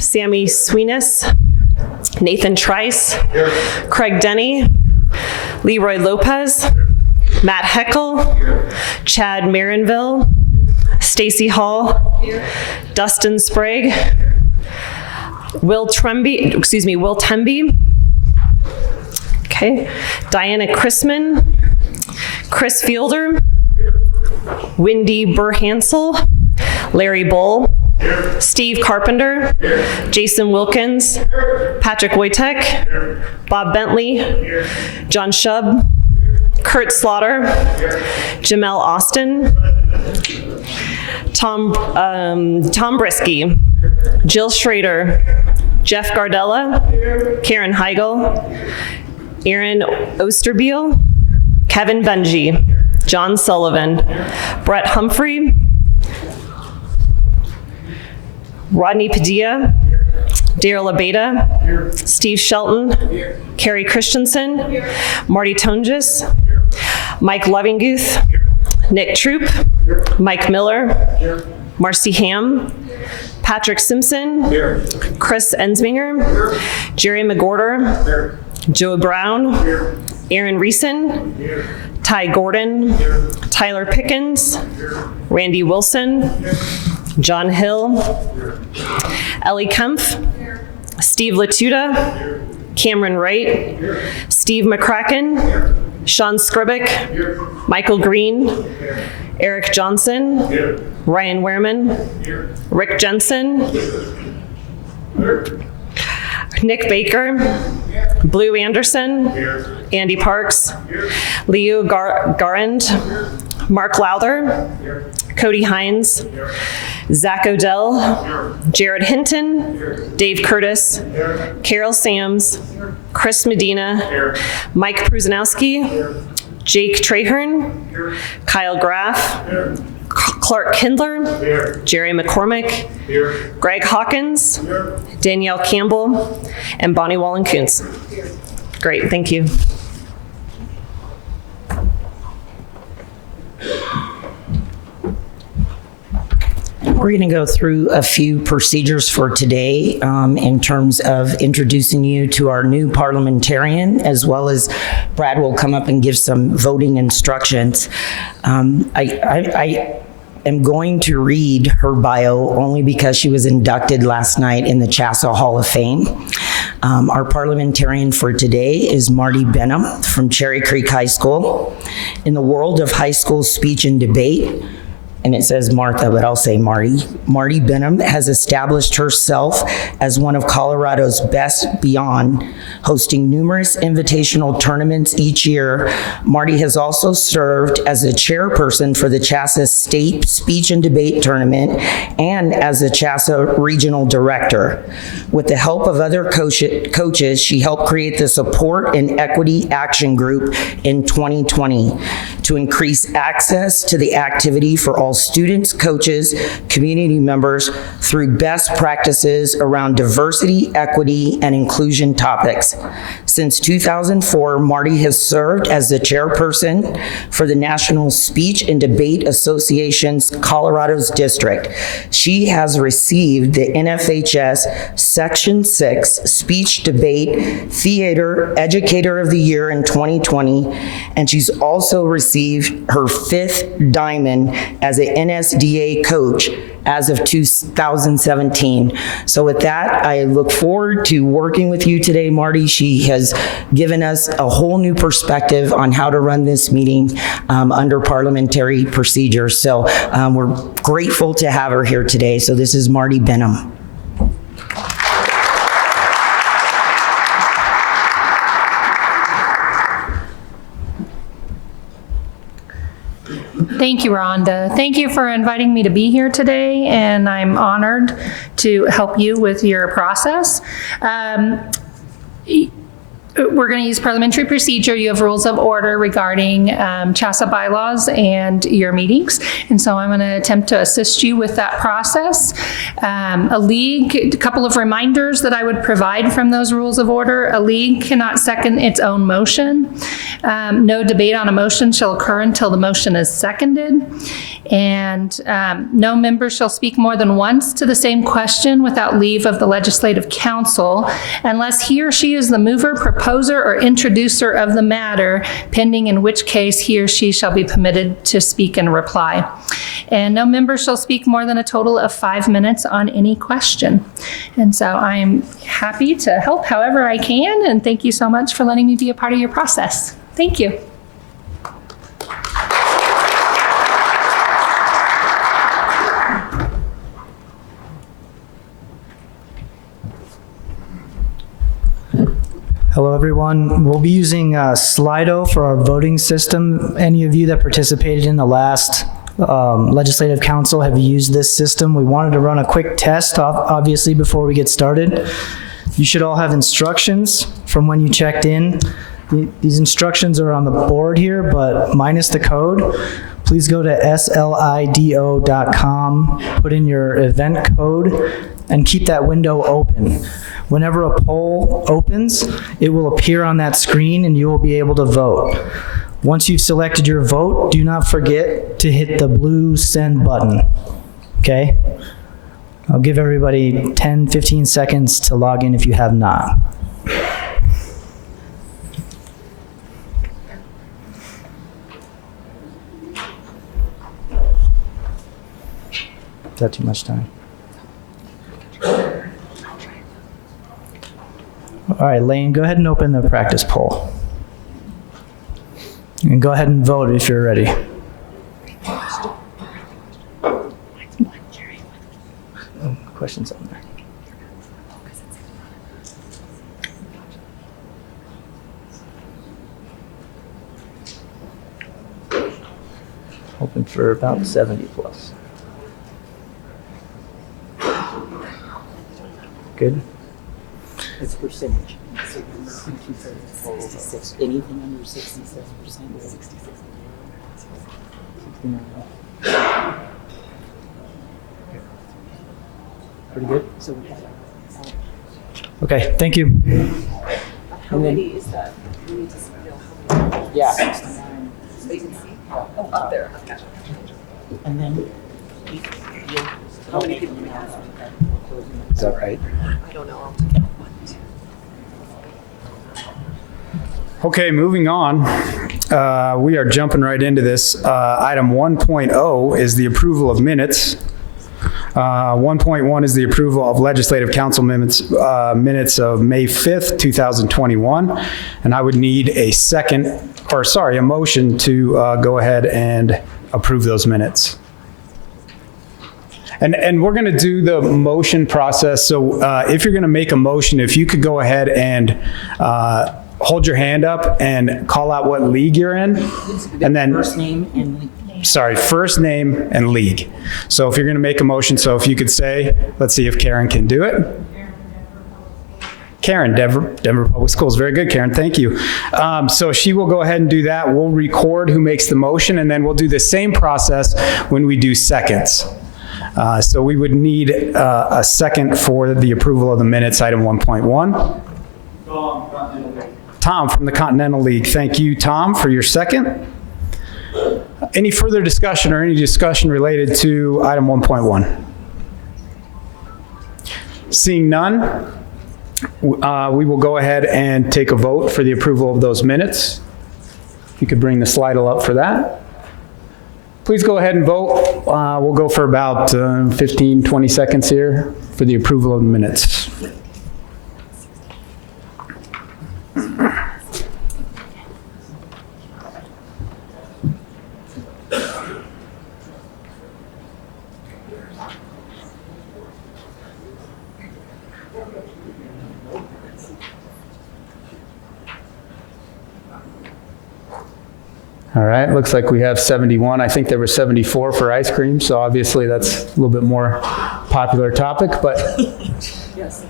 Sammy Sweeness, Nathan Trice, Craig Denny, Leroy Lopez, Matt Heckel, Chad Marinville, Stacy Hall, Dustin Sprague, Will Temby, okay, Diana Chrisman, Chris Fielder, Wendy Burhansel, Larry Bull, Steve Carpenter, Jason Wilkins, Patrick Wojtek, Bob Bentley, John Shub, Kurt Slaughter, Jamel Austin, Tom Brisky, Jill Schrader, Jeff Gardella, Karen Heigl, Aaron Osterbiel, Kevin Benji, John Sullivan, Brett Humphrey, Rodney Padilla, Daryl Abeda, Steve Shelton, Carrie Christensen, Marty Tonjes, Mike Lovingguth, Nick Troop, Mike Miller, Marcy Ham, Patrick Simpson, Chris Ensminger, Jerry McGorder, Joe Brown, Aaron Reeson, Ty Gordon, Tyler Pickens, Randy Wilson, John Hill, Ellie Kempf, Steve Latuda, Cameron Wright, Steve McCracken, Sean Skribick, Michael Green, Eric Johnson, Ryan Wehrman, Rick Jensen, Nick Baker, Blue Anderson, Andy Parks, Leo Garand, Mark Lowther, Cody Hines, Zach Odell, Jared Hinton, Dave Curtis, Carol Sams, Chris Medina, Mike Pruzanowski, Jake Trahern, Kyle Graff, Clark Kindler, Jerry McCormick, Greg Hawkins, Danielle Campbell, and Bonnie Wallen-Kuntz. Great, thank you. We're going to go through a few procedures for today in terms of introducing you to our new parliamentarian, as well as Brad will come up and give some voting instructions. I am going to read her bio only because she was inducted last night in the CHSAA Hall of Fame. Our parliamentarian for today is Marty Benham from Cherry Creek High School. In the world of high school speech and debate, and it says Martha, but I'll say Marty. Marty Benham has established herself as one of Colorado's best beyond hosting numerous invitational tournaments each year. Marty has also served as the chairperson for the CHSAA State Speech and Debate Tournament and as the CHSAA Regional Director. With the help of other coaches, she helped create the Support and Equity Action Group in 2020 to increase access to the activity for all students, coaches, community members through best practices around diversity, equity, and inclusion topics. Since 2004, Marty has served as the chairperson for the National Speech and Debate Association's Colorado's District. She has received the Nfhs Section 6 Speech Debate Theater Educator of the Year in 2020, and she's also received her 5th diamond as an NSDA coach as of 2017. So with that, I look forward to working with you today, Marty. She has given us a whole new perspective on how to run this meeting under parliamentary procedures. So we're grateful to have her here today. So this is Marty Benham. Thank you, Rhonda. Thank you for inviting me to be here today, and I'm honored to help you with your process. We're going to use parliamentary procedure. You have rules of order regarding CHSAA bylaws and your meetings. And so I'm going to attempt to assist you with that process. A couple of reminders that I would provide from those rules of order. A league cannot second its own motion. No debate on a motion shall occur until the motion is seconded. And no member shall speak more than once to the same question without leave of the Legislative Council unless he or she is the mover, proposer, or introducer of the matter, pending in which case he or she shall be permitted to speak and reply. And no member shall speak more than a total of 5 minutes on any question. And so I'm happy to help however I can, and thank you so much for letting me be a part of your process. Thank you. Hello, everyone. We'll be using Slido for our voting system. Any of you that participated in the last Legislative Council have used this system. We wanted to run a quick test, obviously, before we get started. You should all have instructions from when you checked in. These instructions are on the board here, but minus the code. Please go to slido.com, put in your event code, and keep that window open. Whenever a poll opens, it will appear on that screen and you will be able to vote. Once you've selected your vote, do not forget to hit the blue send button, okay? I'll give everybody 10, 15 seconds to log in if you have not. Is that too much time? All right, Lane, go ahead and open the practice poll. And go ahead and vote if you're ready. Questions on there? Open for about 70 plus. Good. It's percentage. Anything under 67%. 69. Pretty good. So we have Okay, thank you. how many is that? Yeah. 69. So you can see? Oh, up there. Gotcha. And then How many people do we have? Is that right? I don't know. Okay, moving on. We are jumping right into this. Item 1.0 is the approval of minutes. 1.1 is the approval of Legislative Council minutes of May 5th, 2021. And I would need a motion to go ahead and approve those minutes. And we're going to do the motion process. So if you're going to make a motion, if you could go ahead and hold your hand up and call out what league you're in. And then first name and first name and league. So if you're going to make a motion, so if you could say, let's see if Karen can do it. Karen, Denver Public Schools. Very good, Karen. Thank you. So she will go ahead and do that. We'll record who makes the motion, and then we'll do the same process when we do seconds. So we would need a second for the approval of the minutes, item 1.1. Tom from the Continental League. Thank you, Tom, for your second. Any further discussion or any discussion related to item 1.1? Seeing none, we will go ahead and take a vote for the approval of those minutes. If you could bring the Slido up for that. Please go ahead and vote. We'll go for about 15, 20 seconds here for the approval of the minutes. All right, looks like we have 71. I think there were 74 for ice cream, so obviously that's a little bit more popular topic, but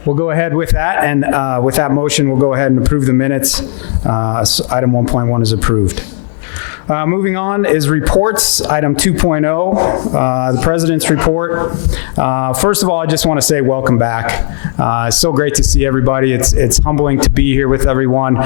we'll go ahead with that. And with that motion, we'll go ahead and approve the minutes. So item 1.1 is approved. Moving on is reports, item 2.0, the president's report. First of all, I just want to say welcome back. It's so great to see everybody. It's humbling to be here with everyone,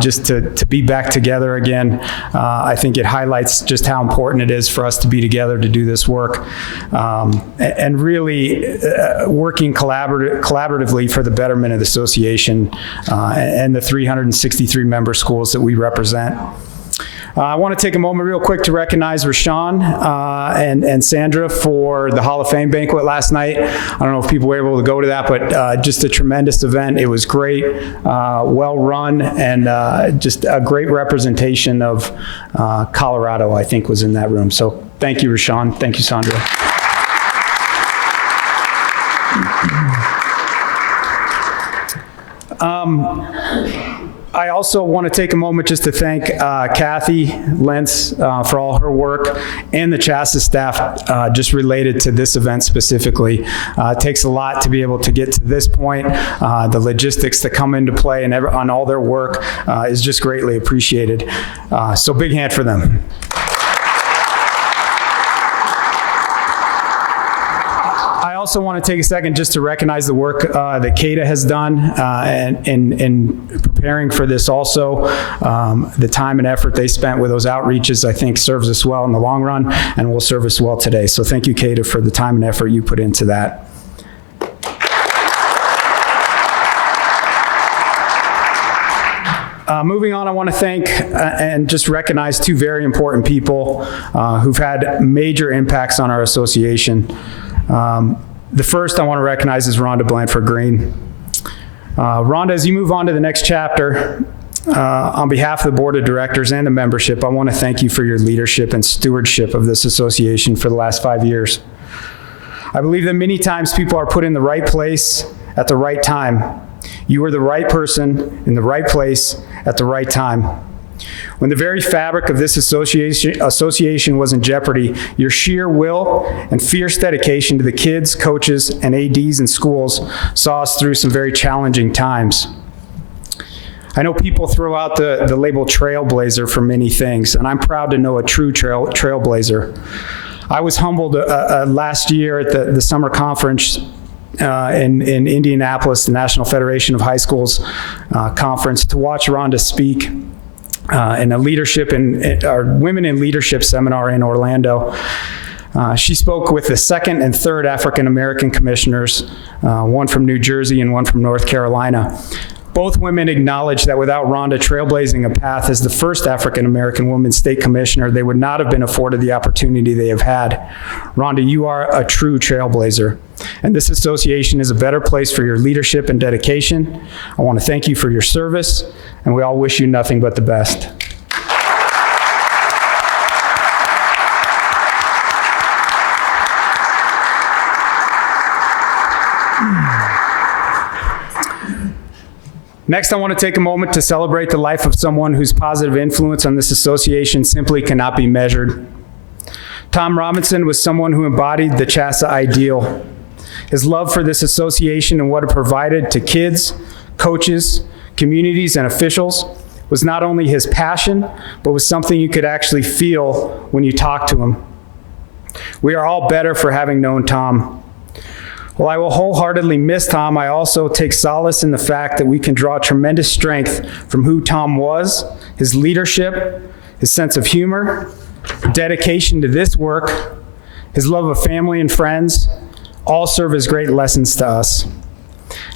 just to be back together again. I think it highlights just how important it is for us to be together to do this work, and really working collaboratively for the betterment of the association and the 363 member schools that we represent. I want to take a moment real quick to recognize Rashawn and Sandra for the Hall of Fame banquet last night. I don't know if people were able to go to that, but just a tremendous event. It was great, well run, and just a great representation of Colorado, I think, was in that room. So thank you, Rashawn. Thank you, Sandra. I also want to take a moment just to thank Kathy Lentz for all her work, and the CHSAA staff just related to this event specifically. It takes a lot to be able to get to this point. The logistics that come into play and on all their work is just greatly appreciated. So big hand for them. I also want to take a second just to recognize the work that CHSAA has done in preparing for this also. The time and effort they spent with those outreaches, I think, serves us well in the long run and will serve us well today. So thank you, CHSAA, for the time and effort you put into that. Moving on, I want to thank and just recognize two very important people who've had major impacts on our association. The first I want to recognize is Rhonda Blanford Green. Rhonda, as you move on to the next chapter, on behalf of the board of directors and the membership, I want to thank you for your leadership and stewardship of this association for the last 5 years. I believe that many times people are put in the right place at the right time. You were the right person in the right place at the right time. When the very fabric of this association was in jeopardy, your sheer will and fierce dedication to the kids, coaches, and ADs in schools saw us through some very challenging times. I know people throw out the label trailblazer for many things, and I'm proud to know a true trailblazer. I was humbled last year at the summer conference in Indianapolis, the National Federation of High Schools conference, to watch Rhonda speak in a leadership in our Women in Leadership seminar in Orlando. She spoke with the second and third African American commissioners, one from New Jersey and one from North Carolina. Both women acknowledged that without Rhonda trailblazing a path as the first African American woman state commissioner, they would not have been afforded the opportunity they have had. Rhonda, you are a true trailblazer, and this association is a better place for your leadership and dedication. I want to thank you for your service, and we all wish you nothing but the best. Next, I want to take a moment to celebrate the life of someone whose positive influence on this association simply cannot be measured. Tom Robinson was someone who embodied the CHSAA ideal. His love for this association and what it provided to kids, coaches, communities, and officials was not only his passion, but was something you could actually feel when you talked to him. We are all better for having known Tom. While I will wholeheartedly miss Tom, I also take solace in the fact that we can draw tremendous strength from who Tom was, his leadership, his sense of humor, dedication to this work, his love of family and friends, all serve as great lessons to us.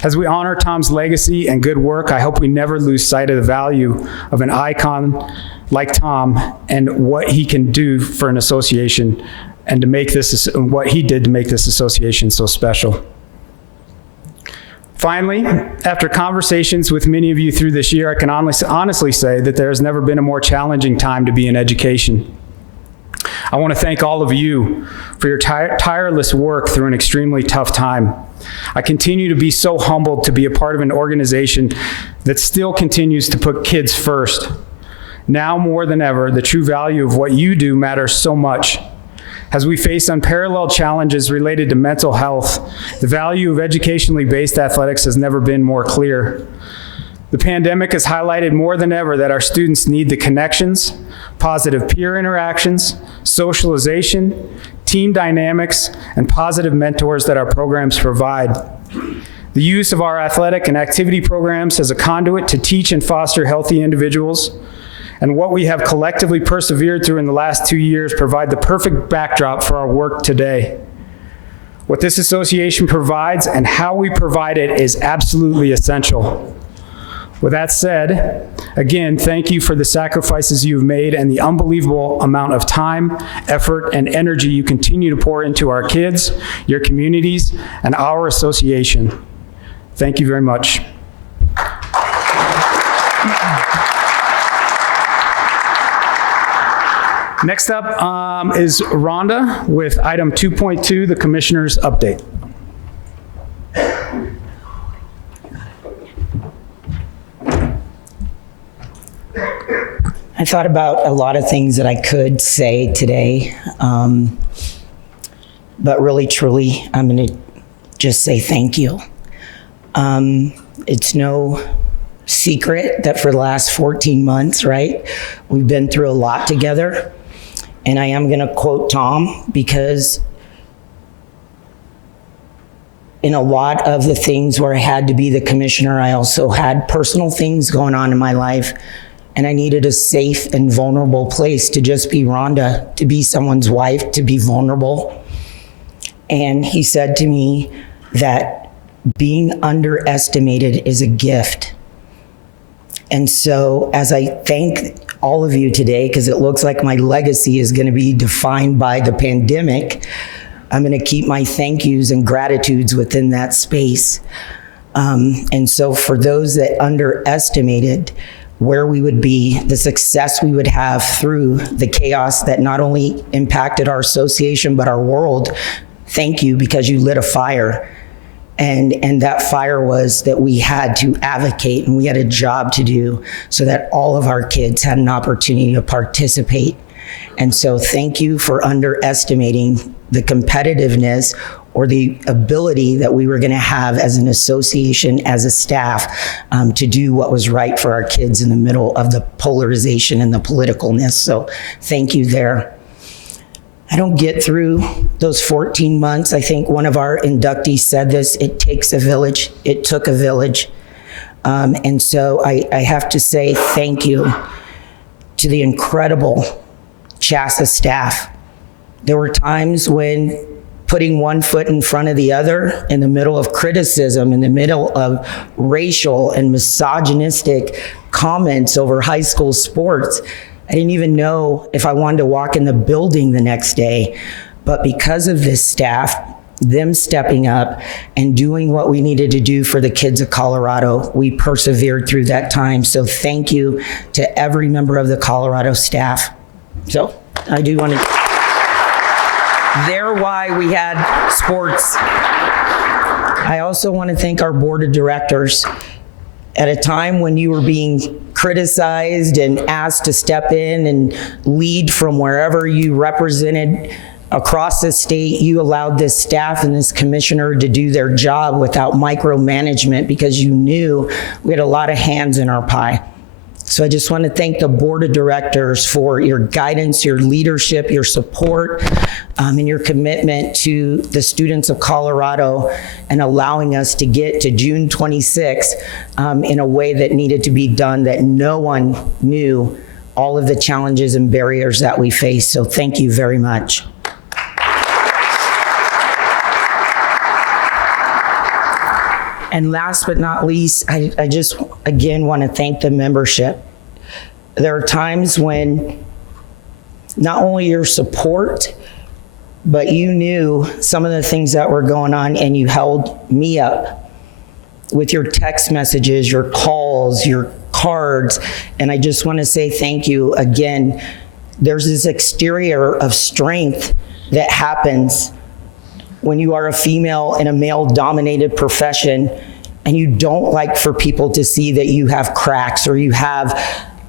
As we honor Tom's legacy and good work, I hope we never lose sight of the value of an icon like Tom and what he can do for an association and to make this, what he did to make this association so special. Finally, after conversations with many of you through this year, I can honestly say that there has never been a more challenging time to be in education. I want to thank all of you for your tireless work through an extremely tough time. I continue to be so humbled to be a part of an organization that still continues to put kids first. Now more than ever, the true value of what you do matters so much. As we face unparalleled challenges related to mental health, the value of educationally based athletics has never been more clear. The pandemic has highlighted more than ever that our students need the connections, positive peer interactions, socialization, team dynamics, and positive mentors that our programs provide. The use of our athletic and activity programs as a conduit to teach and foster healthy individuals, and what we have collectively persevered through in the last 2 years provide the perfect backdrop for our work today. What this association provides and how we provide it is absolutely essential. With that said, again, thank you for the sacrifices you've made and the unbelievable amount of time, effort, and energy you continue to pour into our kids, your communities, and our association. Thank you very much. Next up is Rhonda with item 2.2, the Commissioner's Update. I thought about a lot of things that I could say today, but really, truly, I'm going to just say thank you. It's no secret that for the last 14 months, right, we've been through a lot together. And I am going to quote Tom, because in a lot of the things where I had to be the commissioner, I also had personal things going on in my life. And I needed a safe and vulnerable place to just be Rhonda, to be someone's wife, to be vulnerable. And he said to me that being underestimated is a gift. And so as I thank all of you today, because it looks like my legacy is going to be defined by the pandemic, I'm going to keep my thank yous and gratitudes within that space. And so for those that underestimated where we would be, the success we would have through the chaos that not only impacted our association, but our world, thank you, because you lit a fire. And that fire was that we had to advocate and we had a job to do so that all of our kids had an opportunity to participate. And so thank you for underestimating the competitiveness or the ability that we were going to have as an association, as a staff, to do what was right for our kids in the middle of the polarization and the politicalness. So thank you there. I don't get through those 14 months. I think one of our inductees said this, it takes a village. It took a village. And so I have to say thank you to the incredible CHSAA staff. There were times when putting one foot in front of the other in the middle of criticism, in the middle of racial and misogynistic comments over high school sports, I didn't even know if I wanted to walk in the building the next day. But because of this staff, them stepping up and doing what we needed to do for the kids of Colorado, we persevered through that time. So thank you to every member of the Colorado staff. So I do want to... They're why we had sports. I also want to thank our board of directors. At a time when you were being criticized and asked to step in and lead from wherever you represented across the state, you allowed this staff and this commissioner to do their job without micromanagement because you knew we had a lot of hands in our pie. So I just want to thank the board of directors for your guidance, your leadership, your support, and your commitment to the students of Colorado and allowing us to get to June 26th in a way that needed to be done, that no one knew all of the challenges and barriers that we face. So thank you very much. And last but not least, I just, again, want to thank the membership. There are times when not only your support, but you knew some of the things that were going on and you held me up with your text messages, your calls, your cards. And I just want to say thank you again. There's this exterior of strength that happens when you are a female in a male-dominated profession and you don't like for people to see that you have cracks or you have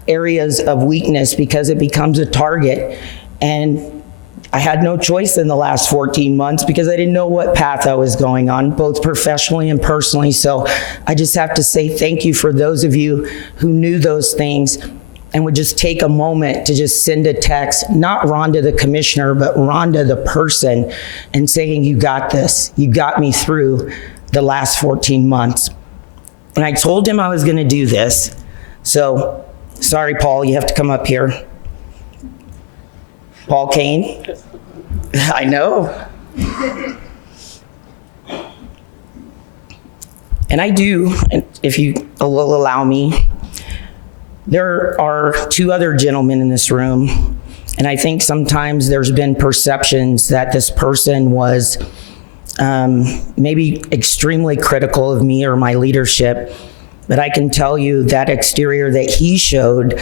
areas of weakness because it becomes a target. And I had no choice in the last 14 months because I didn't know what path I was going on, both professionally and personally. So I just have to say thank you for those of you who knew those things and would just take a moment to just send a text, not Rhonda the commissioner, but Rhonda the person, and saying, you got this. You got me through the last 14 months. And I told him I was going to do this. So, sorry, Paul, you have to come up here. Paul Kane. I know. And I do, if you will allow me. There are two other gentlemen in this room, and I think sometimes there's been perceptions that this person was maybe extremely critical of me or my leadership, but I can tell you that exterior that he showed,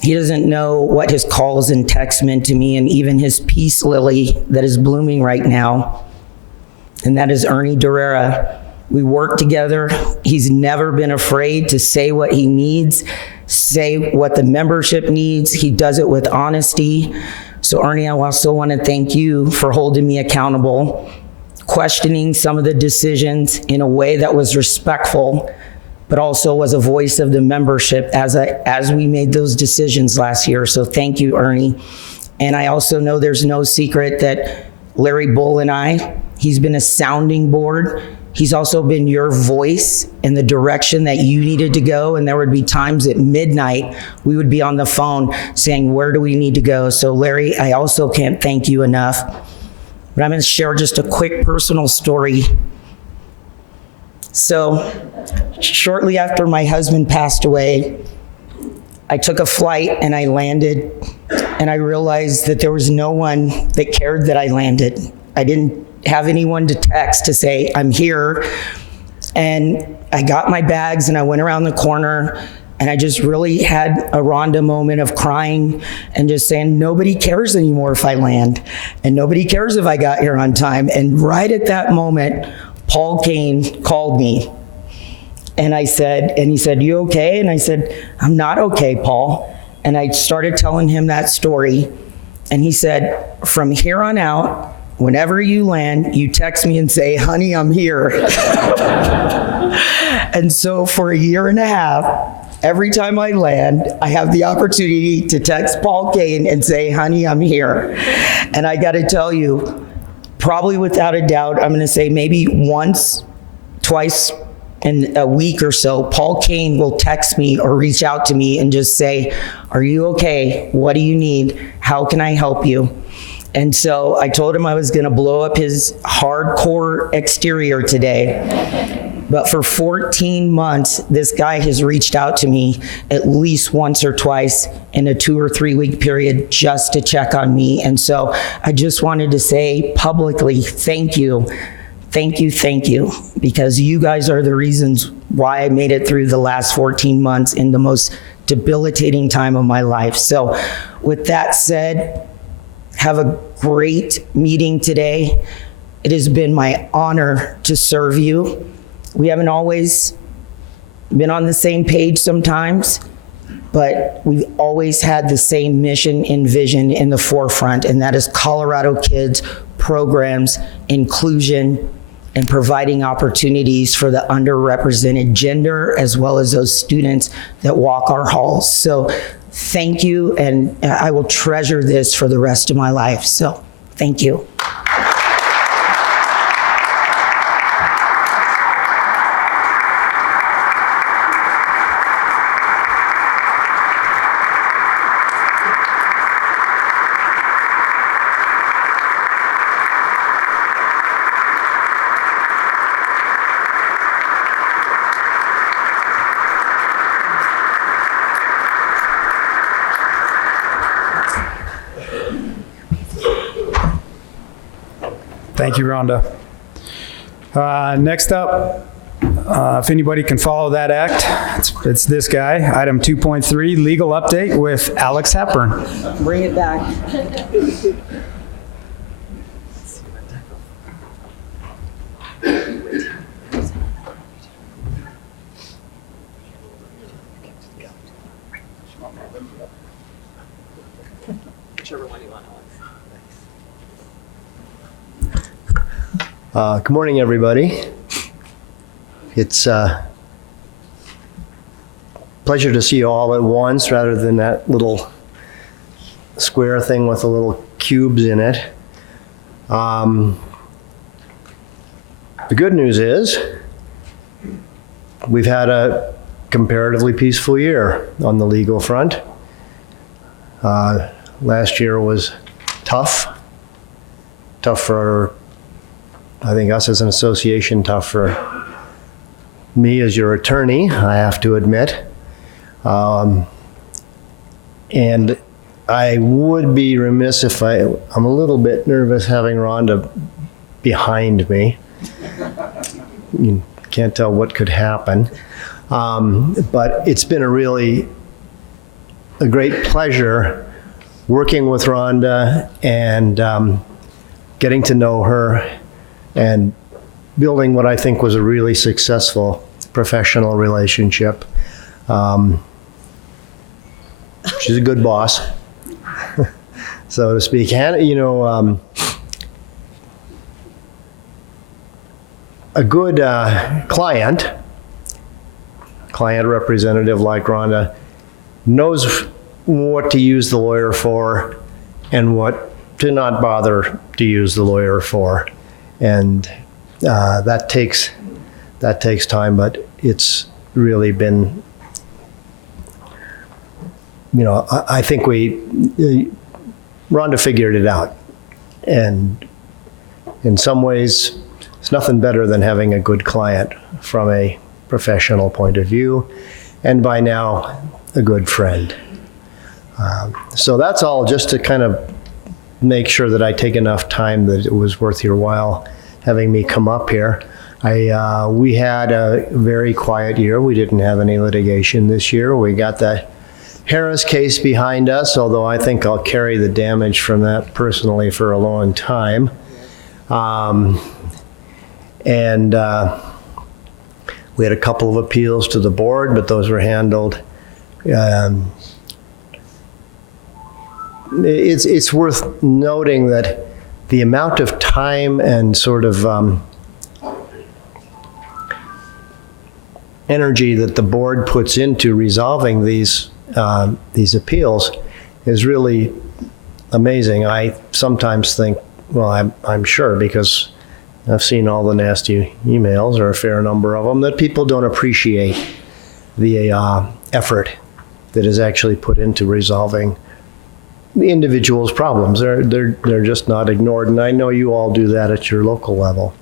he doesn't know what his calls and texts meant to me, and even his peace lily that is blooming right now, and that is Ernie Durera. We work together. He's never been afraid to say what he needs, say what the membership needs. He does it with honesty. So Ernie, I also want to thank you for holding me accountable, questioning some of the decisions in a way that was respectful, but also was a voice of the membership as we made those decisions last year. So thank you, Ernie. And I also know there's no secret that Larry Bull and I, he's been a sounding board. He's also been your voice in the direction that you needed to go. And there would be times at midnight, we would be on the phone saying, where do we need to go? So Larry, I also can't thank you enough. But I'm going to share just a quick personal story. So shortly after my husband passed away, I took a flight and I landed, and I realized that there was no one that cared that I landed. I didn't have anyone to text to say, I'm here. And I got my bags and I went around the corner, and I just really had a Rhonda moment of crying and just saying, nobody cares anymore if I land, and nobody cares if I got here on time. And right at that moment, Paul Kane called me, and he said, you okay? And I said, I'm not okay, Paul. And I started telling him that story. And he said, from here on out, whenever you land, you text me and say, honey, I'm here. And so for a year and a half, every time I land, I have the opportunity to text Paul Kane and say, honey, I'm here. And I got to tell you, probably without a doubt, I'm going to say maybe once, twice in a week or so, Paul Kane will text me or reach out to me and just say, are you okay? What do you need? How can I help you? And so I told him I was going to blow up his hardcore exterior today. But for 14 months, this guy has reached out to me at least once or twice in a 2 or 3 week period just to check on me. And so I just wanted to say publicly, thank you. Thank you, thank you, because you guys are the reasons why I made it through the last 14 months in the most debilitating time of my life. So with that said, have a great meeting today. It has been my honor to serve you. We haven't always been on the same page sometimes, but we've always had the same mission and vision in the forefront, and that is Colorado kids, programs, inclusion, and providing opportunities for the underrepresented gender, as well as those students that walk our halls. So thank you, and I will treasure this for the rest of my life. So thank you. Thank you, Rhonda. Next up, if anybody can follow that act, it's this guy. Item 2.3, legal update with Alex Hepburn. Bring it back. Whichever one you want, Alex. Good morning, everybody. It's a pleasure to see you all at once rather than that little square thing with the little cubes in it. The good news is we've had a comparatively peaceful year on the legal front. Last year was tough for, I think, us as an association, tough for me as your attorney, I have to admit. And I would be remiss if I'm a little bit nervous having Rhonda behind me. You can't tell what could happen. But it's been a great pleasure working with Rhonda and getting to know her and building what I think was a really successful professional relationship. She's a good boss, so to speak. And, you know, a good client representative like Rhonda knows what to use the lawyer for and what to not bother to use the lawyer for. And that takes time, but it's really been, you know, I think Rhonda figured it out. And in some ways, it's nothing better than having a good client from a professional point of view, and by now, a good friend. So that's all just to kind of make sure that I take enough time that it was worth your while having me come up here. We had a very quiet year. We didn't have any litigation this year. We got the Harris case behind us, although I think I'll carry the damage from that personally for a long time. We had a couple of appeals to the board, but those were handled. It's worth noting that the amount of time and sort of energy that the board puts into resolving these appeals is really amazing. I sometimes think, well, I'm sure, because I've seen all the nasty emails, or a fair number of them, that people don't appreciate the effort that is actually put into resolving the individual's problems. They're just not ignored, and I know you all do that at your local level.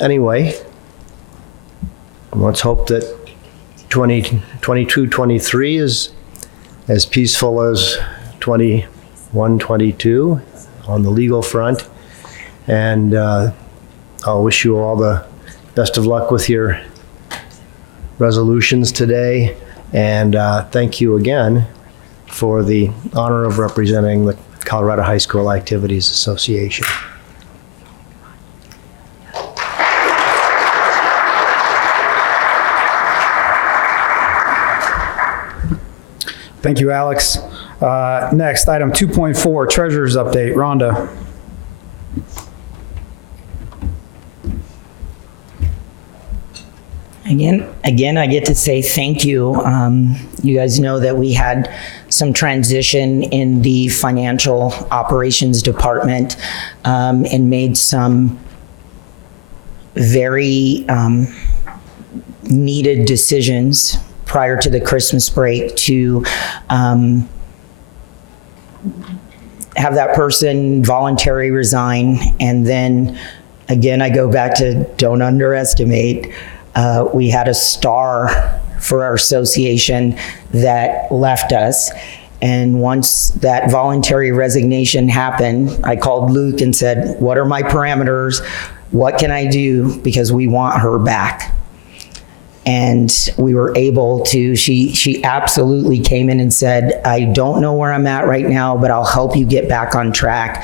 Anyway, let's hope that 2022-23 is as peaceful as 21-22 on the legal front. And I'll wish you all the best of luck with your resolutions today. And thank you again for the honor of representing the Colorado High School Activities Association. Thank you, Alex. Next, item 2.4, Treasurer's Update. Rhonda. Again, I get to say thank you. You guys know that we had some transition in the financial operations department and made some very needed decisions prior to the Christmas break to have that person voluntarily resign. And then again, I go back to don't underestimate. We had a star for our association that left us. And once that voluntary resignation happened, I called Luke and said, what are my parameters? What can I do? Because we want her back. And we were able to, she absolutely came in and said, I don't know where I'm at right now, but I'll help you get back on track.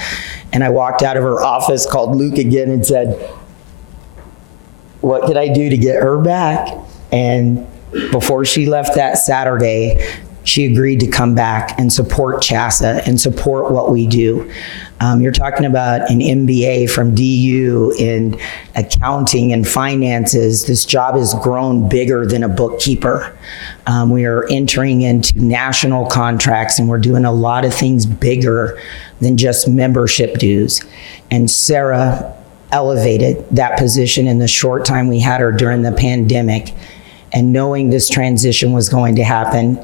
And I walked out of her office, called Luke again and said, what could I do to get her back? And before she left that Saturday, she agreed to come back and support CHSAA and support what we do. You're talking about an MBA from DU in accounting and finances. This job has grown bigger than a bookkeeper. We are entering into national contracts, and we're doing a lot of things bigger than just membership dues. And Sarah elevated that position in the short time we had her during the pandemic. And knowing this transition was going to happen,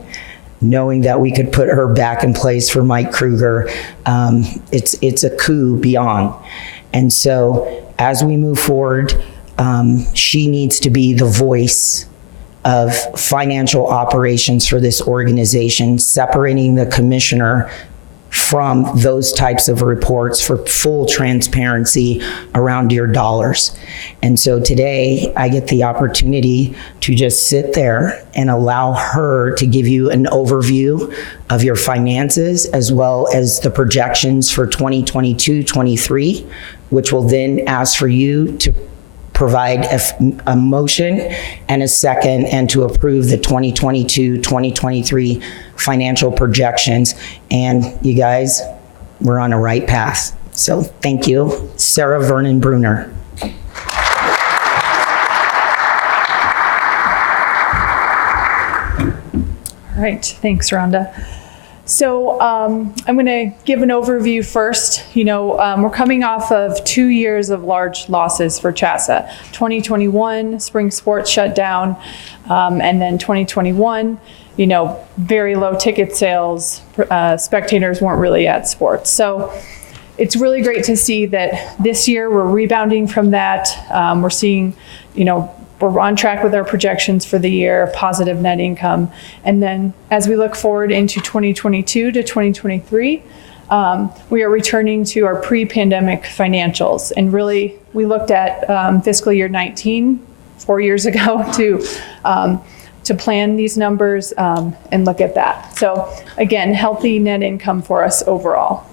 knowing that we could put her back in place for Mike Kruger, it's a coup beyond. And so as we move forward, she needs to be the voice of financial operations for this organization, separating the commissioner from those types of reports for full transparency around your dollars. And so today I get the opportunity to just sit there and allow her to give you an overview of your finances as well as the projections for 2022-23, which will then ask for you to provide a motion and a second and to approve the 2022-2023 financial projections. And you guys, we're on a right path. So thank you. Sarah Vernon Bruner. All right, thanks, Rhonda. So I'm going to give an overview first. We're coming off of 2 years of large losses for CHSAA. 2021, spring sports shut down, and then 2021, very low ticket sales. Spectators weren't really at sports. So it's really great to see that this year we're rebounding from that. We're seeing, we're on track with our projections for the year, positive net income. And then as we look forward into 2022 to 2023, we are returning to our pre-pandemic financials. And really, we looked at fiscal year 19, 4 years ago, to plan these numbers and look at that. So again, healthy net income for us overall.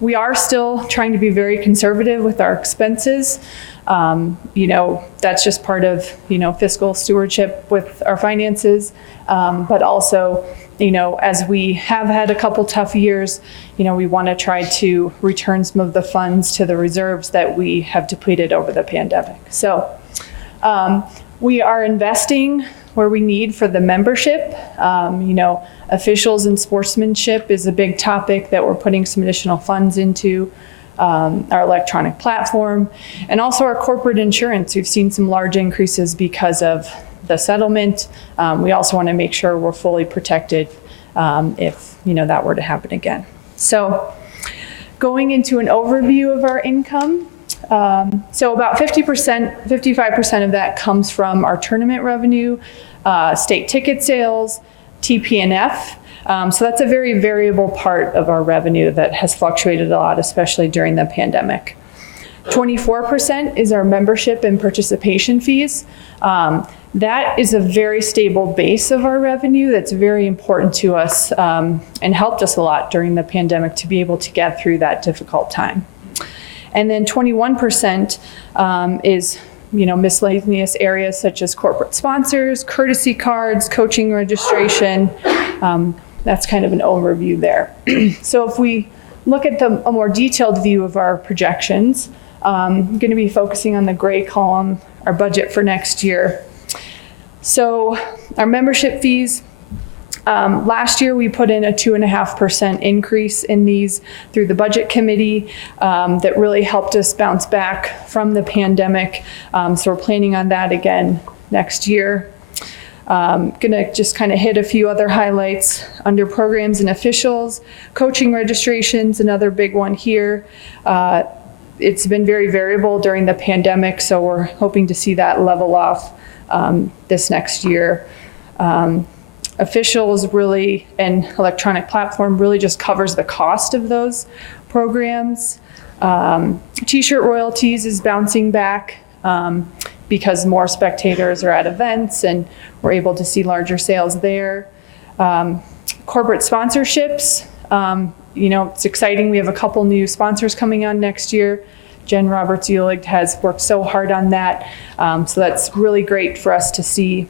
We are still trying to be very conservative with our expenses. That's just part of, fiscal stewardship with our finances. But also, as we have had a couple tough years, we want to try to return some of the funds to the reserves that we have depleted over the pandemic. So we are investing where we need for the membership. Officials and sportsmanship is a big topic that we're putting some additional funds into. Our electronic platform, and also our corporate insurance. We've seen some large increases because of the settlement. We also want to make sure we're fully protected if that were to happen again. So going into an overview of our income. So about 55% of that comes from our tournament revenue, state ticket sales, TP&F. So that's a very variable part of our revenue that has fluctuated a lot, especially during the pandemic. 24% is our membership and participation fees. That is a very stable base of our revenue that's very important to us and helped us a lot during the pandemic to be able to get through that difficult time. And then 21% is miscellaneous areas such as corporate sponsors, courtesy cards, coaching registration. That's kind of an overview there. So if we look at a more detailed view of our projections, I'm going to be focusing on the gray column, our budget for next year. So our membership fees, last year we put in a 2.5% increase in these through the budget committee that really helped us bounce back from the pandemic. So we're planning on that again next year. Gonna just kind of hit a few other highlights under programs and officials. Coaching registrations, another big one here. It's been very variable during the pandemic, so we're hoping to see that level off this next year. Officials really, and electronic platform really just covers the cost of those programs. T-shirt royalties is bouncing back because more spectators are at events and we're able to see larger sales there. Corporate sponsorships, it's exciting. We have a couple new sponsors coming on next year. Jen Roberts-Eulig has worked so hard on that. So that's really great for us to see.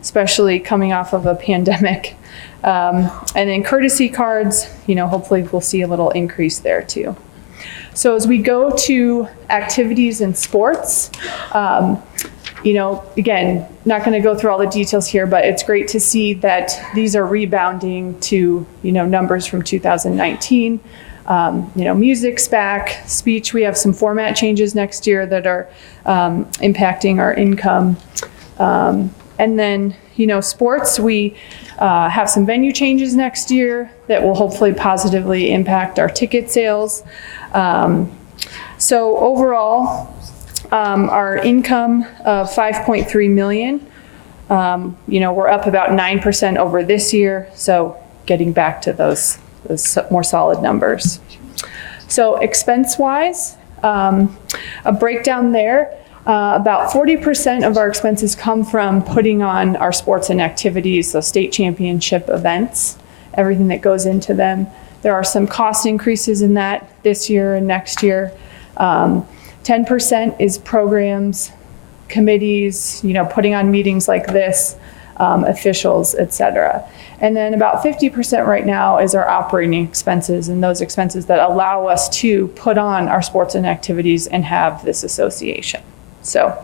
especially coming off of a pandemic. And then courtesy cards, hopefully we'll see a little increase there too. So as we go to activities and sports, again, not going to go through all the details here, but it's great to see that these are rebounding to, numbers from 2019. Music's back, speech, we have some format changes next year that are impacting our income. And then, sports, we have some venue changes next year that will hopefully positively impact our ticket sales. So overall, our income of $5.3 million, we're up about 9% over this year. So getting back to those more solid numbers. So expense-wise, a breakdown there, about 40% of our expenses come from putting on our sports and activities, so state championship events, everything that goes into them. There are some cost increases in that this year and next year. 10% is programs, committees, putting on meetings like this, officials, et cetera. And then about 50% right now is our operating expenses, and those expenses that allow us to put on our sports and activities and have this association. So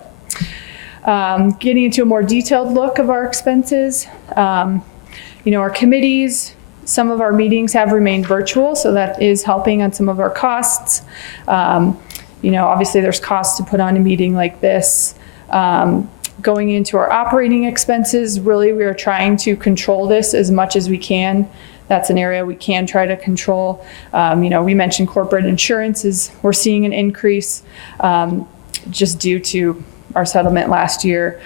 getting into a more detailed look of our expenses, our committees, some of our meetings have remained virtual, so that is helping on some of our costs. Obviously there's costs to put on a meeting like this. Going into our operating expenses, really we are trying to control this as much as we can. That's an area we can try to control. We mentioned corporate insurances. We're seeing an increase just due to our settlement last year.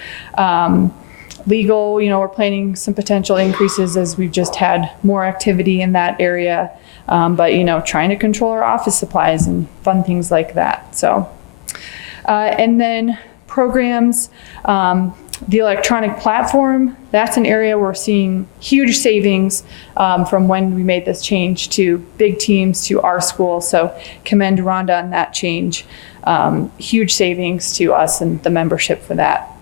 Legal, we're planning some potential increases as we've just had more activity in that area. But trying to control our office supplies and fun things like that. So, and then programs, the electronic platform, that's an area we're seeing huge savings from when we made this change to big teams to our school. So commend Rhonda on that change. Huge savings to us and the membership for that.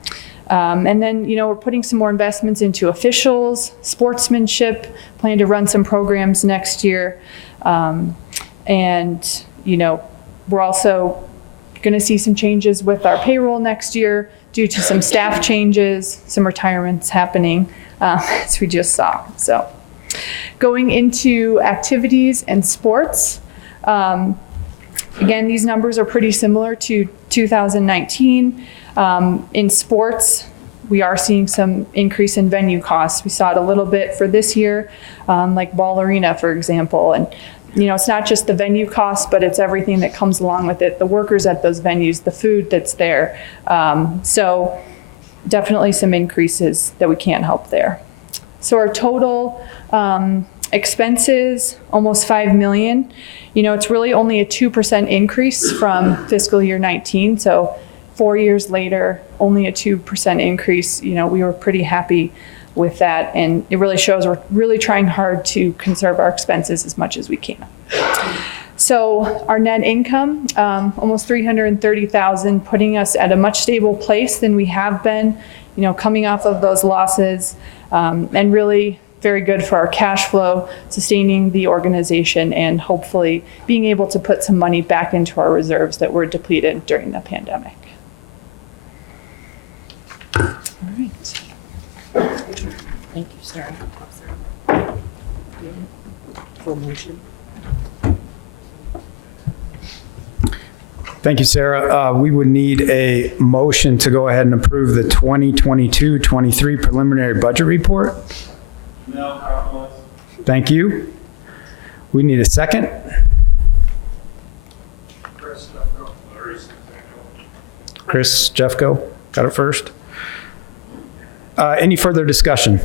And then, we're putting some more investments into officials, sportsmanship, plan to run some programs next year. And, we're also going to see some changes with our payroll next year due to some staff changes, some retirements happening, as we just saw. So going into activities and sports, again, these numbers are pretty similar to 2019. In sports, we are seeing some increase in venue costs. We saw it a little bit for this year, like Ball Arena, for example. And, it's not just the venue costs, but it's everything that comes along with it, the workers at those venues, the food that's there. So definitely some increases that we can't help there. So our total expenses, almost $5 million. It's really only a 2% increase from fiscal year 19. So 4 years later, only a 2% increase. We were pretty happy with that. And it really shows we're really trying hard to conserve our expenses as much as we can. So our net income, almost $330,000, putting us at a much stable place than we have been, coming off of those losses, and really very good for our cash flow, sustaining the organization, and hopefully being able to put some money back into our reserves that were depleted during the pandemic. All right. Thank you, Sarah. For motion. Thank you, Sarah. We would need a motion to go ahead and approve the 2022-23 preliminary budget report. No. Thank you. We need a second. Chris Jeffco, got it first. Any further discussion?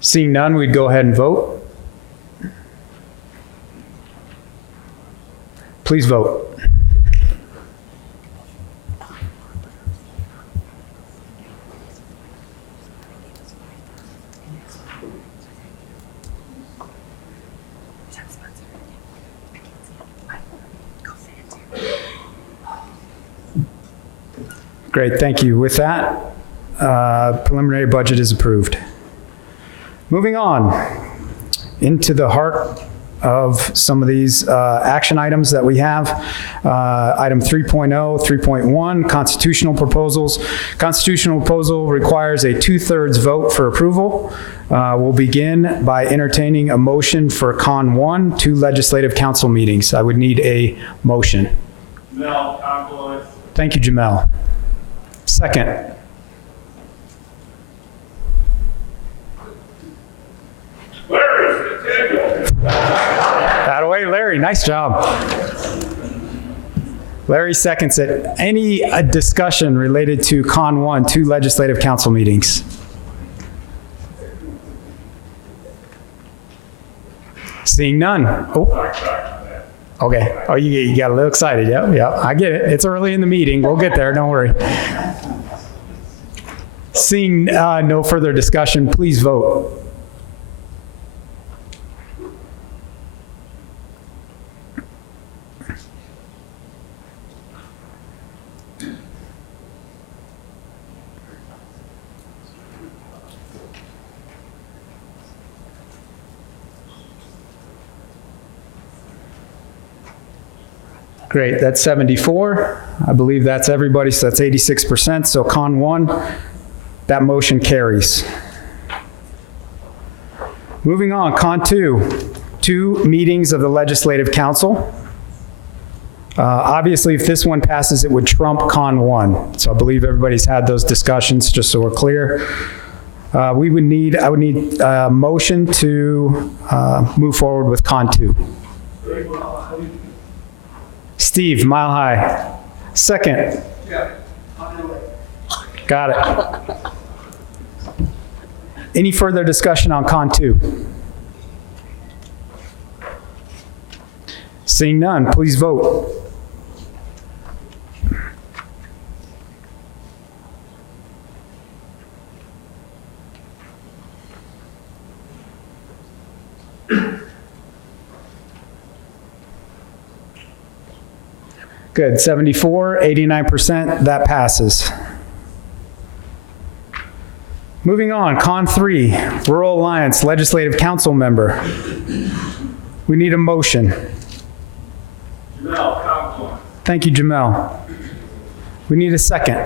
Seeing none, we'd go ahead and vote. Please vote. Great, thank you. With that, preliminary budget is approved. Moving on into the heart of some of these action items that we have. Item 3.0, 3.1, constitutional proposals. Constitutional proposal requires a 2/3 vote for approval. We'll begin by entertaining a motion for Con 1, 2 legislative council meetings. I would need a motion. Jamel, Confluence. Thank you, Jamel. Second. Larry, That away, Larry. Nice job. Larry seconds it. Any discussion related to Con 1, 2 legislative council meetings? Seeing none. Oh. Okay. Oh, you got a little excited. Yep. I get it. It's early in the meeting. We'll get there. Don't worry. Seeing no further discussion, please vote. Great, that's 74. I believe that's everybody, so that's 86%. So Con 1, that motion carries. Moving on, Con 2, 2 meetings of the Legislative Council. Obviously, if this one passes, it would trump Con 1. So I believe everybody's had those discussions, just so we're clear. I would need a motion to move forward with Con 2. Steve, Mile High. Second. Got it. Any further discussion on Con 2? Seeing none, please vote. Good, 74, 89%, that passes. Moving on, Con 3, Rural Alliance Legislative Council member. We need a motion. Jamel, Confluence. Thank you, Jamel. We need a second.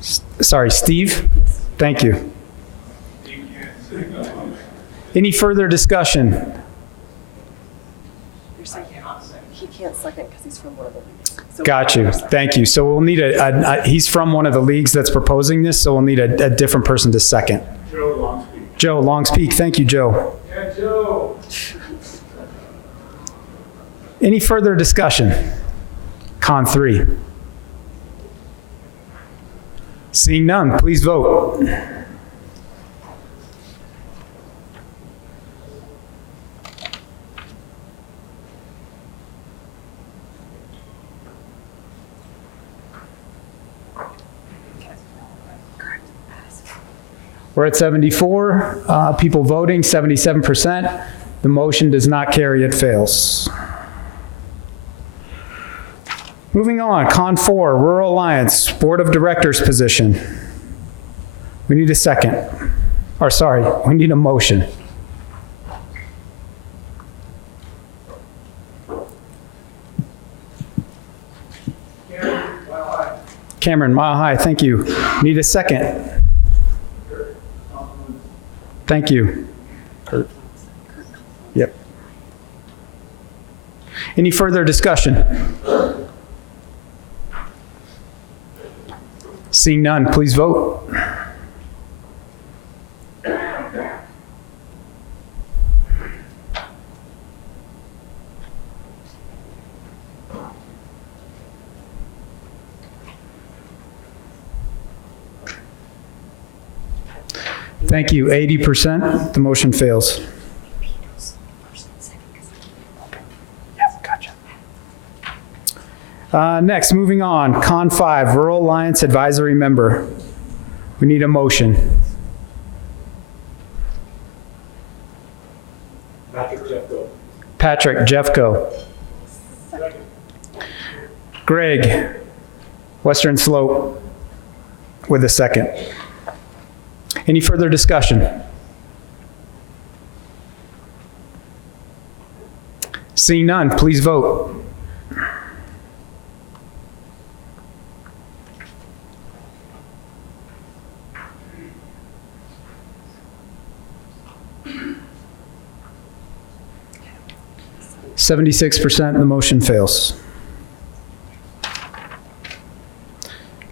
Sorry, Steve? Thank you. Any further discussion? He can't second because he's from one of the leagues. So Got you. Thank you. So we'll need he's from one of the leagues that's proposing this, so we'll need a different person to second. Joe Longspeak. Joe, Longs Peak. Thank you, Joe. Yeah, Joe. Any further discussion? Con 3. Seeing none, please vote. We're at 74 people voting, 77%. The motion does not carry, it fails. Moving on, Con 4, Rural Alliance, Board of Directors position. We need a second. Or sorry, we need a motion. Cameron, Mile High, thank you. Need a second. Thank you. Kurt. Yep. Any further discussion? Seeing none, please vote. Thank you. 80%. The motion fails. Gotcha. Next, moving on. Con 5, Rural Alliance Advisory Member. We need a motion. Patrick Jeffco. Greg. Western Slope with a second. Any further discussion? Seeing none, please vote. %76%, the motion fails.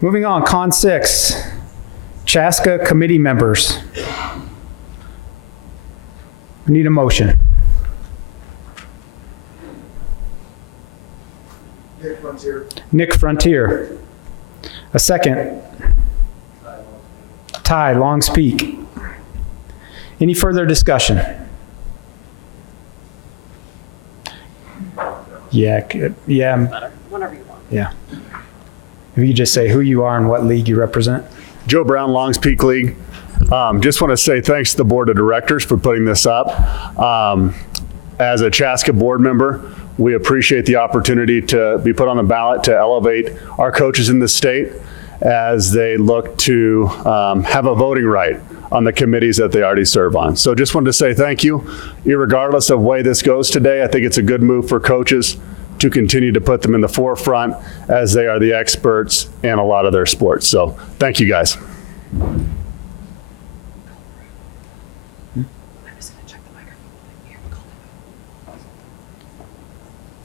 Moving on, Con 6, CHSAA committee members. We need a motion. Nick Frontier. A second. Ty Longs Peak. Any further discussion? Yeah. Whenever you want. Yeah. If you just say who you are and what league you represent. Joe Brown, Longs Peak League. Just want to say thanks to the board of directors for putting this up. As a CHSAA board member, we appreciate the opportunity to be put on the ballot to elevate our coaches in the state as they look to have a voting right on the committees that they already serve on. So just wanted to say thank you. Irregardless of way this goes today, I think it's a good move for coaches to continue to put them in the forefront as they are the experts in a lot of their sports. So thank you guys.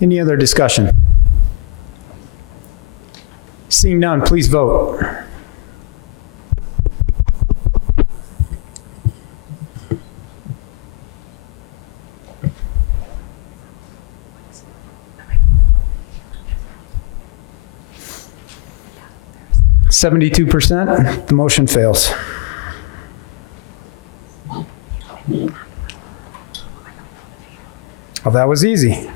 Any other discussion? Seeing none, please vote. %72%, the motion fails. Oh, that was easy.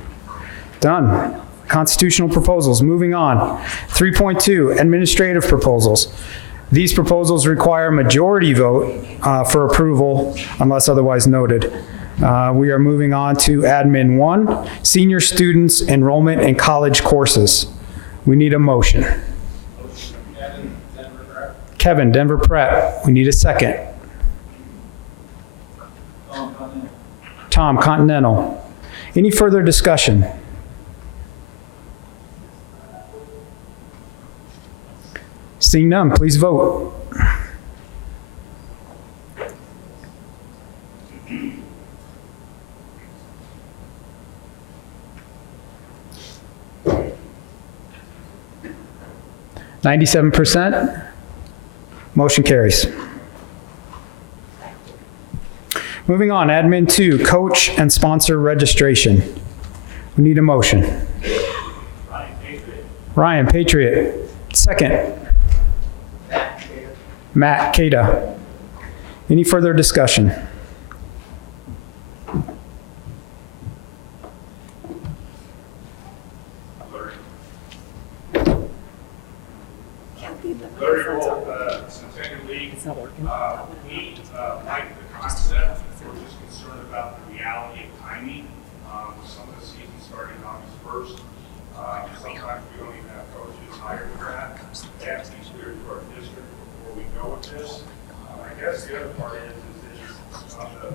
Done. Constitutional proposals. Moving on. 3.2, administrative proposals. These proposals require a majority vote for approval unless otherwise noted. We are moving on to Admin 1, senior students enrollment in college courses. We need a motion. Kevin, Denver Pratt. We need a second. Tom, Continental. Any further discussion? Seeing none, please vote. %97. Motion carries. Moving on, Admin 2, coach and sponsor registration. We need a motion. Ryan Patriot. Second. Matt Cada. Any further discussion? Centennial League. We like the concept. We're just concerned about the reality of timing. Some of the season starting August 1st. Sometimes we don't even have coaches hired for that. They have to be cleared to our district before we go with this. I guess the other part is on the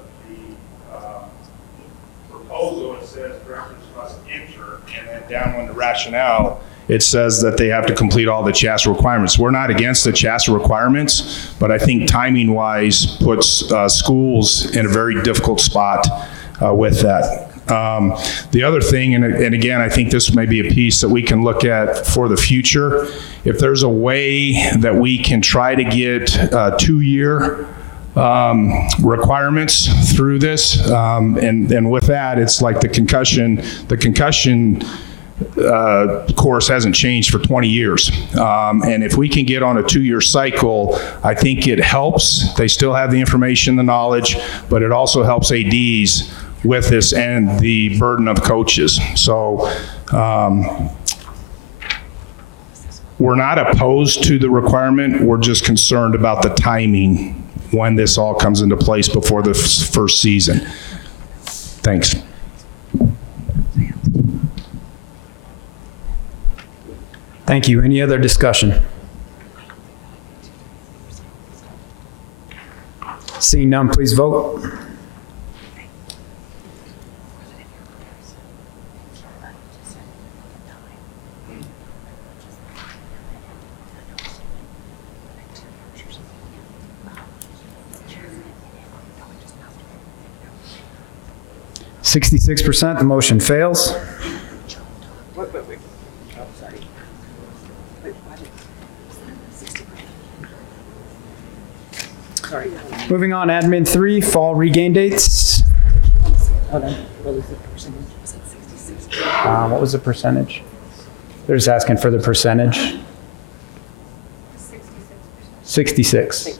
proposal, it says directors must enter, and then down on the rationale, it says that they have to complete all the CHSAA requirements. We're not against the CHSAA requirements, but I think timing-wise puts schools in a very difficult spot with that. The other thing, and again, I think this may be a piece that we can look at for the future, if there's a way that we can try to get 2-year requirements through this, and with that, it's like the concussion course hasn't changed for 20 years. And if we can get on a 2-year cycle, I think it helps. They still have the information, the knowledge, but it also helps ADs with this and the burden of coaches. So we're not opposed to the requirement. We're just concerned about the timing when this all comes into place before the first season. Thanks. Thank you. Any other discussion? Seeing none, please vote. %, the motion fails. Moving on, admin 3, fall regain dates. What was the percentage? They're just asking for the percentage. 66.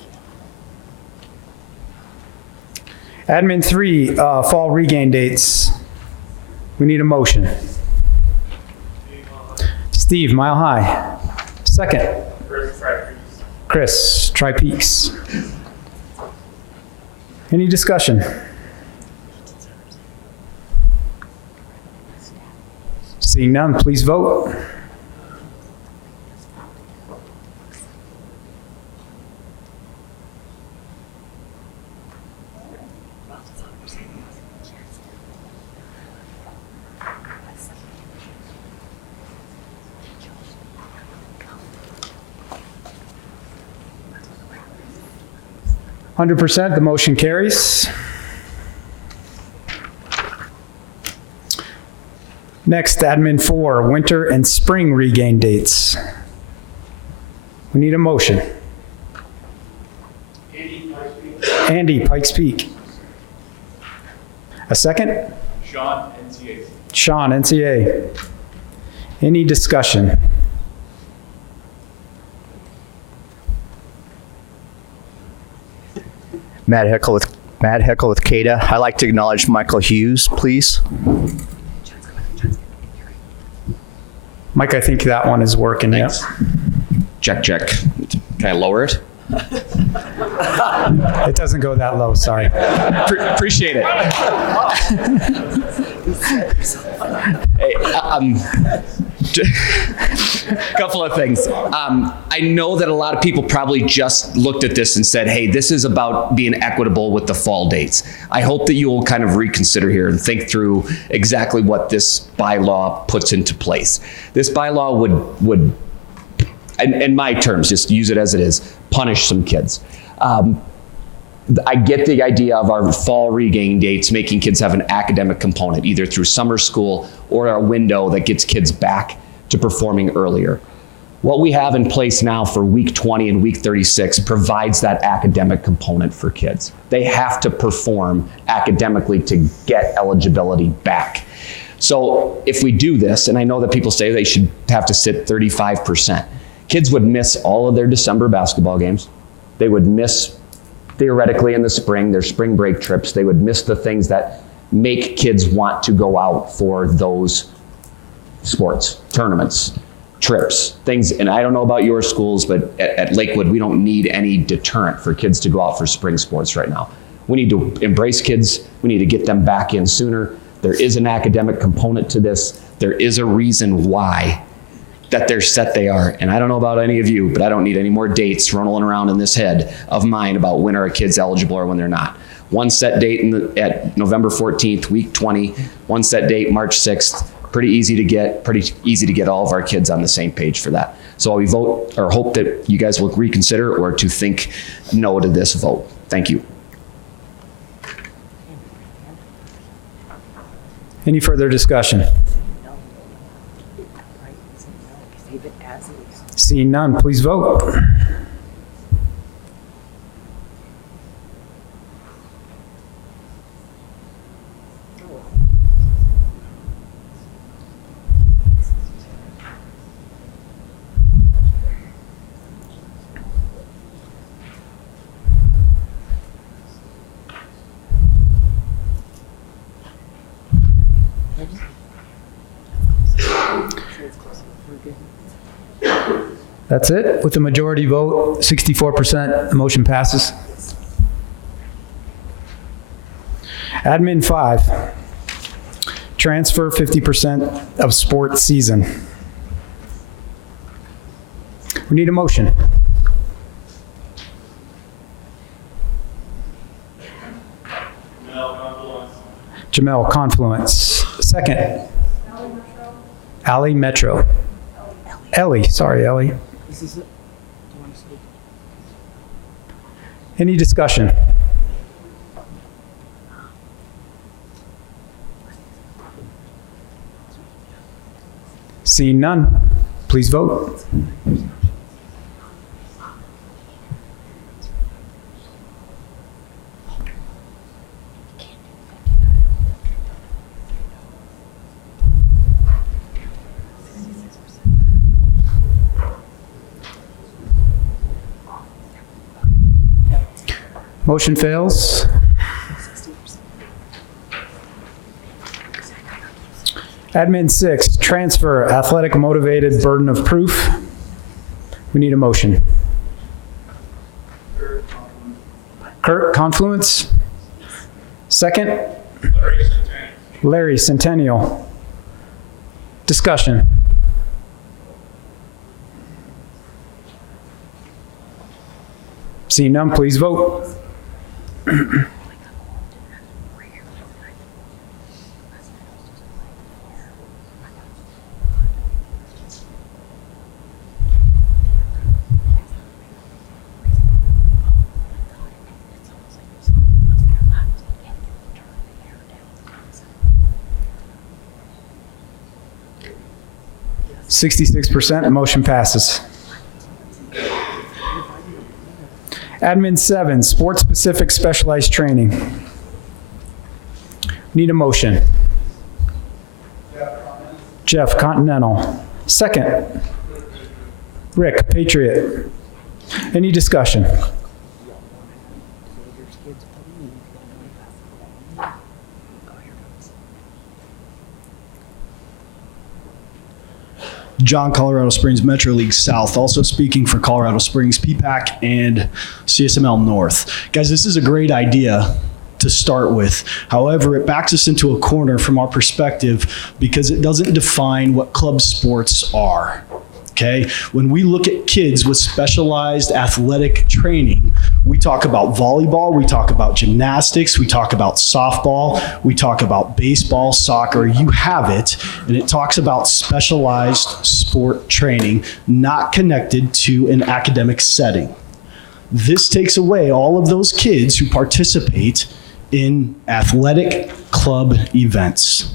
Admin 3, fall regain dates. We need a motion. Steve, Mile High. Second. Chris, Tri-Peaks. Any discussion? Seeing none, please vote. %, the motion carries. Next, admin 4, winter and spring regain dates. We need a motion. Andy, Pikes Peak. A second? Sean, NCA. Sean, NCA. Any discussion? Matt Heckle with CADA. I'd like to acknowledge Michael Hughes, please. Mike, I think that one is working. Thanks. Check, check. Can I lower it? It doesn't go that low, sorry. Appreciate it. Hey, couple of things. I know that a lot of people probably just looked at this and said, hey, this is about being equitable with the fall dates. I hope that you will kind of reconsider here and think through exactly what this bylaw puts into place. This bylaw would in my terms, just use it as it is, punish some kids. I get the idea of our fall regain dates making kids have an academic component, either through summer school or a window that gets kids back to performing earlier. What we have in place now for week 20 and week 36 provides that academic component for kids. They have to perform academically to get eligibility back. So if we do this, and I know that people say they should have to sit 35%, kids would miss all of their December basketball games. They would miss, theoretically in the spring, their spring break trips. They would miss the things that make kids want to go out for those sports, tournaments, trips, things. And I don't know about your schools, but at Lakewood, we don't need any deterrent for kids to go out for spring sports right now. We need to embrace kids. We need to get them back in sooner. There is an academic component to this. There is a reason why that they're set they are. And I don't know about any of you, but I don't need any more dates rolling around in this head of mine about when are kids eligible or when they're not. One set date at November 14th, week 20, one set date, March 6th, pretty easy to get all of our kids on the same page for that. So we vote or hope that you guys will reconsider or to think no to this vote. Thank you. Any further discussion? Seeing none, please vote. That's it. With a majority vote, 64%, the motion passes. Admin 5, transfer 50% of sports season. We need a motion. Jamel Confluence. Second. Allie Metro. Ellie, sorry, Ellie. Any discussion? Seeing none, please vote. Motion fails. Admin 6, transfer athletic motivated burden of proof. We need a motion. Kurt Confluence. Second. Larry Centennial. Discussion. Seeing none, please vote. 66%, motion passes. Admin 7, sport-specific specialized training. Need a motion. Jeff Continental. Second. Rick Patriot. Any discussion? John, Colorado Springs Metro League South, also speaking for Colorado Springs PPAC and CSML North. Guys, this is a great idea to start with. However, it backs us into a corner from our perspective because it doesn't define what club sports are. Okay, when we look at kids with specialized athletic training, we talk about volleyball, we talk about gymnastics, we talk about softball, we talk about baseball, soccer, you have it, and it talks about specialized sport training, not connected to an academic setting. This takes away all of those kids who participate in athletic club events.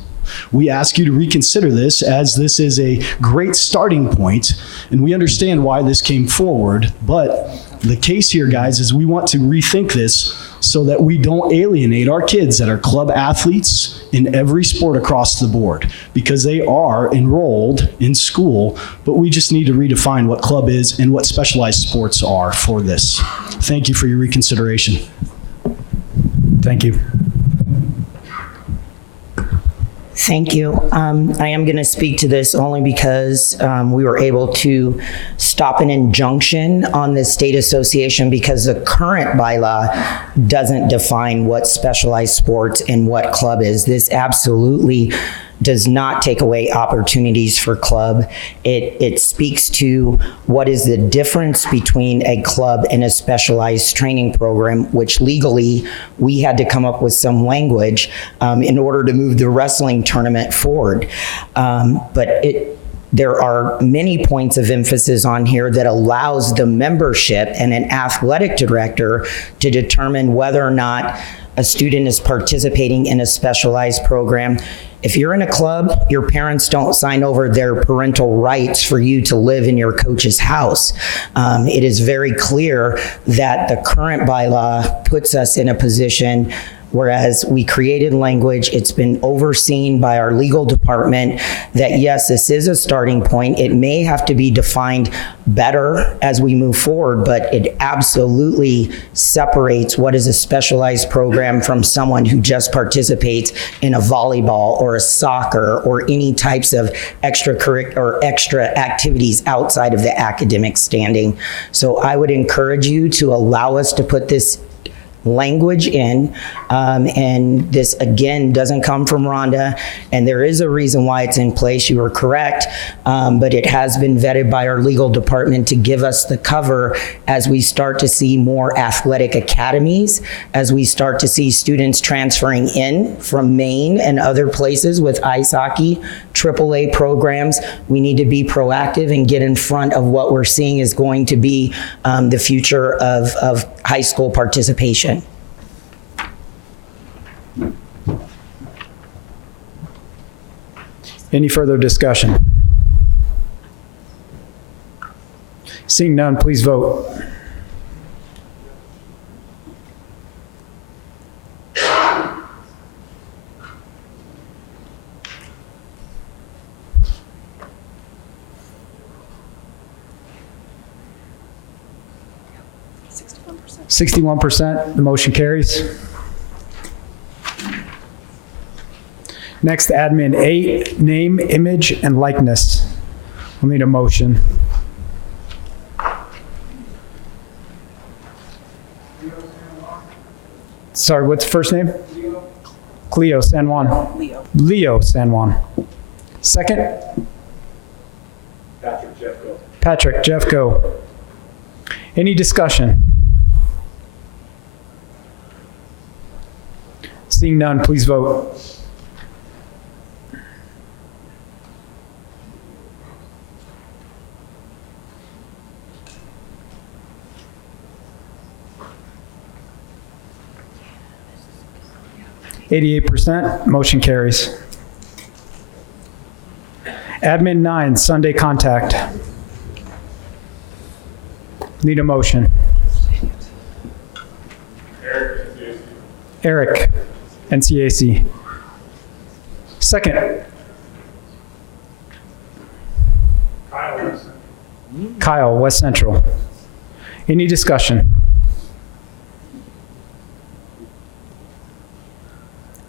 We ask you to reconsider this, as this is a great starting point, and we understand why this came forward. But the case here, guys, is we want to rethink this so that we don't alienate our kids that are club athletes in every sport across the board, because they are enrolled in school, but we just need to redefine what club is and what specialized sports are for this. Thank you for your reconsideration. Thank you. Thank you. I am going to speak to this only because we were able to stop an injunction on the state association because the current bylaw doesn't define what specialized sports and what club is. This absolutely does not take away opportunities for club. It speaks to what is the difference between a club and a specialized training program, which legally we had to come up with some language in order to move the wrestling tournament forward. There are many points of emphasis on here that allows the membership and an athletic director to determine whether or not a student is participating in a specialized program. If you're in a club, your parents don't sign over their parental rights for you to live in your coach's house. It is very clear that the current bylaw puts us in a position whereas we created language, it's been overseen by our legal department that yes, this is a starting point. It may have to be defined better as we move forward, but it absolutely separates what is a specialized program from someone who just participates in a volleyball or a soccer or any types of extracurricular or extra activities outside of the academic standing. So I would encourage you to allow us to put this language in, and this again doesn't come from Rhonda, and there is a reason why it's in place. You are correct, but it has been vetted by our legal department to give us the cover as we start to see more athletic academies, as we start to see students transferring in from Maine and other places with ice hockey, AAA programs. We need to be proactive and get in front of what we're seeing is going to be the future of high school participation. Any further discussion? Seeing none, please vote. %. 61%, the motion carries. Next, admin 8, name, image, and likeness. We'll need a motion. Sorry, what's the first name? Cleo San Juan. Leo San Juan. Second? Patrick Jeffco. Any discussion? Seeing none, please vote. %, motion carries. Admin 9, Sunday contact. Need a motion. Eric, NCAC. Second. Kyle, West Central. Any discussion?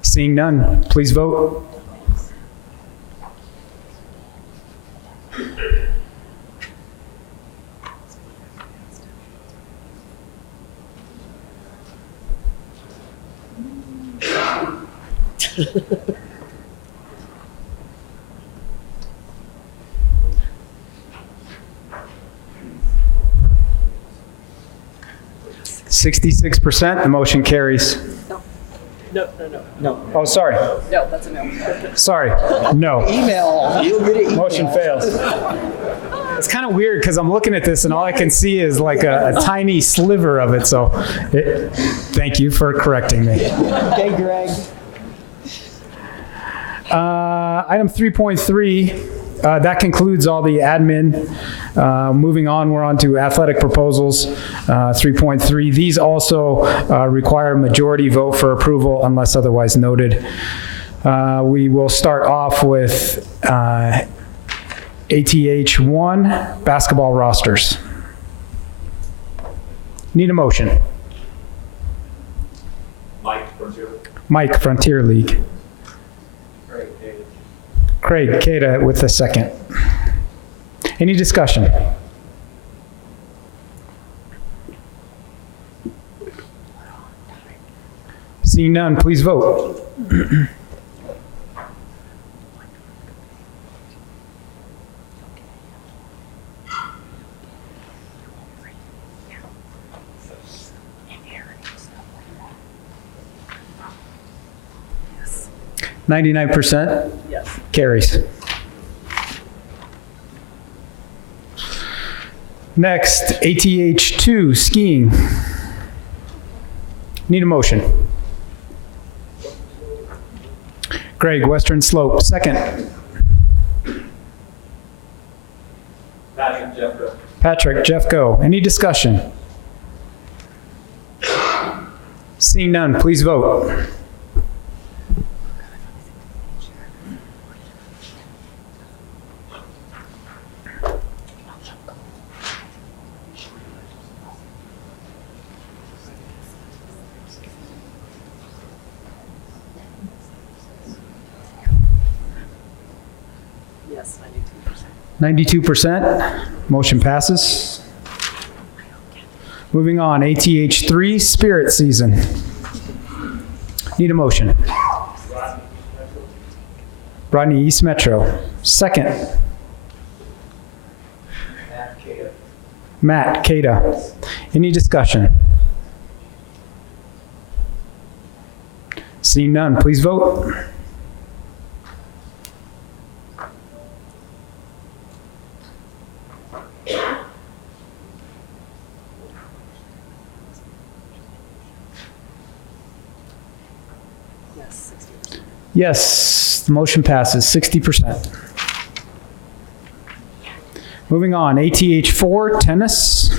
Seeing none, please vote. %, the motion carries. No. Oh, sorry. No, that's a no. Sorry. No. Email. You'll get it. Motion fails. It's kind of weird because I'm looking at this and all I can see is like a tiny sliver of it. So thank you for correcting me. Okay, Greg. Item 3.3, that concludes all the admin. Moving on, we're on to athletic proposals, 3.3. These also require a majority vote for approval unless otherwise noted. We will start off with ATH 1, basketball rosters. Need a motion. Mike, Frontier League. Craig Cada with the second. Any discussion? Seeing none, please vote. Yes. 99%? Yes. Carries. Next, ATH 2, skiing. Need a motion. Greg, Western Slope, second. Patrick Jeffco. Any discussion? Seeing none, please vote. Yes, 92%. 92%, motion passes. Moving on, ATH3, Spirit Season. Need a motion. Rodney, East Metro. Second. Matt Cada. Any discussion? Seeing none, please vote. Yes, the motion passes 60%. Moving on, ATH4, Tennis.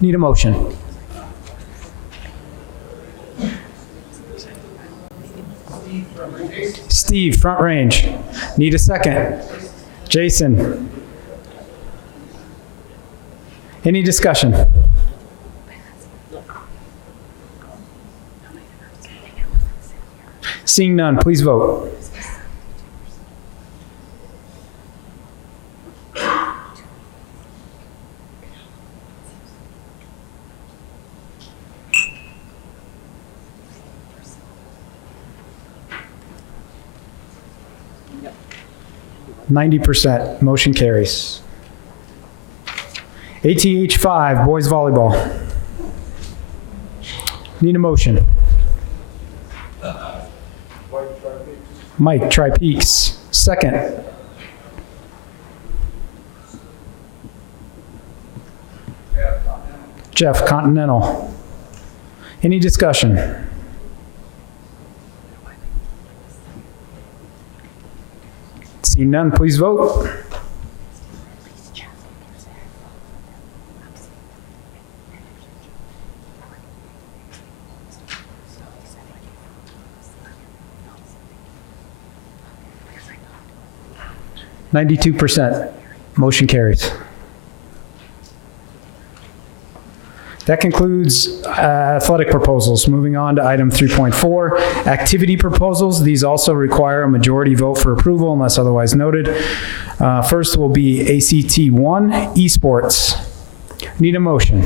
Need a motion. Steve, Front Range. Need a second. Jason. Any discussion? Seeing none, please vote. Yep. 90%, motion carries. ATH5, boys volleyball. Need a motion. Mike Tri-Peaks, second. Jeff Continental. Any discussion? Seeing none, please vote. %. Motion carries. That concludes athletic proposals. Moving on to item 3.4, activity proposals. These also require a majority vote for approval unless otherwise noted. First will be ACT 1, esports. Need a motion.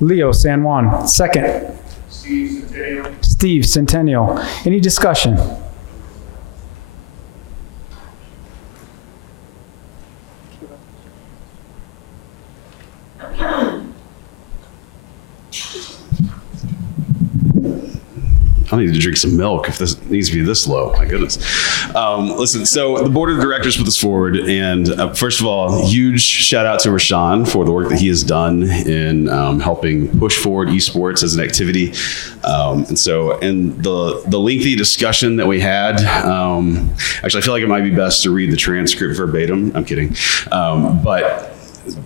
Leo San Juan, second. Steve Centennial. Any discussion? I need to drink some milk if this needs to be this low. My goodness. Listen, so the board of directors put this forward, and first of all, huge shout out to Rashawn for the work that he has done in helping push forward esports as an activity. And the lengthy discussion that we had, actually, I feel like it might be best to read the transcript verbatim. I'm kidding. But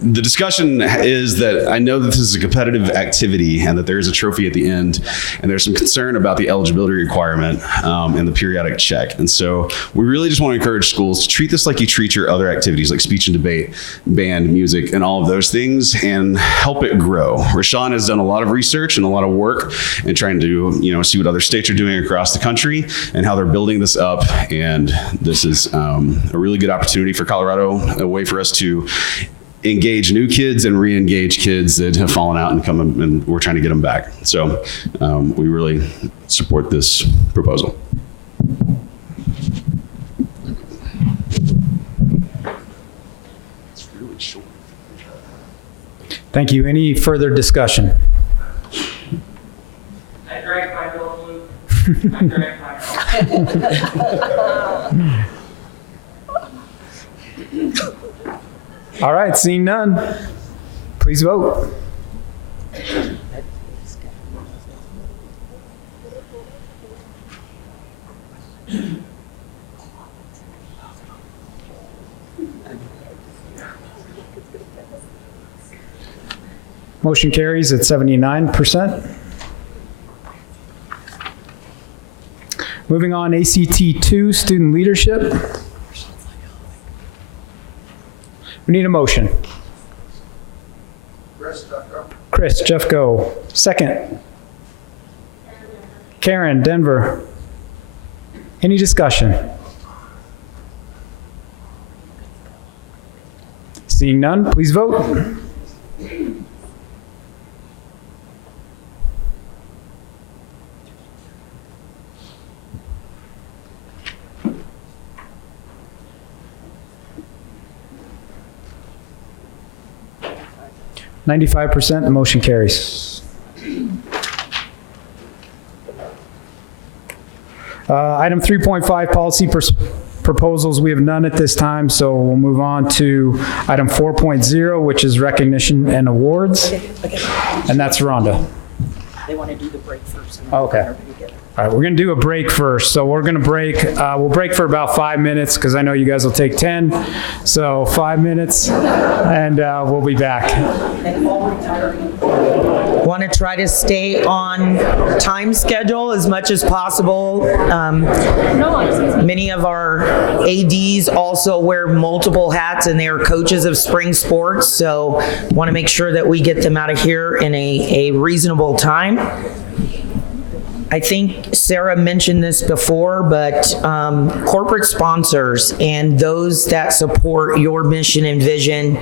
the discussion is that I know that this is a competitive activity and that there is a trophy at the end, and there's some concern about the eligibility requirement and the periodic check. And so we really just want to encourage schools to treat this like you treat your other activities like speech and debate, band, music, and all of those things, and help it grow. Rashawn has done a lot of research and a lot of work in trying to see what other states are doing across the country and how they're building this up. And this is a really good opportunity for Colorado, a way for us to engage new kids and re-engage kids that have fallen out and we're trying to get them back. So we really support this proposal. It's really short. Thank you. Any further discussion? I drank my milk. All right, seeing none, please vote. Motion carries at 79%. Moving on, ACT 2, student leadership. We need a motion. Chris Jeffco, second. Karen Denver. Any discussion? Seeing none, please vote. %, the motion carries. Item 3.5, policy proposals. We have none at this time, so we'll move on to item 4.0, which is recognition and awards. And that's Rhonda. They want to do the break first. Okay. All right, we're going to do a break first. So we're going to break. We'll break for about 5 minutes because I know you guys will take 10. So 5 minutes, and we'll be back. Want to try to stay on time schedule as much as possible. Many of our ADs also wear multiple hats, and they are coaches of spring sports. So want to make sure that we get them out of here in a reasonable time. I think Sarah mentioned this before, but corporate sponsors and those that support your mission and vision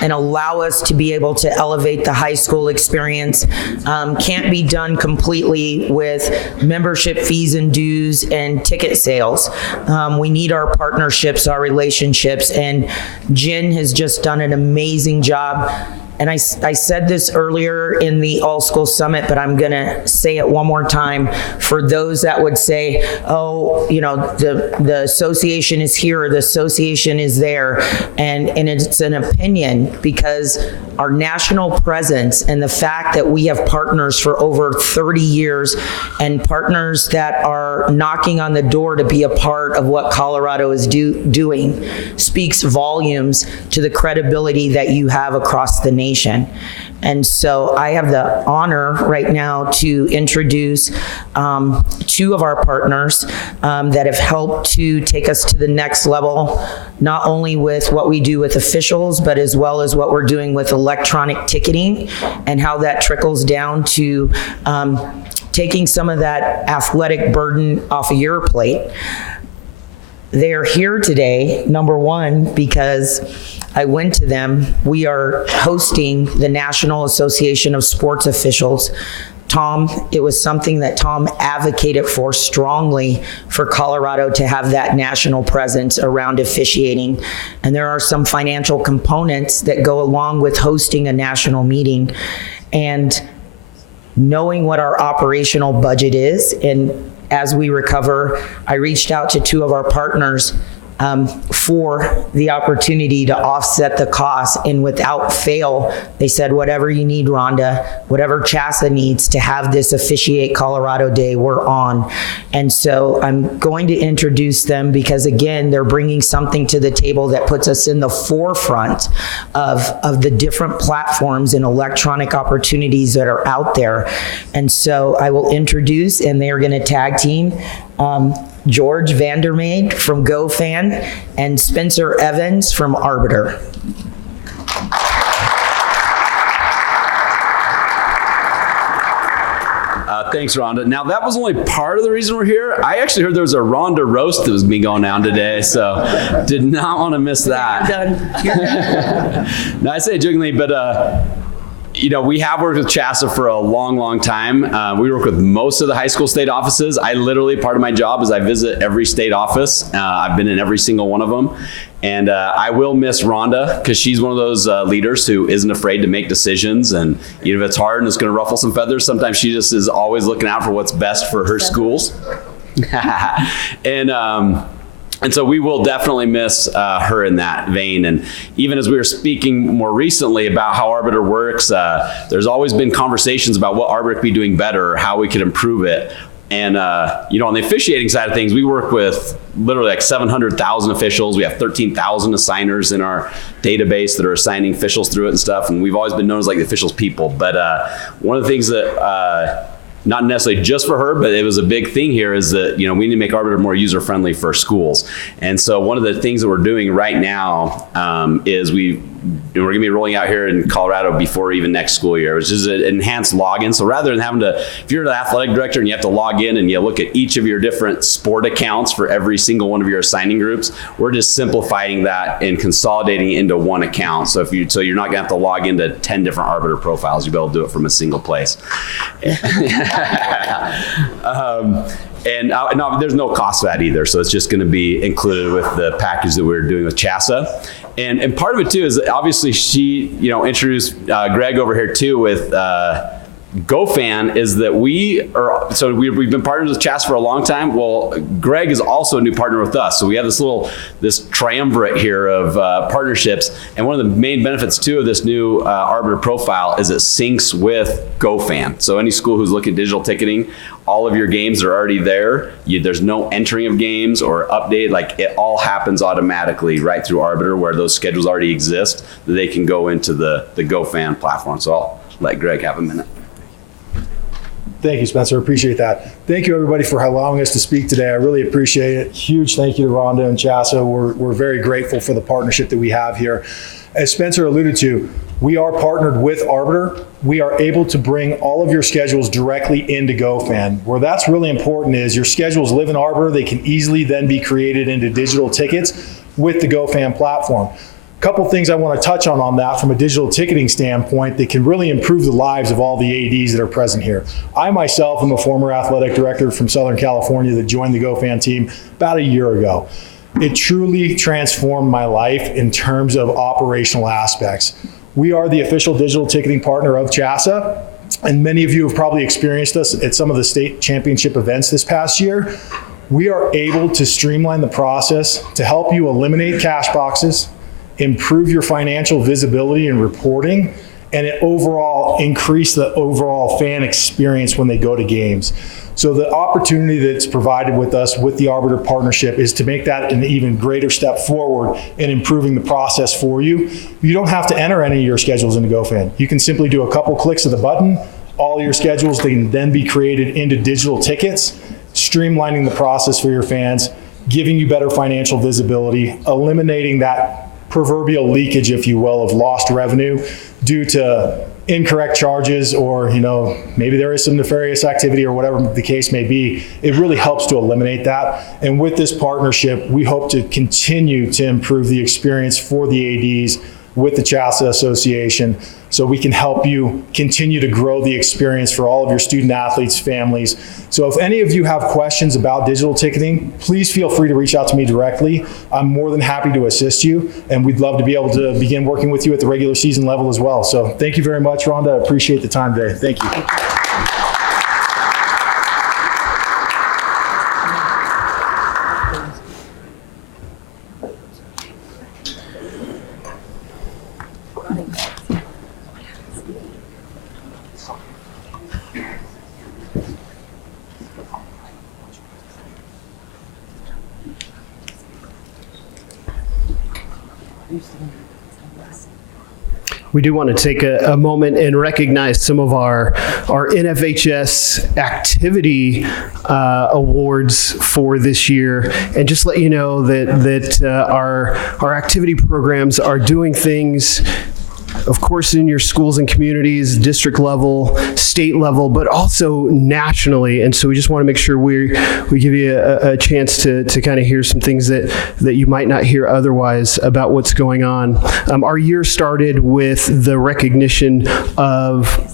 and allow us to be able to elevate the high school experience can't be done completely with membership fees and dues and ticket sales. We need our partnerships, our relationships, and Jen has just done an amazing job. And I said this earlier in the All School Summit, but I'm going to say it one more time for those that would say, oh, you know, the association is here, or the association is there. And it's an opinion, because our national presence and the fact that we have partners for over 30 years and partners that are knocking on the door to be a part of what Colorado is doing speaks volumes to the credibility that you have across the nation. And so I have the honor right now to introduce two of our partners that have helped to take us to the next level, not only with what we do with officials, but as well as what we're doing with electronic ticketing and how that trickles down to taking some of that athletic burden off of your plate. They are here today, number one, because I went to them. We are hosting the National Association of Sports Officials. Tom, it was something that Tom advocated for strongly for Colorado to have that national presence around officiating. And there are some financial components that go along with hosting a national meeting. And knowing what our operational budget is, and as we recover, I reached out to two of our partners for the opportunity to offset the cost, and without fail, they said, whatever you need, Rhonda, whatever CHSAA needs to have this Officiate Colorado Day, we're on. And so I'm going to introduce them because, again, they're bringing something to the table that puts us in the forefront of the different platforms and electronic opportunities that are out there. And so I will introduce, and they are going to tag team, George Vandermeid from GoFan and Spencer Evans from Arbiter. Thanks, Rhonda. Now, that was only part of the reason we're here. I actually heard there was a Rhonda roast that was going to be going down today, so did not want to miss that. You're done. No, I say it jokingly, but you know, we have worked with CHSAA for a long, long time. We work with most of the high school state offices. I literally, part of my job is I visit every state office. I've been in every single one of them. And I will miss Rhonda because she's one of those leaders who isn't afraid to make decisions. And even if it's hard and it's going to ruffle some feathers, sometimes she just is always looking out for what's best for her schools. And so we will definitely miss her in that vein. And even as we were speaking more recently about how Arbiter works, there's always been conversations about what Arbiter could be doing better, or how we could improve it. And, you know, on the officiating side of things, we work with literally like 700,000 officials. We have 13,000 assigners in our database that are assigning officials through it and stuff. And we've always been known as like the officials people. But one of the things that, not necessarily just for her, but it was a big thing here, is that, you know, we need to make Arbiter more user-friendly for schools. And so one of the things that we're doing right now is we we're going to be rolling out here in Colorado before even next school year, which is an enhanced login. So rather than having to, if you're the athletic director and you have to log in and you look at each of your different sport accounts for every single one of your assigning groups, we're just simplifying that and consolidating it into one account. So you're not going to have to log into 10 different arbiter profiles. You'll be able to do it from a single place. No, there's no cost for that either. So it's just going to be included with the package that we're doing with CHSAA. And part of it too is obviously she, introduced Greg over here too with GoFan, is that we've been partners with CHSAA for a long time. Well, Greg is also a new partner with us. So we have this triumvirate here of partnerships. And one of the main benefits too of this new arbiter profile is it syncs with GoFan. So any school who's looking at digital ticketing, all of your games are already there. There's no entering of games or update. Like, it all happens automatically right through Arbiter, where those schedules already exist, that they can go into the GoFan platform. So I'll let Greg have a minute. Thank you, Spencer. Appreciate that. Thank you, everybody, for allowing us to speak today. I really appreciate it. Huge thank you to Rhonda and CHSAA. We're very grateful for the partnership that we have here. As Spencer alluded to, we are partnered with Arbiter. We are able to bring all of your schedules directly into GoFan. Where that's really important is your schedules live in Arbiter. They can easily then be created into digital tickets with the GoFan platform. A couple things I want to touch on that from a digital ticketing standpoint that can really improve the lives of all the ADs that are present here. I myself am a former athletic director from Southern California that joined the GoFan team about a year ago. It truly transformed my life in terms of operational aspects. We are the official digital ticketing partner of CHSAA, and many of you have probably experienced us at some of the state championship events this past year. We are able to streamline the process to help you eliminate cash boxes, improve your financial visibility and reporting, and overall increase the overall fan experience when they go to games. So the opportunity that's provided with us with the Arbiter partnership is to make that an even greater step forward in improving the process for you. You don't have to enter any of your schedules into GoFan. You can simply do a couple clicks of the button. All your schedules can then be created into digital tickets, streamlining the process for your fans, giving you better financial visibility, eliminating that proverbial leakage, if you will, of lost revenue due to incorrect charges, or maybe there is some nefarious activity or whatever the case may be. It really helps to eliminate that. And with this partnership, we hope to continue to improve the experience for the ADs with the CHSAA Association, so we can help you continue to grow the experience for all of your student athletes, families. So if any of you have questions about digital ticketing, please feel free to reach out to me directly. I'm more than happy to assist you, and we'd love to be able to begin working with you at the regular season level as well. So thank you very much, Rhonda. I appreciate the time today. Thank you. We do want to take a moment and recognize some of our Nfhs activity awards for this year, and just let you know that our activity programs are doing things, of course, in your schools and communities, district level, state level, but also nationally. And so we just want to make sure we give you a chance to kind of hear some things that you might not hear otherwise about what's going on. Our year started with the recognition of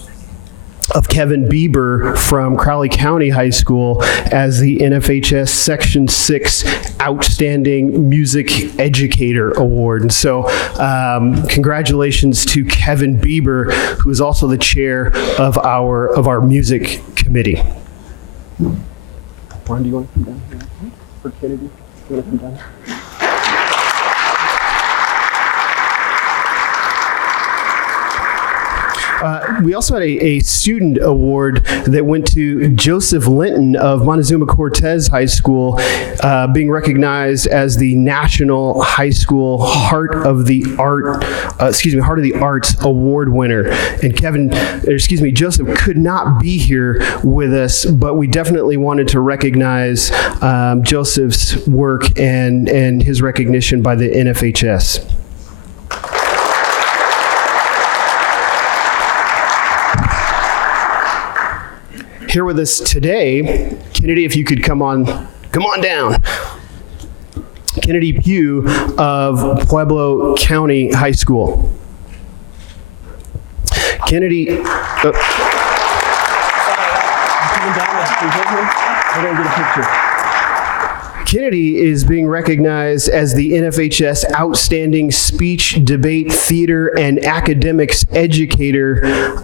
Kevin Bieber from Crowley County High School as the Nfhs Section 6 Outstanding Music Educator Award. And so congratulations to Kevin Bieber, who is also the chair of our music committee. Ron, do you want to come down here for Kennedy? Do you want to come down? We also had a student award that went to Joseph Linton of Montezuma Cortez High School, being recognized as the National High School Heart of the Arts Award winner. And Joseph could not be here with us, but we definitely wanted to recognize Joseph's work and his recognition by the Nfhs. here with us today, Kennedy, if you could come on down. Kennedy Pugh of Pueblo County High School. Kennedy. Kennedy is being recognized as the NFHS Outstanding Speech, Debate, Theater, and Academics Educator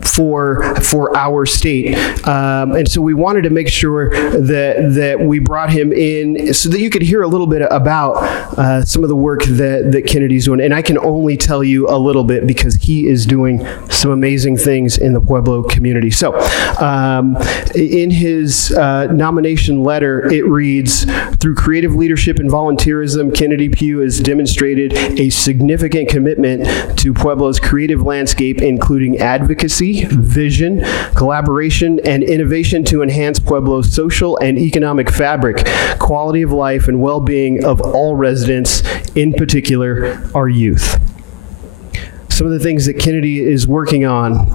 for our state. And so we wanted to make sure that we brought him in so that you could hear a little bit about some of the work that Kennedy's doing. And I can only tell you a little bit because he is doing some amazing things in the Pueblo community. So in his nomination letter, it reads, through creative leadership and volunteerism, Kennedy Pugh has demonstrated a significant commitment to Pueblo's creative landscape, including advocacy, vision, collaboration, and innovation to enhance Pueblo's social and economic fabric, quality of life, and well-being of all residents, in particular, our youth. Some of the things that Kennedy is working on: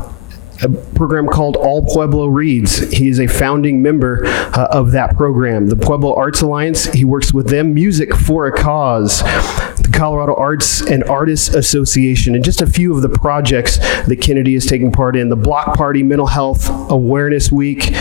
a program called All Pueblo Reads. He is a founding member of that program. The Pueblo Arts Alliance, he works with them. Music for a Cause, the Colorado Arts and Artists Association, and just a few of the projects that Kennedy is taking part in. The Block Party Mental Health Awareness Week,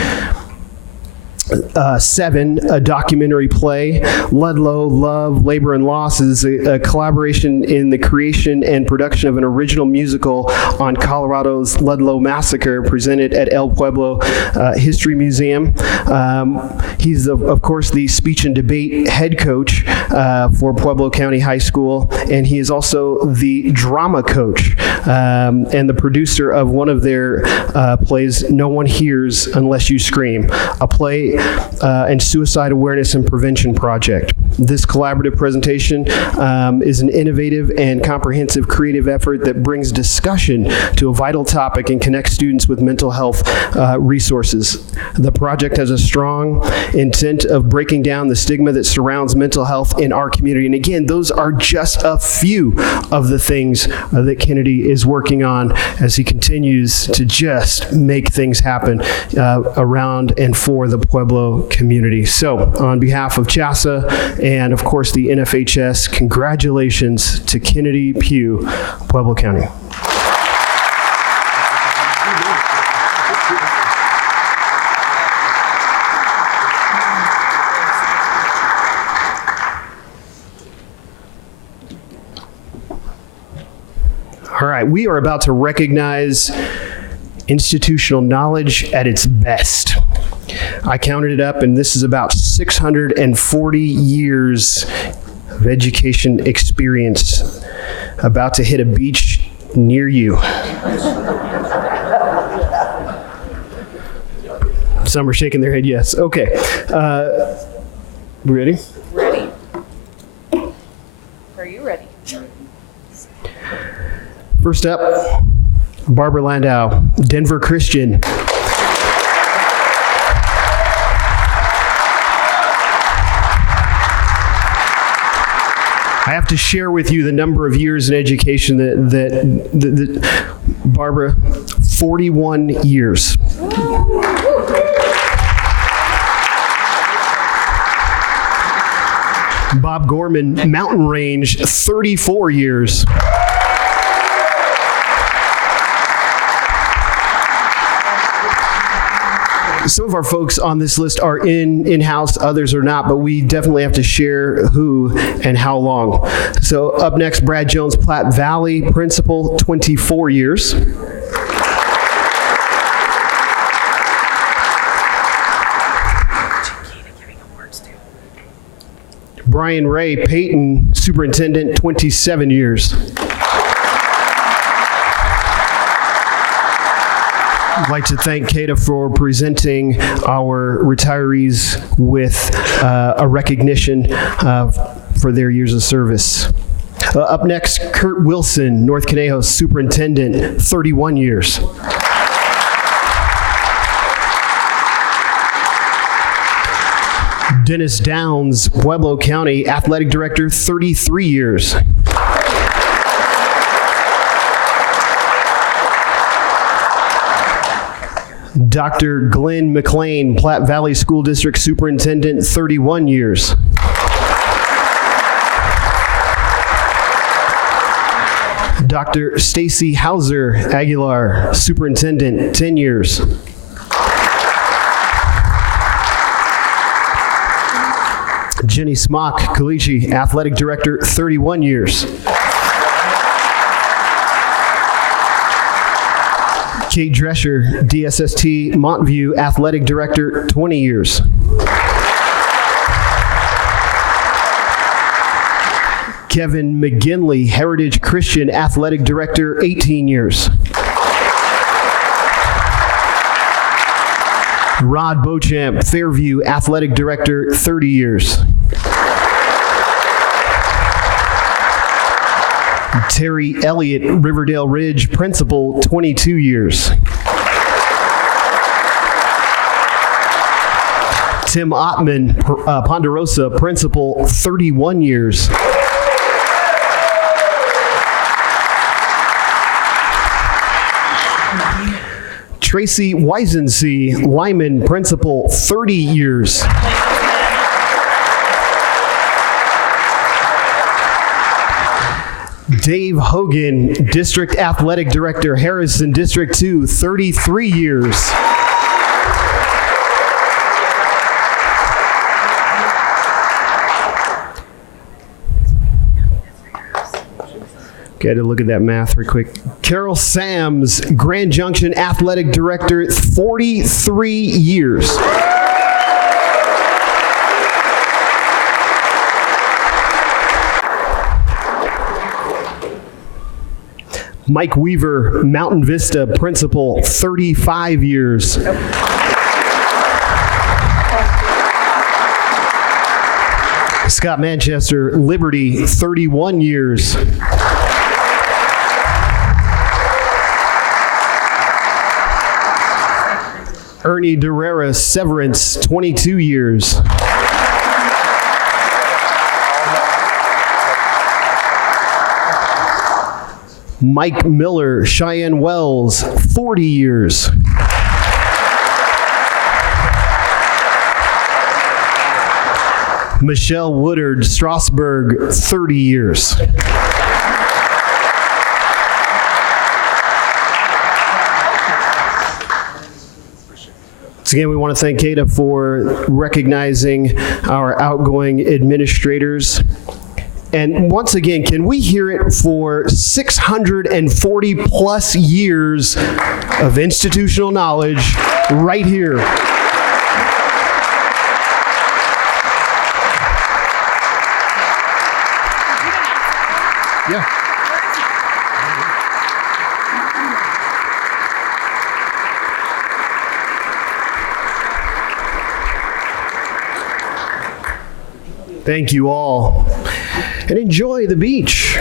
7, a documentary play, Ludlow, Love, Labor and Loss is a collaboration in the creation and production of an original musical on Colorado's Ludlow Massacre, presented at El Pueblo History Museum. He's, of course, the speech and debate head coach for Pueblo County High School, and he is also the drama coach and the producer of one of their plays, No One Hears Unless You Scream, a play and suicide awareness and prevention project. This collaborative presentation is an innovative and comprehensive creative effort that brings discussion to a vital topic and connects students with mental health resources. The project has a strong intent of breaking down the stigma that surrounds mental health in our community. And again, those are just a few of the things that Kennedy is working on as he continues to just make things happen around and for the Pueblo community. So, on behalf of CHSAA and, of course, the NFHS, congratulations to Kennedy Pugh, Pueblo County. All right, we are about to recognize institutional knowledge at its best. I counted it up, and this is about 640 years of education experience about to hit a beach near you. Some are shaking their head yes. Okay. Ready? Ready. Are you ready? First up, Barbara Landau, Denver Christian. I have to share with you the number of years in education that Barbara, 41 years. Bob Gorman, Mountain Range, 34 years. Some of our folks on this list are in-house, others are not, but we definitely have to share who and how long. So up next, Brad Jones, Platt Valley Principal, 24 years. Brian Ray Payton, Superintendent, 27 years. I'd like to thank CATA for presenting our retirees with a recognition for their years of service. Up next, Kurt Wilson, North Conejos Superintendent, 31 years. Dennis Downs, Pueblo County Athletic Director, 33 years. Dr. Glenn McLean, Platt Valley School District Superintendent, 31 years. Dr. Stacy Hauser Aguilar, Superintendent, 10 years. Jenny Smock Kalichi, Athletic Director, 31 years. Kate Drescher, DSST Montview Athletic Director, 20 years. Kevin McGinley, Heritage Christian Athletic Director, 18 years. Rod Beauchamp, Fairview Athletic Director, 30 years. Terry Elliott, Riverdale Ridge Principal, 22 years. Tim Ottman, Ponderosa Principal, 31 years. Tracy Weisensee, Lyman Principal, 30 years. Dave Hogan, District Athletic Director, Harrison District 2, 33 years. Got to look at that math real quick. Carol Sams, Grand Junction Athletic Director, 43 years. Mike Weaver, Mountain Vista Principal, 35 years. Scott Manchester, Liberty, 31 years. Ernie Durera, Severance, 22 years. Mike Miller, Cheyenne Wells, 40 years. Michelle Woodard, Strasburg, 30 years. Again, we want to thank Kata for recognizing our outgoing administrators. And once again, can we hear it for 640 plus years of institutional knowledge right here? Yeah. Thank you all, and enjoy the beach.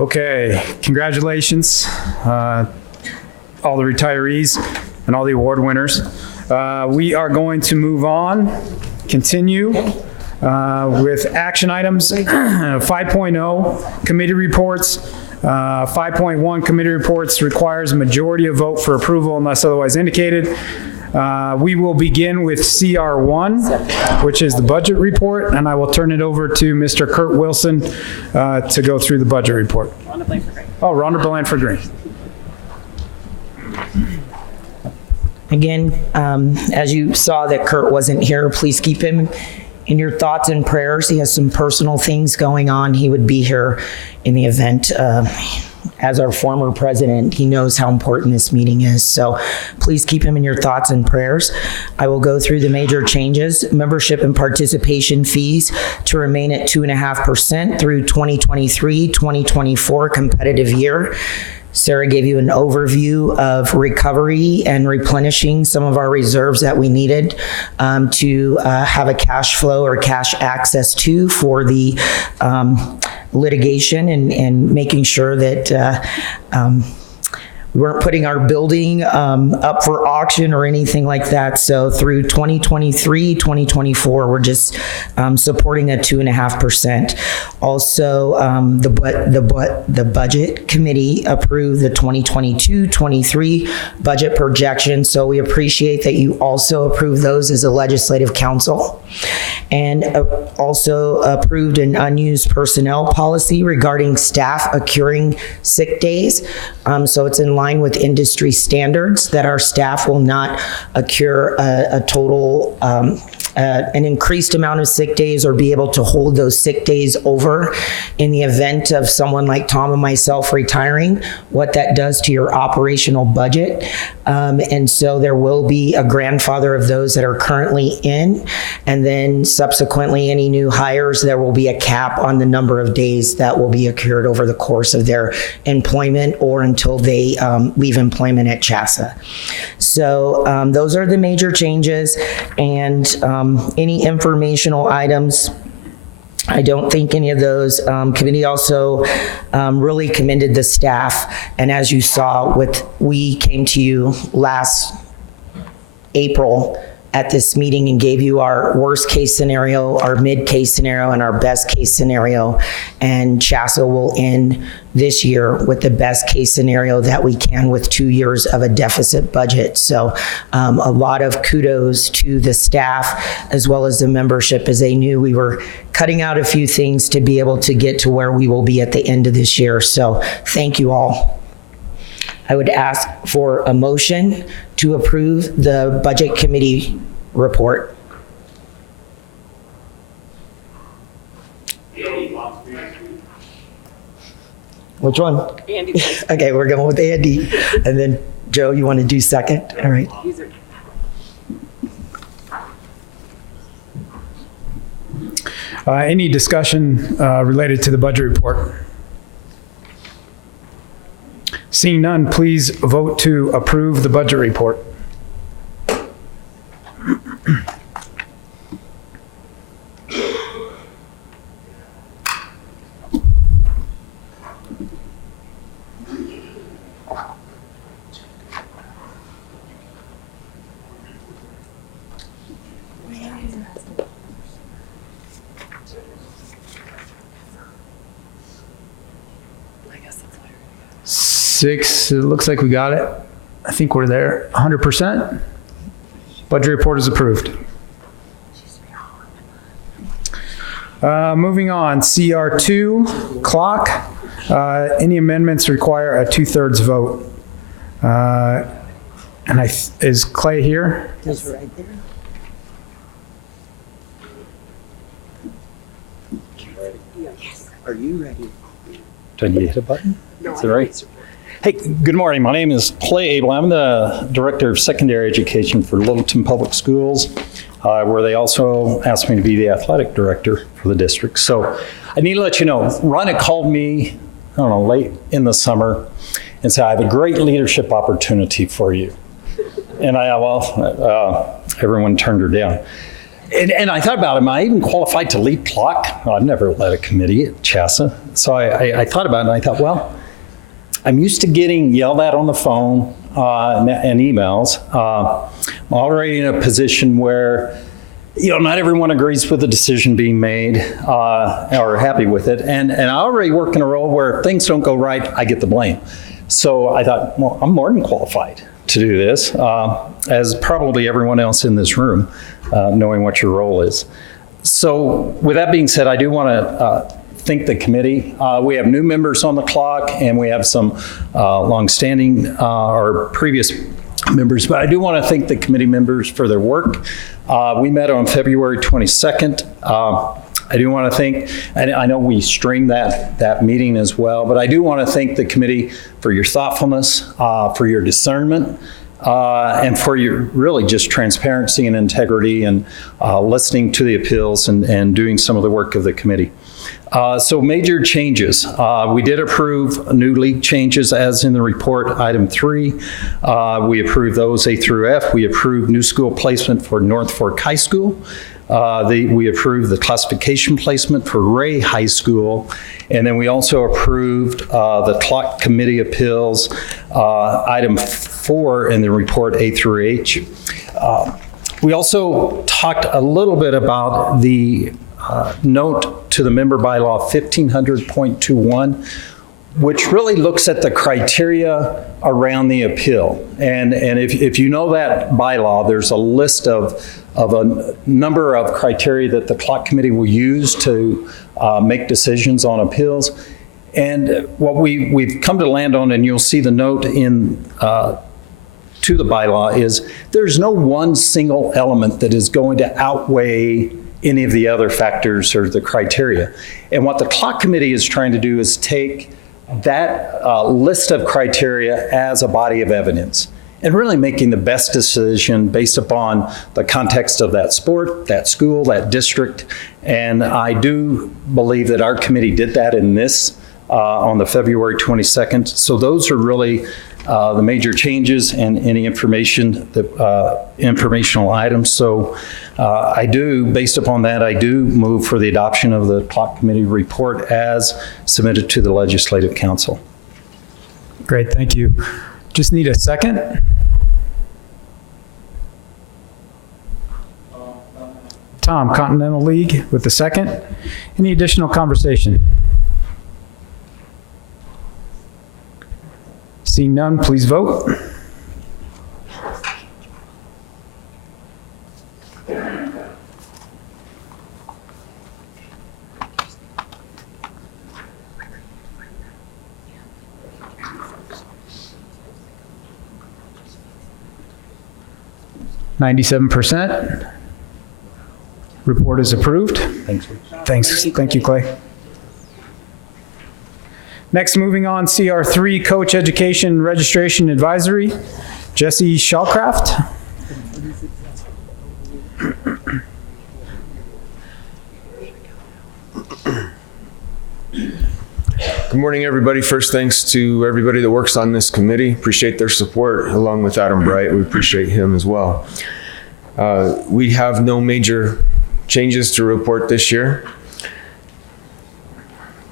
Okay, congratulations, all the retirees and all the award winners. We are going to move on, continue with action items 5.0, committee reports. 5.1, committee reports requires a majority of vote for approval unless otherwise indicated. We will begin with CR1, which is the budget report, and I will turn it over to Mr. Kurt Wilson to go through the budget report. Rhonda Blanford Green. Oh, Rhonda Blanford Green. Again, as you saw that Kurt wasn't here, please keep him in your thoughts and prayers. He has some personal things going on. He would be here in the event. As our former president, he knows how important this meeting is. So please keep him in your thoughts and prayers. I will go through the major changes. Membership and participation fees to remain at 2.5% through 2023-2024 competitive year. Sarah gave you an overview of recovery and replenishing some of our reserves that we needed to have a cash flow or cash access to for the litigation and making sure that we weren't putting our building up for auction or anything like that. So through 2023, 2024, we're just supporting a 2.5%. Also, the budget committee approved the 2022-23 budget projection. So we appreciate that you also approved those as a legislative council, and also approved an unused personnel policy regarding staff accruing sick days. So it's in line with industry standards that our staff will not accrue a total, an increased amount of sick days or be able to hold those sick days over in the event of someone like Tom and myself retiring, what that does to your operational budget. And so there will be a grandfather of those that are currently in, and then subsequently any new hires, there will be a cap on the number of days that will be accrued over the course of their employment or until they leave employment at CHSAA. So those are the major changes, and any informational items, I don't think any of those. Committee also really commended the staff, and as you saw, we came to you last April at this meeting and gave you our worst case scenario, our mid case scenario, and our best case scenario. And CHSAA will end this year with the best case scenario that we can with 2 years of a deficit budget. So a lot of kudos to the staff as well as the membership, as they knew we were cutting out a few things to be able to get to where we will be at the end of this year. So thank you all. I would ask for a motion to approve the Budget Committee report. Which one? Andy. Okay, we're going with Andy. And then Joe, you want to do second? All right. Any discussion related to the budget report? Seeing none, please vote to approve the budget report. Six, it looks like we got it. I think we're there, 100%. Budget report is approved. Moving on, CR2, clock. Any amendments require a 2/3 vote. And is Clay here? He's right there. Yes. Are you ready? Do I need to hit a button? Is that right? Hey, good morning. My name is Clay Abel. I'm the Director of Secondary Education for Littleton Public Schools, where they also asked me to be the Athletic Director for the district. So I need to let you know, Ron had called me, I don't know, late in the summer and said, I have a great leadership opportunity for you. And everyone turned her down. And I thought about it, am I even qualified to lead clock? Well, I've never led a committee at CHSAA. So I thought about it and I thought, well, I'm used to getting yelled at on the phone and emails. I'm already in a position where, not everyone agrees with the decision being made or happy with it. And I already work in a role where if things don't go right, I get the blame. So I thought, well, I'm more than qualified to do this, as probably everyone else in this room, knowing what your role is. So with that being said, I do want to thank the committee. We have new members on the clock, and we have some longstanding or previous members, but I do want to thank the committee members for their work. We met on February 22nd. I do want to thank, and I know we streamed that meeting as well, but I do want to thank the committee for your thoughtfulness, for your discernment, and for your really just transparency and integrity and listening to the appeals and doing some of the work of the committee. So major changes. We did approve new league changes as in the report, item 3. We approved those A through F. We approved new school placement for North Fork High School. We approved the classification placement for Ray High School. And then we also approved the clock committee appeals, item 4 in the report A through H. We also talked a little bit about the note to the member bylaw 1500.21, which really looks at the criteria around the appeal. And if you know that bylaw, there's a list of a number of criteria that the clock committee will use to make decisions on appeals. And what we've come to land on, and you'll see the note in to the bylaw, is there's no one single element that is going to outweigh any of the other factors or the criteria. And what the clock committee is trying to do is take that list of criteria as a body of evidence and really making the best decision based upon the context of that sport, that school, that district. And I do believe that our committee did that in this on the February 22nd. So those are really the major changes and any information, informational items. So I do, based upon that, I do move for the adoption of the clock committee report as submitted to the Legislative Council. Great, thank you. Just need a second. Tom, Continental League with the second. Any additional conversation? Seeing none, please vote. %. Report is approved. Thanks. Thank you, Clay. Next, moving on, CR3 Coach Education Registration Advisory, Jesse Shawcraft. Good morning, everybody. First, thanks to everybody that works on this committee. Appreciate their support, along with Adam Bright. We appreciate him as well. We have no major changes to report this year.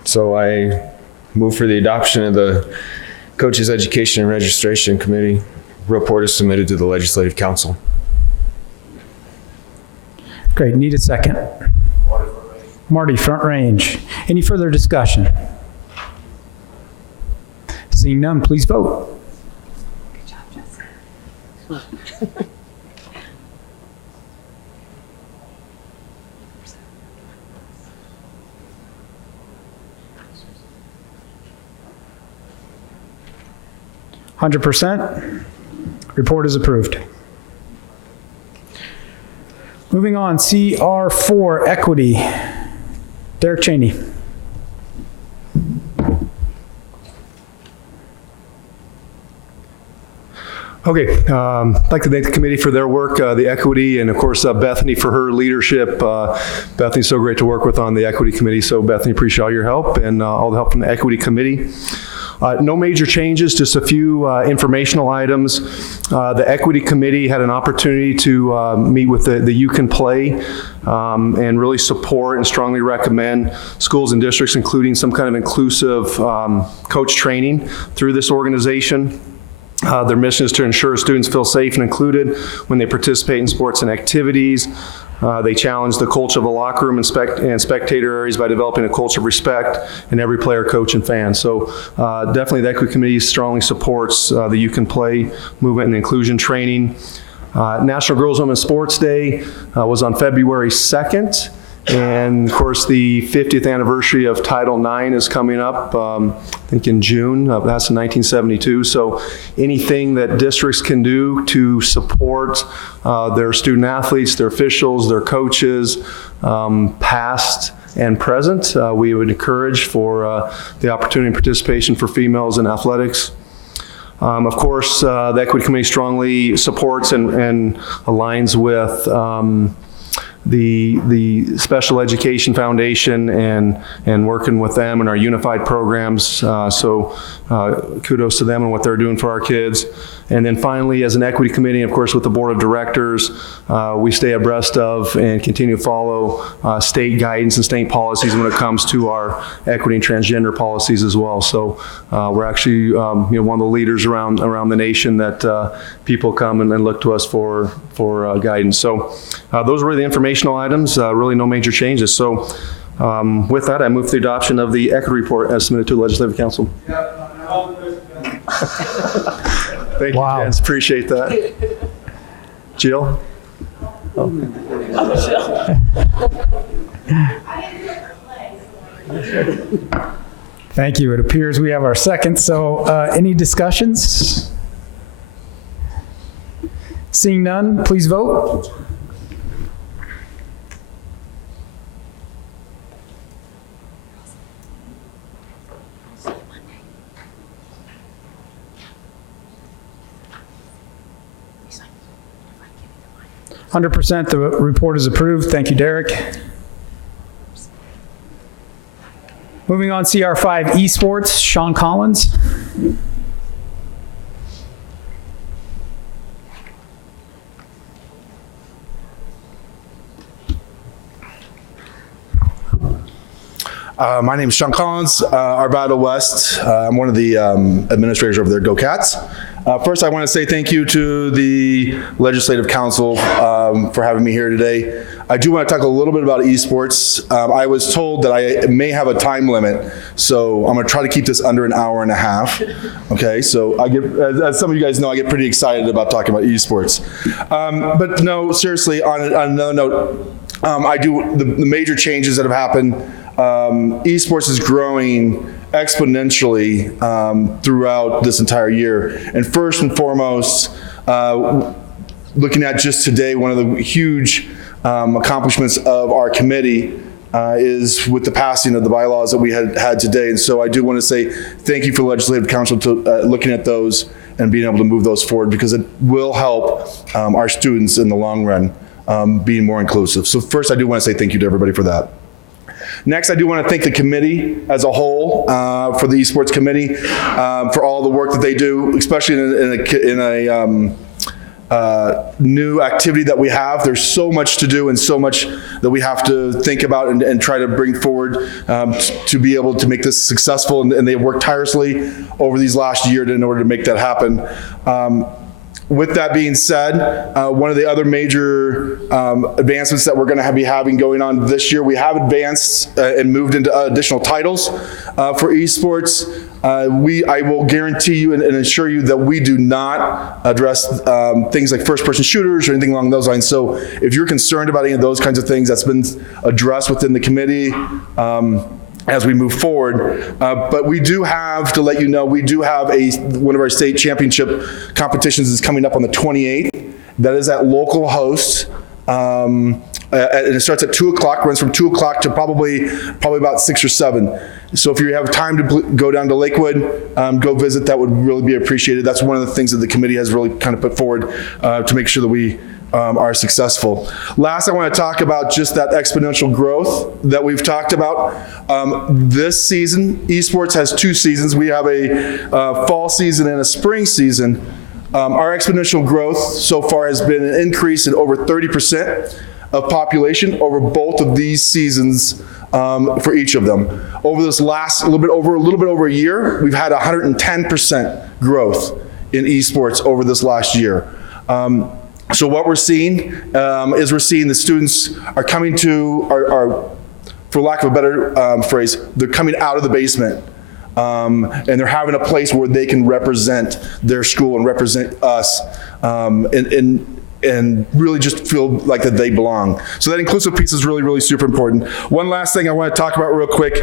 So I move for the adoption of the Coaches Education and Registration Committee. Report is submitted to the Legislative Council. Great, need a second. Marty, Front Range. Any further discussion? Seeing none, please vote. Good job, Jesse. 100%. Report is approved. Moving on, CR4 Equity. Derek Cheney. Okay, I'd like to thank the committee for their work, the equity, and of course Bethany for her leadership. Bethany's so great to work with on the equity committee, so Bethany, appreciate all your help and all the help from the equity committee. No major changes, just a few informational items. The Equity Committee had an opportunity to meet with the You Can Play and really support and strongly recommend schools and districts, including some kind of inclusive coach training through this organization. Their mission is to ensure students feel safe and included when they participate in sports and activities. They challenge the culture of the locker room and spectator areas by developing a culture of respect in every player, coach, and fan. So definitely the Equity Committee strongly supports the You Can Play movement and inclusion training. National Girls Women's Sports Day was on February 2nd. And of course, the 50th anniversary of Title IX is coming up, I think in June. That's in 1972. So anything that districts can do to support their student athletes, their officials, their coaches, past and present, we would encourage for the opportunity and participation for females in athletics. Of course, the Equity Committee strongly supports and aligns with the Special Education Foundation and working with them and our unified programs. So kudos to them and what they're doing for our kids. And then finally, as an equity committee, of course, with the board of directors, we stay abreast of and continue to follow state guidance and state policies when it comes to our equity and transgender policies as well. So we're actually one of the leaders around the nation that people come and look to us for guidance. So those were the informational items. Really no major changes. So with that, I move for the adoption of the equity report as submitted to the Legislative Council. Thank you, Jens. Appreciate that. Jill? Thank you. It appears we have our second. So any discussions? Seeing none, please vote. %, the report is approved. Thank you, Derek. Moving on, CR5 Esports, Sean Collins. My name is Sean Collins, Arvada West. I'm one of the administrators over there, Go Cats. First, I want to say thank you to the Legislative Council for having me here today. I do want to talk a little bit about esports. I was told that I may have a time limit, so I'm going to try to keep this under an hour and a half. Okay, so I get, as some of you guys know, I get pretty excited about talking about esports. But no, seriously, on another note, I do the major changes that have happened. Esports is growing exponentially throughout this entire year. And first and foremost, looking at just today, one of the huge accomplishments of our committee is with the passing of the bylaws that we had today. And so I do want to say thank you for the Legislative Council to looking at those and being able to move those forward, because it will help our students in the long run being more inclusive. So first, I do want to say thank you to everybody for that. Next, I do want to thank the committee as a whole for the esports committee for all the work that they do, especially in a new activity that we have. There's so much to do and so much that we have to think about and try to bring forward to be able to make this successful. And they've worked tirelessly over these last year in order to make that happen. With that being said, one of the other major advancements that we're going to be having going on this year, we have advanced and moved into additional titles for esports. I will guarantee you and assure you that we do not address things like first-person shooters or anything along those lines. So if you're concerned about any of those kinds of things, that's been addressed within the committee as we move forward. But we do have, to let you know, we do have one of our state championship competitions is coming up on the 28th. That is at local host. And it starts at 2 o'clock, runs from 2 o'clock to probably about 6 or 7. So if you have time to go down to Lakewood, go visit, that would really be appreciated. That's one of the things that the committee has really kind of put forward to make sure that we are successful. Last, I want to talk about just that exponential growth that we've talked about. This season, esports has 2 seasons. We have a fall season and a spring season. Our exponential growth so far has been an increase in over 30% of population over both of these seasons for each of them. Over this last a little bit over a year, we've had 110% growth in esports over this last year. So what we're seeing is we're seeing the students are coming to, for lack of a better phrase, they're coming out of the basement. And they're having a place where they can represent their school and represent us and really just feel like that they belong. So that inclusive piece is really, really super important. One last thing I want to talk about real quick.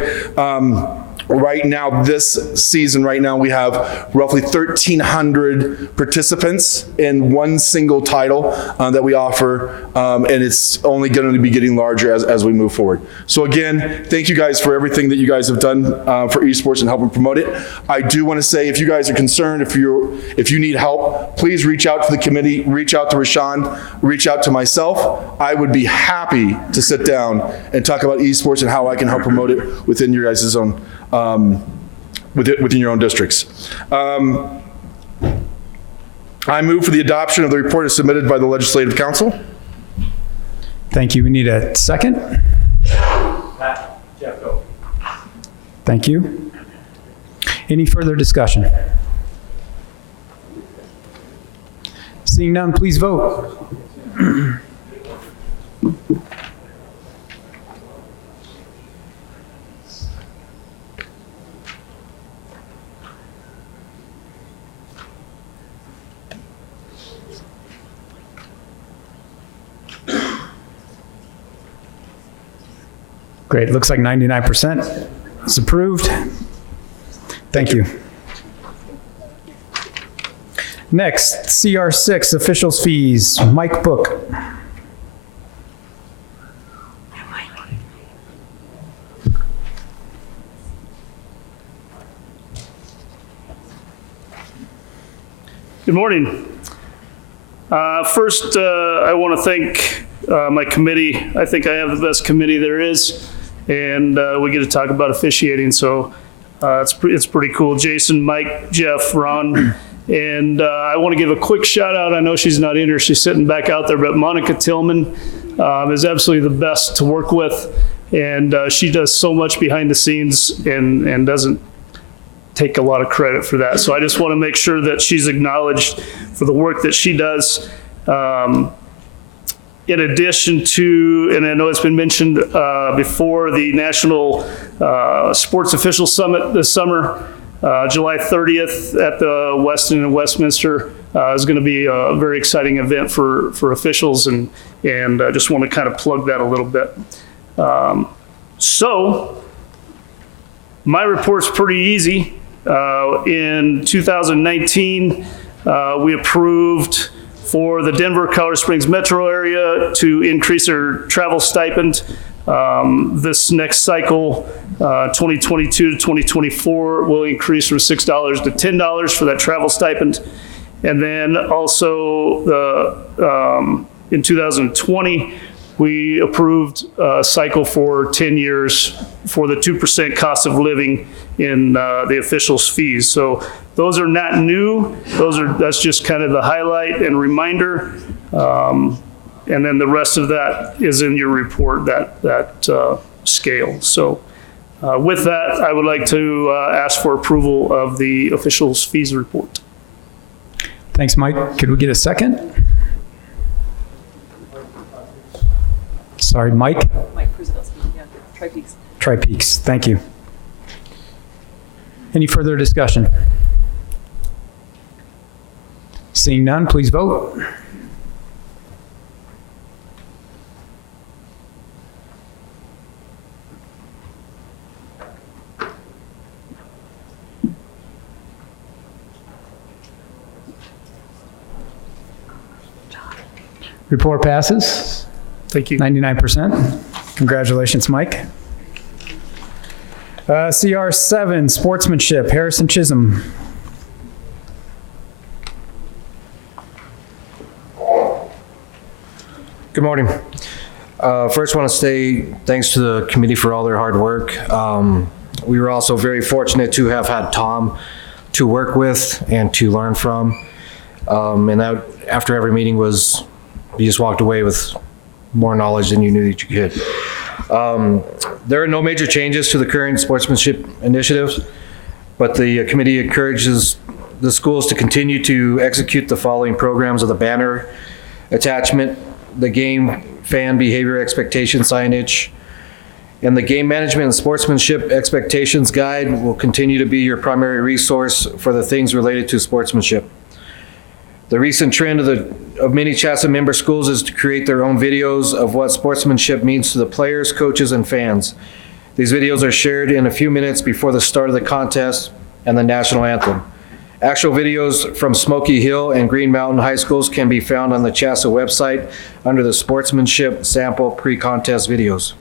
Right now, this season, right now, we have roughly 1,300 participants in one single title that we offer, and it's only going to be getting larger as we move forward. So again, thank you guys for everything that you guys have done for esports and helping promote it. I do want to say, if you guys are concerned, if you need help, please reach out to the committee, reach out to Rashawn, reach out to myself. I would be happy to sit down and talk about esports and how I can help promote it within your guys' own within your own districts. I move for the adoption of the report as submitted by the Legislative Council. Thank you. We need a second. Thank you. Any further discussion? Seeing none, please vote. Great, looks like 99% is approved. Thank you. Next, CR6, officials fees, Mike Book. Good morning. First, I want to thank my committee. I think I have the best committee there is, and we get to talk about officiating, so it's pretty cool. Jason, Mike, Jeff, Ron, and I want to give a quick shout out. I know she's not in here, she's sitting back out there, but Monica Tillman is absolutely the best to work with, and she does so much behind the scenes and doesn't take a lot of credit for that. So I just want to make sure that she's acknowledged for the work that she does. In addition to, and I know it's been mentioned before, the National Sports Official Summit this summer, July 30th at the Westin in Westminster, is going to be a very exciting event for officials, and I just want to kind of plug that a little bit. So my report's pretty easy. In 2019, we approved for the Denver, Colorado Springs metro area to increase their travel stipend. This next cycle, 2022 to 2024, will increase from $6 to $10 for that travel stipend. And then also in 2020, we approved a cycle for 10 years for the 2% cost of living in the officials' fees. So those are not new. That's just kind of the highlight and reminder. And then the rest of that is in your report, that scale. So with that, I would like to ask for approval of the officials' fees report. Thanks, Mike. Could we get a second? Sorry, Mike? Mike Cruzos, yeah, Tri-Peaks. Tri-Peaks, thank you. Any further discussion? Seeing none, please vote. Report passes. Thank you. 99%. Congratulations, Mike. CR7, sportsmanship, Harrison Chisholm. Good morning. First, want to say thanks to the committee for all their hard work. We were also very fortunate to have had Tom to work with and to learn from. And that after every meeting was, you just walked away with more knowledge than you knew that you could. There are no major changes to the current sportsmanship initiatives, but the committee encourages the schools to continue to execute the following programs of the banner attachment, the game fan behavior expectation signage, and the game management and sportsmanship expectations guide will continue to be your primary resource for the things related to sportsmanship. The recent trend of many CHSAA member schools is to create their own videos of what sportsmanship means to the players, coaches, and fans. These videos are shared in a few minutes before the start of the contest and the national anthem. Actual videos from Smoky Hill and Green Mountain High Schools can be found on the CHSAA website under the Sportsmanship Sample Pre-Contest Videos.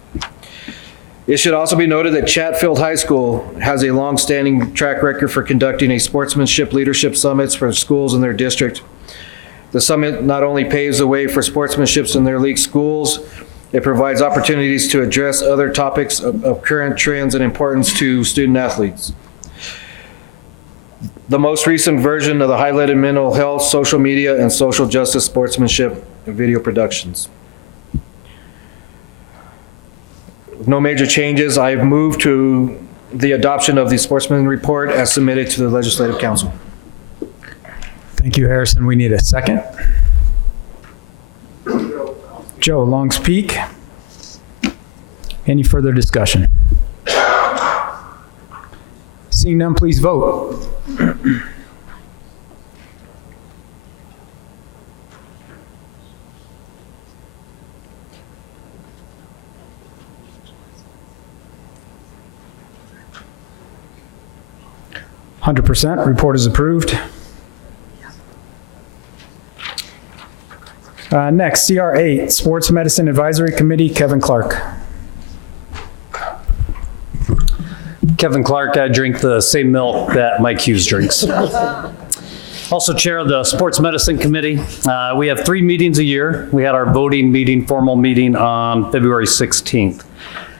It should also be noted that Chatfield High School has a long-standing track record for conducting a sportsmanship leadership summits for schools in their district. The summit not only paves the way for sportsmanships in their league schools, it provides opportunities to address other topics of current trends and importance to student athletes. The most recent version of the highlighted mental health, social media, and social justice sportsmanship video productions. With no major changes, I've moved to the adoption of the Sportsman Report as submitted to the Legislative Council. Thank you, Harrison. We need a second. Joe, Longs Peak. Any further discussion? Seeing none, please vote. %. Report is approved. Next, CR8, Sports Medicine Advisory Committee, Kevin Clark. Kevin Clark, I drink the same milk that Mike Hughes drinks. Also chair of the Sports Medicine Committee. We have 3 meetings a year. We had our voting meeting, formal meeting on February 16th.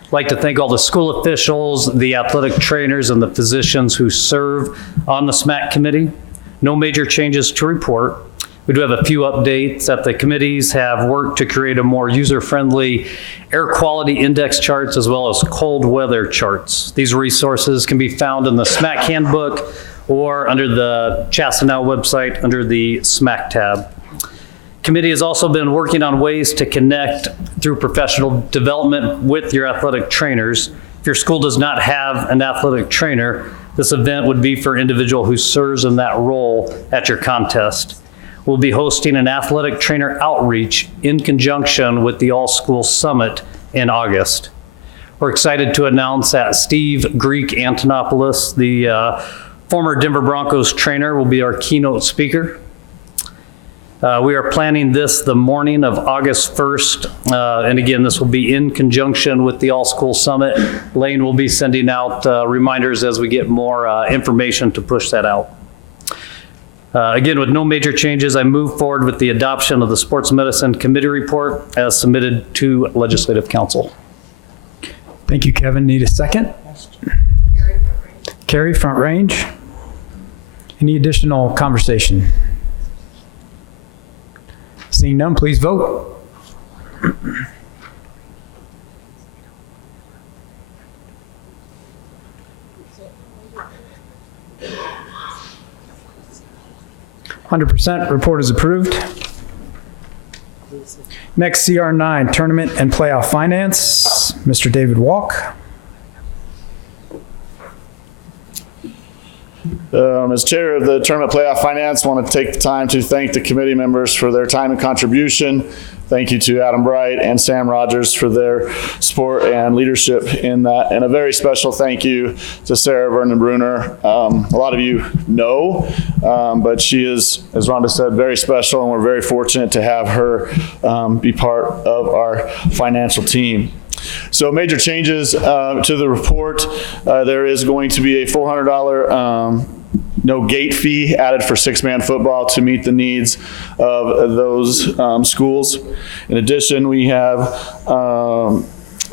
I'd like to thank all the school officials, the athletic trainers, and the physicians who serve on the SMAC committee. No major changes to report. We do have a few updates that the committees have worked to create a more user-friendly air quality index charts as well as cold weather charts. These resources can be found in the SMAC Handbook or under the CHSAA Now website under the SMAC tab. Committee has also been working on ways to connect through professional development with your athletic trainers. If your school does not have an athletic trainer, this event would be for an individual who serves in that role at your contest. We'll be hosting an athletic trainer outreach in conjunction with the All-School Summit in August. We're excited to announce that Steve Greek Antonopoulos, the former Denver Broncos trainer, will be our keynote speaker. We are planning this the morning of August 1st. And again, this will be in conjunction with the All-School Summit. Lane will be sending out reminders as we get more information to push that out. Again, with no major changes, I move forward with the adoption of the Sports Medicine Committee report as submitted to Legislative Council. Thank you, Kevin. Need a second? Carrie, Front Range. Any additional conversation? Seeing none, please vote. %. Report is approved. Next, CR9, Tournament and Playoff Finance, Mr. David Walk. As chair of the Tournament Playoff Finance, I want to take the time to thank the committee members for their time and contribution. Thank you to Adam Bright and Sam Rogers for their support and leadership in that. And a very special thank you to Sarah Vernon Bruner. A lot of you know, but she is, as Rhonda said, very special, and we're very fortunate to have her be part of our financial team. So major changes to the report. There is going to be a $400 no gate fee added for 6-man football to meet the needs of those schools. In addition, we have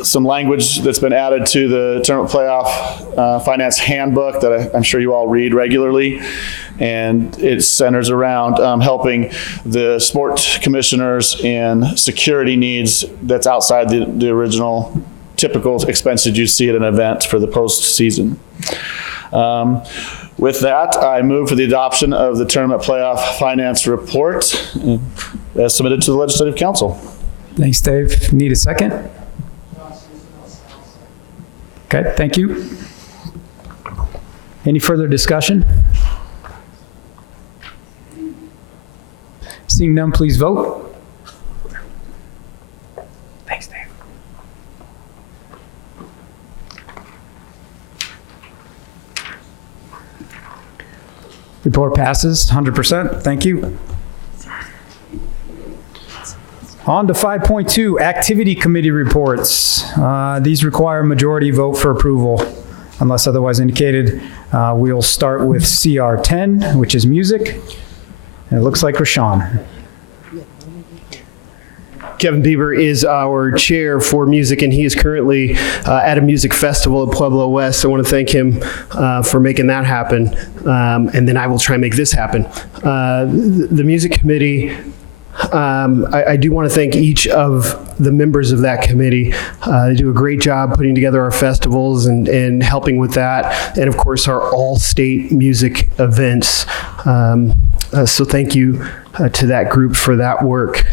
some language that's been added to the Tournament Playoff Finance Handbook that I'm sure you all read regularly. And it centers around helping the sport commissioners in security needs that's outside the original typical expenses you see at an event for the postseason. With that, I move for the adoption of the Tournament Playoff Finance Report as submitted to the Legislative Council. Thanks, Dave. Need a second? Okay, thank you. Any further discussion? Seeing none, please vote. Thanks, Dave. Report passes 100%. Thank you. On to 5.2, Activity Committee reports. These require a majority vote for approval, unless otherwise indicated. We'll start with CR10, which is music. And it looks like Rashawn. Kevin Bieber is our chair for music, and he is currently at a music festival at Pueblo West. I want to thank him for making that happen, and then I will try and make this happen. The music committee, I do want to thank each of the members of that committee. They do a great job putting together our festivals and helping with that, and of course our all-state music events. So thank you to that group for that work.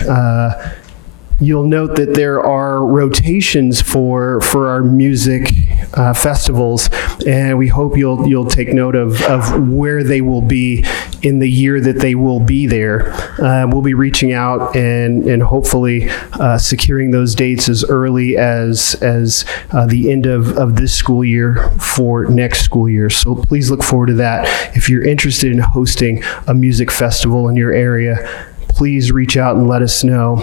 You'll note that there are rotations for our music festivals, and we hope you'll take note of where they will be in the year that they will be there. We'll be reaching out and hopefully securing those dates as early as the end of this school year for next school year. So please look forward to that. If you're interested in hosting a music festival in your area, please reach out and let us know.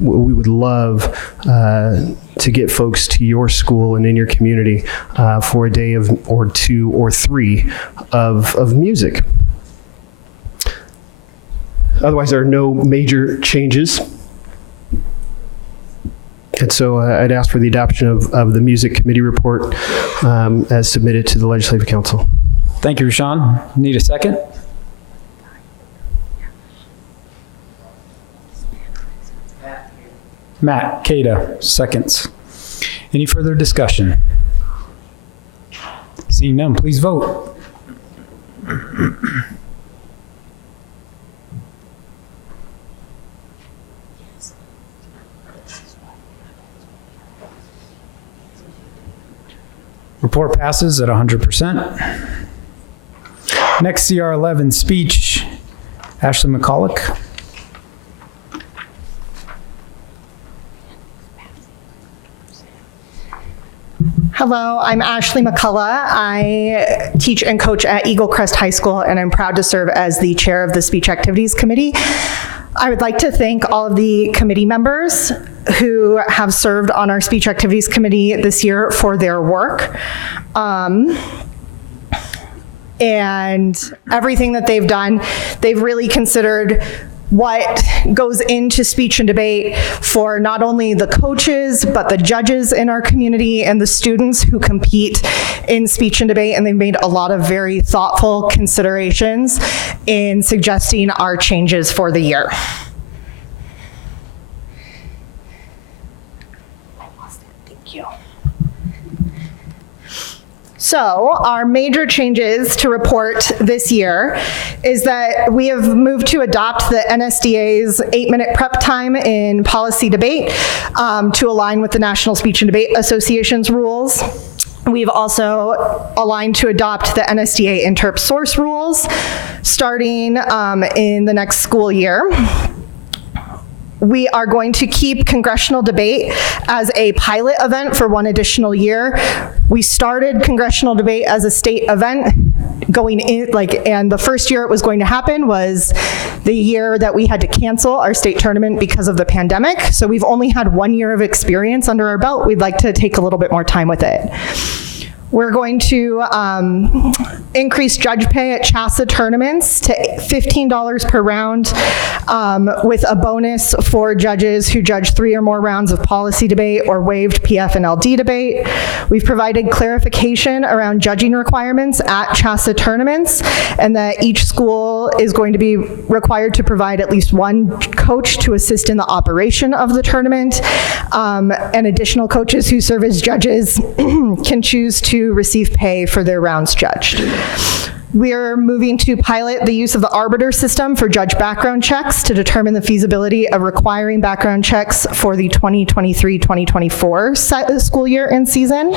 We would love to get folks to your school and in your community for a day or two or three of music. Otherwise, there are no major changes. And so I'd ask for the adoption of the Music Committee report as submitted to the Legislative Council. Thank you, Rashawn. Need a second? Matt Cada, seconds. Any further discussion? Seeing none, please vote. Report passes at 100%. Next, CR11, speech. Ashley McCulloch. Hello, I'm Ashley McCullough. I teach and coach at Eagle Crest High School, and I'm proud to serve as the chair of the Speech Activities Committee. I would like to thank all of the committee members who have served on our Speech Activities Committee this year for their work. And everything that they've done, they've really considered what goes into speech and debate for not only the coaches, but the judges in our community and the students who compete in speech and debate. And they've made a lot of very thoughtful considerations in suggesting our changes for the year. Thank you. So our major changes to report this year is that we have moved to adopt the NSDA's 8-minute prep time in policy debate to align with the National Speech and Debate Association's rules. We've also aligned to adopt the NSDA interp source rules starting in the next school year. We are going to keep congressional debate as a pilot event for one additional year. We started congressional debate as a state event going in, and the first year it was going to happen was the year that we had to cancel our state tournament because of the pandemic. So we've only had 1 year of experience under our belt. We'd like to take a little bit more time with it. We're going to increase judge pay at CHSAA tournaments to $15 per round with a bonus for judges who judge 3 or more rounds of policy debate or waived PF and LD debate. We've provided clarification around judging requirements at CHSAA tournaments, and that each school is going to be required to provide at least one coach to assist in the operation of the tournament, and additional coaches who serve as judges can choose to receive pay for their rounds judged. We're moving to pilot the use of the arbiter system for judge background checks to determine the feasibility of requiring background checks for the 2023-2024 school year and season.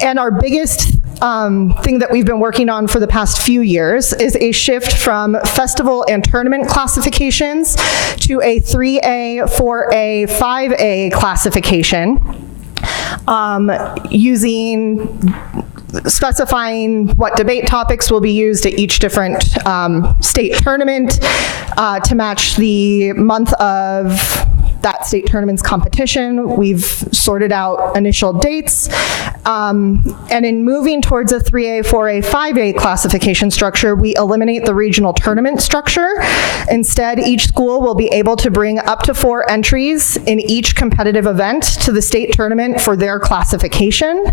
And our biggest thing that we've been working on for the past few years is a shift from festival and tournament classifications to a 3A, 4A, 5A classification. Using specifying what debate topics will be used at each different state tournament to match the month of that state tournament's competition. We've sorted out initial dates. And in moving towards a 3A, 4A, 5A classification structure, we eliminate the regional tournament structure. Instead, each school will be able to bring up to 4 entries in each competitive event to the state tournament for their classification.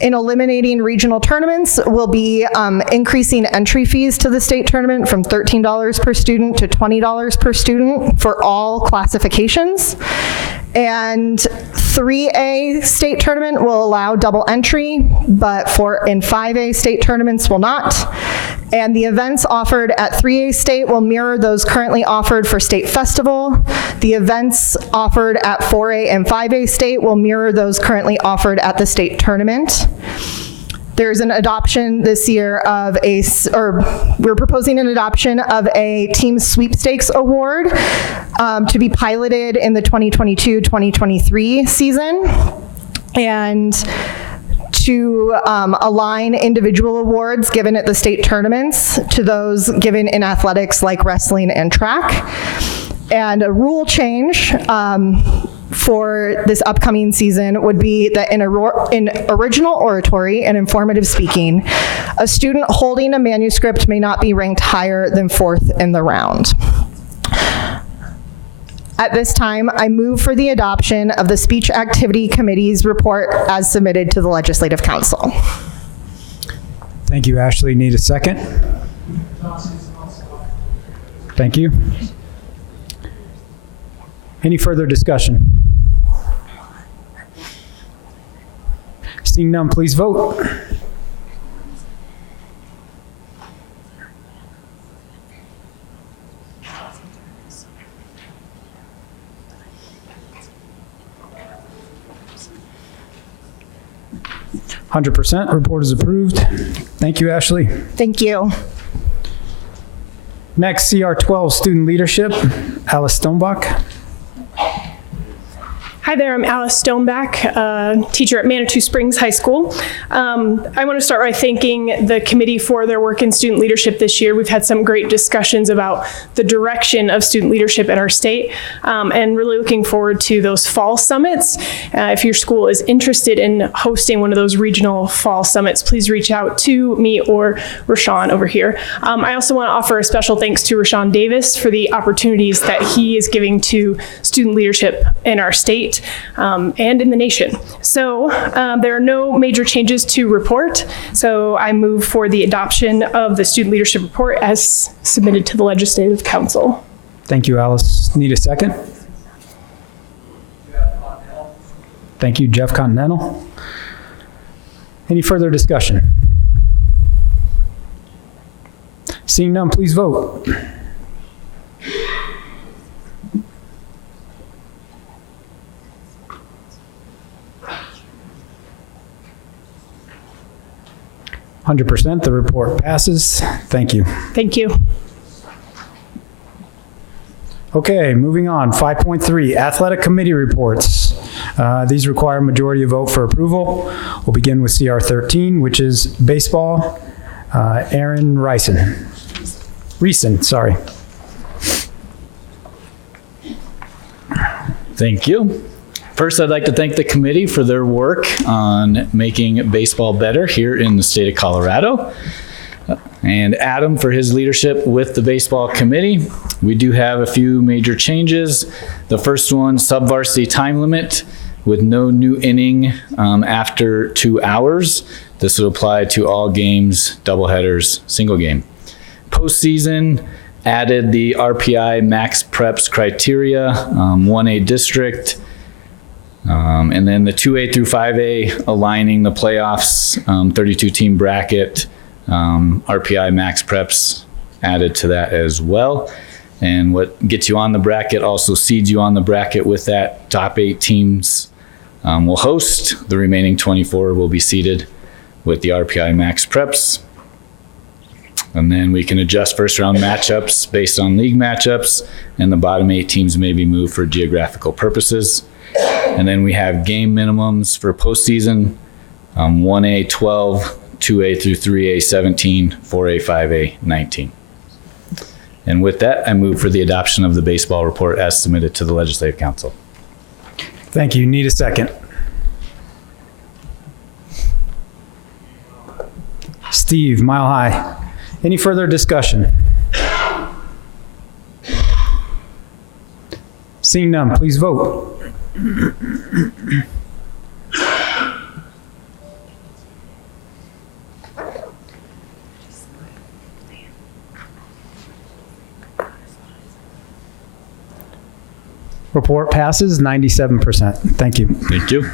In eliminating regional tournaments, we'll be increasing entry fees to the state tournament from $13 per student to $20 per student for all classifications. And 3A state tournament will allow double entry, but 4 and 5A state tournaments will not. And the events offered at 3A state will mirror those currently offered for state festival. The events offered at 4A and 5A state will mirror those currently offered at the state tournament. There's an adoption this year of we're proposing an adoption of a team sweepstakes award to be piloted in the 2022-2023 season, and to align individual awards given at the state tournaments to those given in athletics like wrestling and track. And a rule change for this upcoming season would be that in original oratory and informative speaking, a student holding a manuscript may not be ranked higher than 4th in the round. At this time, I move for the adoption of the Speech Activity Committee's report as submitted to the Legislative Council. Thank you, Ashley. Need a second? Thank you. Any further discussion? Seeing none, please vote. %. Report is approved. Thank you, Ashley. Thank you. Next, CR12 Student Leadership, Alice Stonebach. Hi there, I'm Alice Stoneback, teacher at Manitou Springs High School. I want to start by thanking the committee for their work in student leadership this year. We've had some great discussions about the direction of student leadership at our state, and really looking forward to those fall summits. If your school is interested in hosting one of those regional fall summits, please reach out to me or Rashawn over here. I also want to offer a special thanks to Rashawn Davis for the opportunities that he is giving to student leadership in our state and in the nation. So there are no major changes to report. So I move for the adoption of the student leadership report as submitted to the Legislative Council. Thank you, Alice. Need a second? Thank you, Jeff Continental. Any further discussion? Seeing none, please vote. %. The report passes. Thank you. Thank you. Okay, moving on. 5.3, Athletic Committee Reports. These require a majority vote for approval. We'll begin with CR13, which is baseball. Aaron Reisen, sorry. Thank you. First, I'd like to thank the committee for their work on making baseball better here in the state of Colorado, and Adam for his leadership with the baseball committee. We do have a few major changes. The first one, sub-varsity time limit with no new inning after 2 hours. This will apply to all games, doubleheaders, single game. Postseason added the RPI max preps criteria, 1A district, and then the 2A through 5A aligning the playoffs, 32-team bracket, RPI max preps added to that as well. And what gets you on the bracket also seeds you on the bracket with that. Top 8 teams will host. The remaining 24 will be seeded with the RPI max preps. And then we can adjust first round matchups based on league matchups, and the bottom 8 teams may be moved for geographical purposes. And then we have game minimums for postseason, 1A 12, 2A through 3A 17, 4A 5A 19. And with that, I move for the adoption of the baseball report as submitted to the Legislative Council. Thank you. Need a second. Steve, Mile High. Any further discussion? Seeing none, please vote. Report passes 97%. Thank you. Thank you.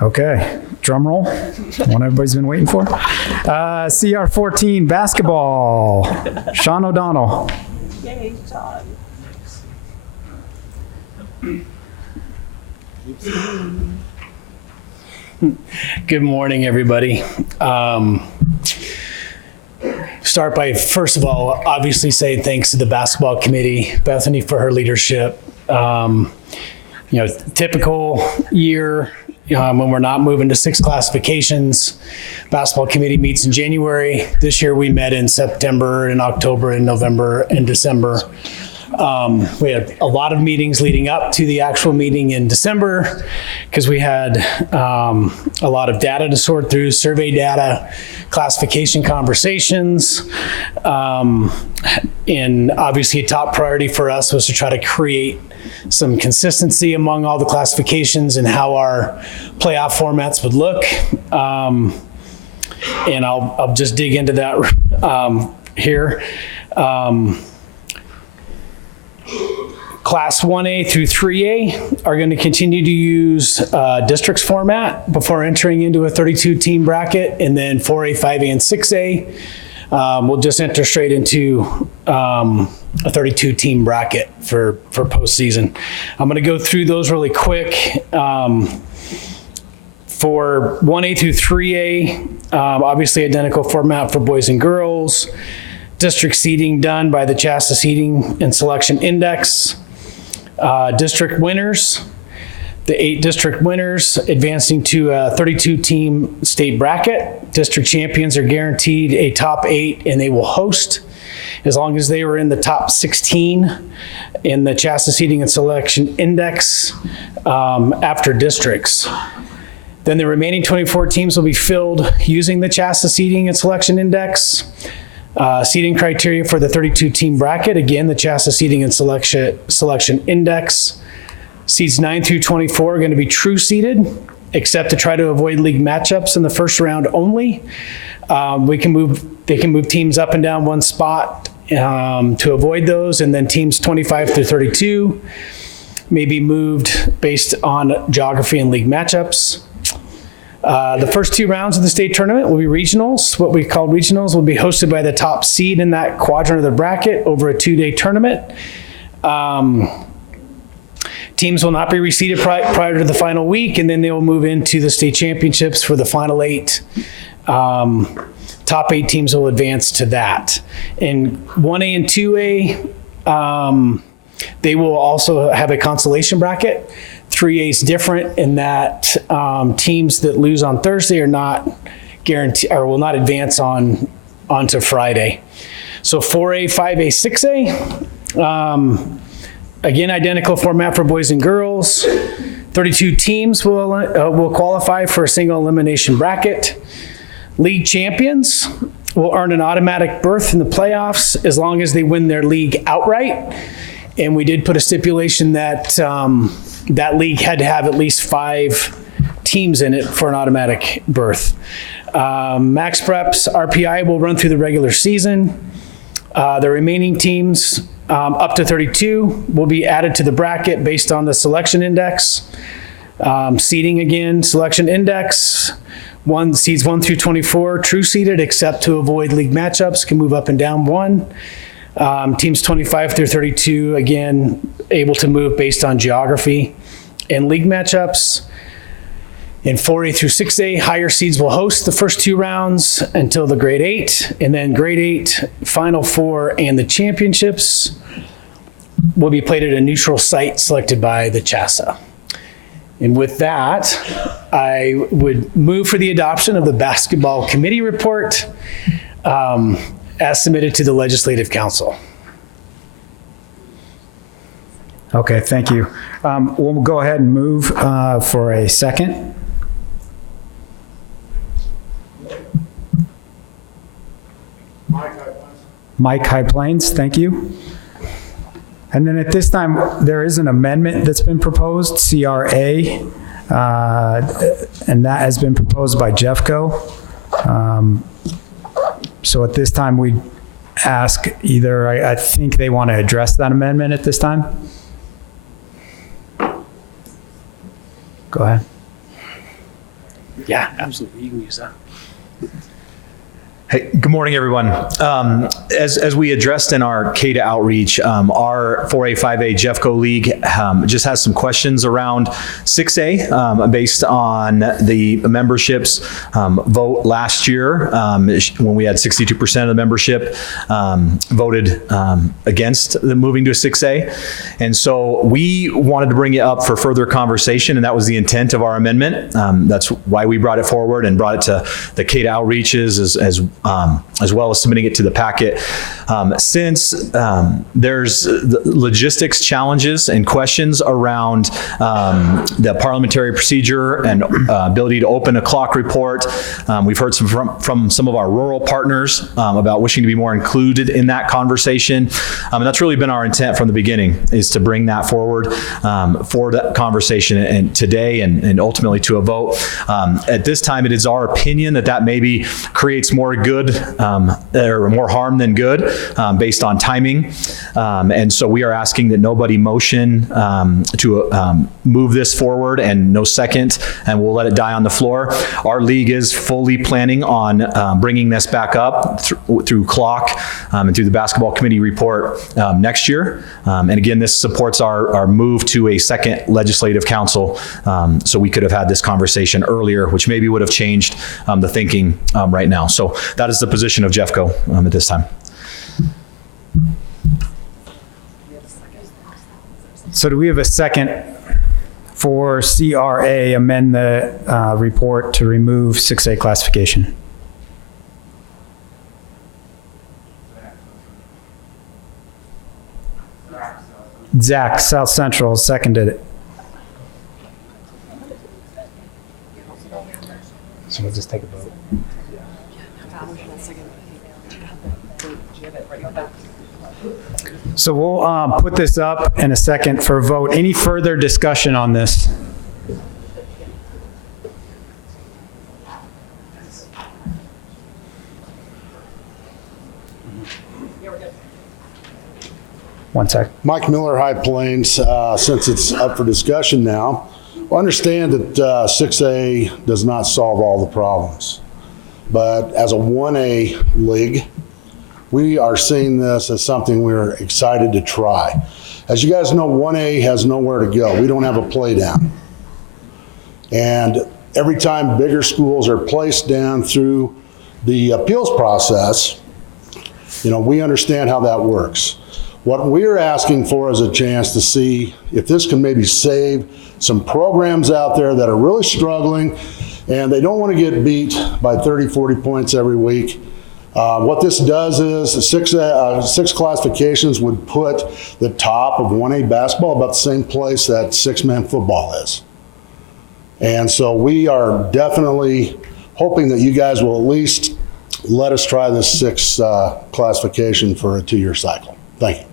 Okay, drum roll. One everybody's been waiting for. CR18 basketball. Sean O'Donnell. Yay, John. Good morning, everybody. Start by, first of all, obviously saying thanks to the basketball committee, Bethany for her leadership. Typical year when we're not moving to 6 classifications. Basketball committee meets in January. This year we met in September and October and November and December. We had a lot of meetings leading up to the actual meeting in December because we had a lot of data to sort through, survey data, classification conversations. And obviously a top priority for us was to try to create some consistency among all the classifications and how our playoff formats would look. And I'll just dig into that here. Class 1A through 3A are going to continue to use districts format before entering into a 32-team bracket, and then 4A, 5A, and 6A will just enter straight into a 32-team bracket for postseason. I'm going to go through those really quick. For 1A through 3A, obviously identical format for boys and girls. District seeding done by the CHSAA Seeding and Selection Index. District winners, the 8 district winners advancing to a 32-team state bracket. District champions are guaranteed a top 8 and they will host as long as they were in the top 16 in the CHSAA Seeding and Selection Index after districts. Then the remaining 24 teams will be filled using the CHSAA Seeding and Selection Index. Seeding criteria for the 32-team bracket. Again, the CHSAA Seeding and Selection Index. Seeds 9 through 24 are going to be true seeded, except to try to avoid league matchups in the first round only. They can move teams up and down one spot to avoid those, and then teams 25 through 32 may be moved based on geography and league matchups. The first 2 rounds of the state tournament will be regionals. What we call regionals will be hosted by the top seed in that quadrant of the bracket over a 2-day tournament. Teams will not be reseeded prior to the final week, and then they will move into the state championships for the final 8. Top 8 teams will advance to that. In 1A and 2A, they will also have a consolation bracket. 3A is different in that teams that lose on Thursday are not guaranteed or will not advance onto Friday. So 4A, 5A, 6A, again, identical format for boys and girls. 32 teams will qualify for a single elimination bracket. League champions will earn an automatic berth in the playoffs as long as they win their league outright. And we did put a stipulation that that league had to have at least 5 teams in it for an automatic berth. Max Preps RPI will run through the regular season. The remaining teams up to 32 will be added to the bracket based on the selection index. Seeding again, selection index. Seeds 1 through 24 true seeded except to avoid league matchups can move up and down 1. Teams 25 through 32, again, able to move based on geography and league matchups. In 4A through 6A, higher seeds will host the first 2 rounds until the grade 8, and then grade 8, final 4, and the championships will be played at a neutral site selected by the CHSAA. And with that, I would move for the adoption of the basketball committee report as submitted to the Legislative Council. Okay, thank you. We'll go ahead and move for a second. Mike High Plains, thank you. And then at this time, there is an amendment that's been proposed, CRA, and that has been proposed by Jeffco. So at this time, we ask either, I think they want to address that amendment at this time. Go ahead. Yeah, absolutely. You can use that. Hey, good morning, everyone. As we addressed in our CADA outreach, our 4A, 5A Jeffco League just has some questions around 6A based on the membership's vote last year when we had 62% of the membership voted against the moving to 6A. And so we wanted to bring it up for further conversation, and that was the intent of our amendment. That's why we brought it forward and brought it to the CADA outreaches as well as submitting it to the packet. Since there's the logistics challenges and questions around the parliamentary procedure and ability to open a clock report, we've heard from some of our rural partners about wishing to be more included in that conversation. And that's really been our intent from the beginning, is to bring that forward for that conversation and today and ultimately to a vote. At this time, it is our opinion that maybe creates more good or more harm than good based on timing. And so we are asking that nobody motion to move this forward and no second, and we'll let it die on the floor. Our league is fully planning on bringing this back up through clock and through the basketball committee report next year. And again, this supports our move to a second legislative council. So we could have had this conversation earlier, which maybe would have changed the thinking right now. So that is the position of Jeffco at this time. So do we have a second for CRA, amend the report to remove 6A classification? Zach, South Central, seconded it. So we'll just take a vote. So we'll put this up in a second for a vote. Any further discussion on this? One sec. Mike Miller, High Plains. Since it's up for discussion now, I understand that 6A does not solve all the problems. But as a 1A league, we are seeing this as something we're excited to try. As you guys know, 1A has nowhere to go. We don't have a play down. And every time bigger schools are placed down through the appeals process, we understand how that works. What we're asking for is a chance to see if this can maybe save some programs out there that are really struggling and they don't want to get beat by 30, 40 points every week. What this does is six classifications would put the top of 1A basketball about the same place that six-man football is. And so we are definitely hoping that you guys will at least let us try this 6 classification for a 2-year cycle. Thank you.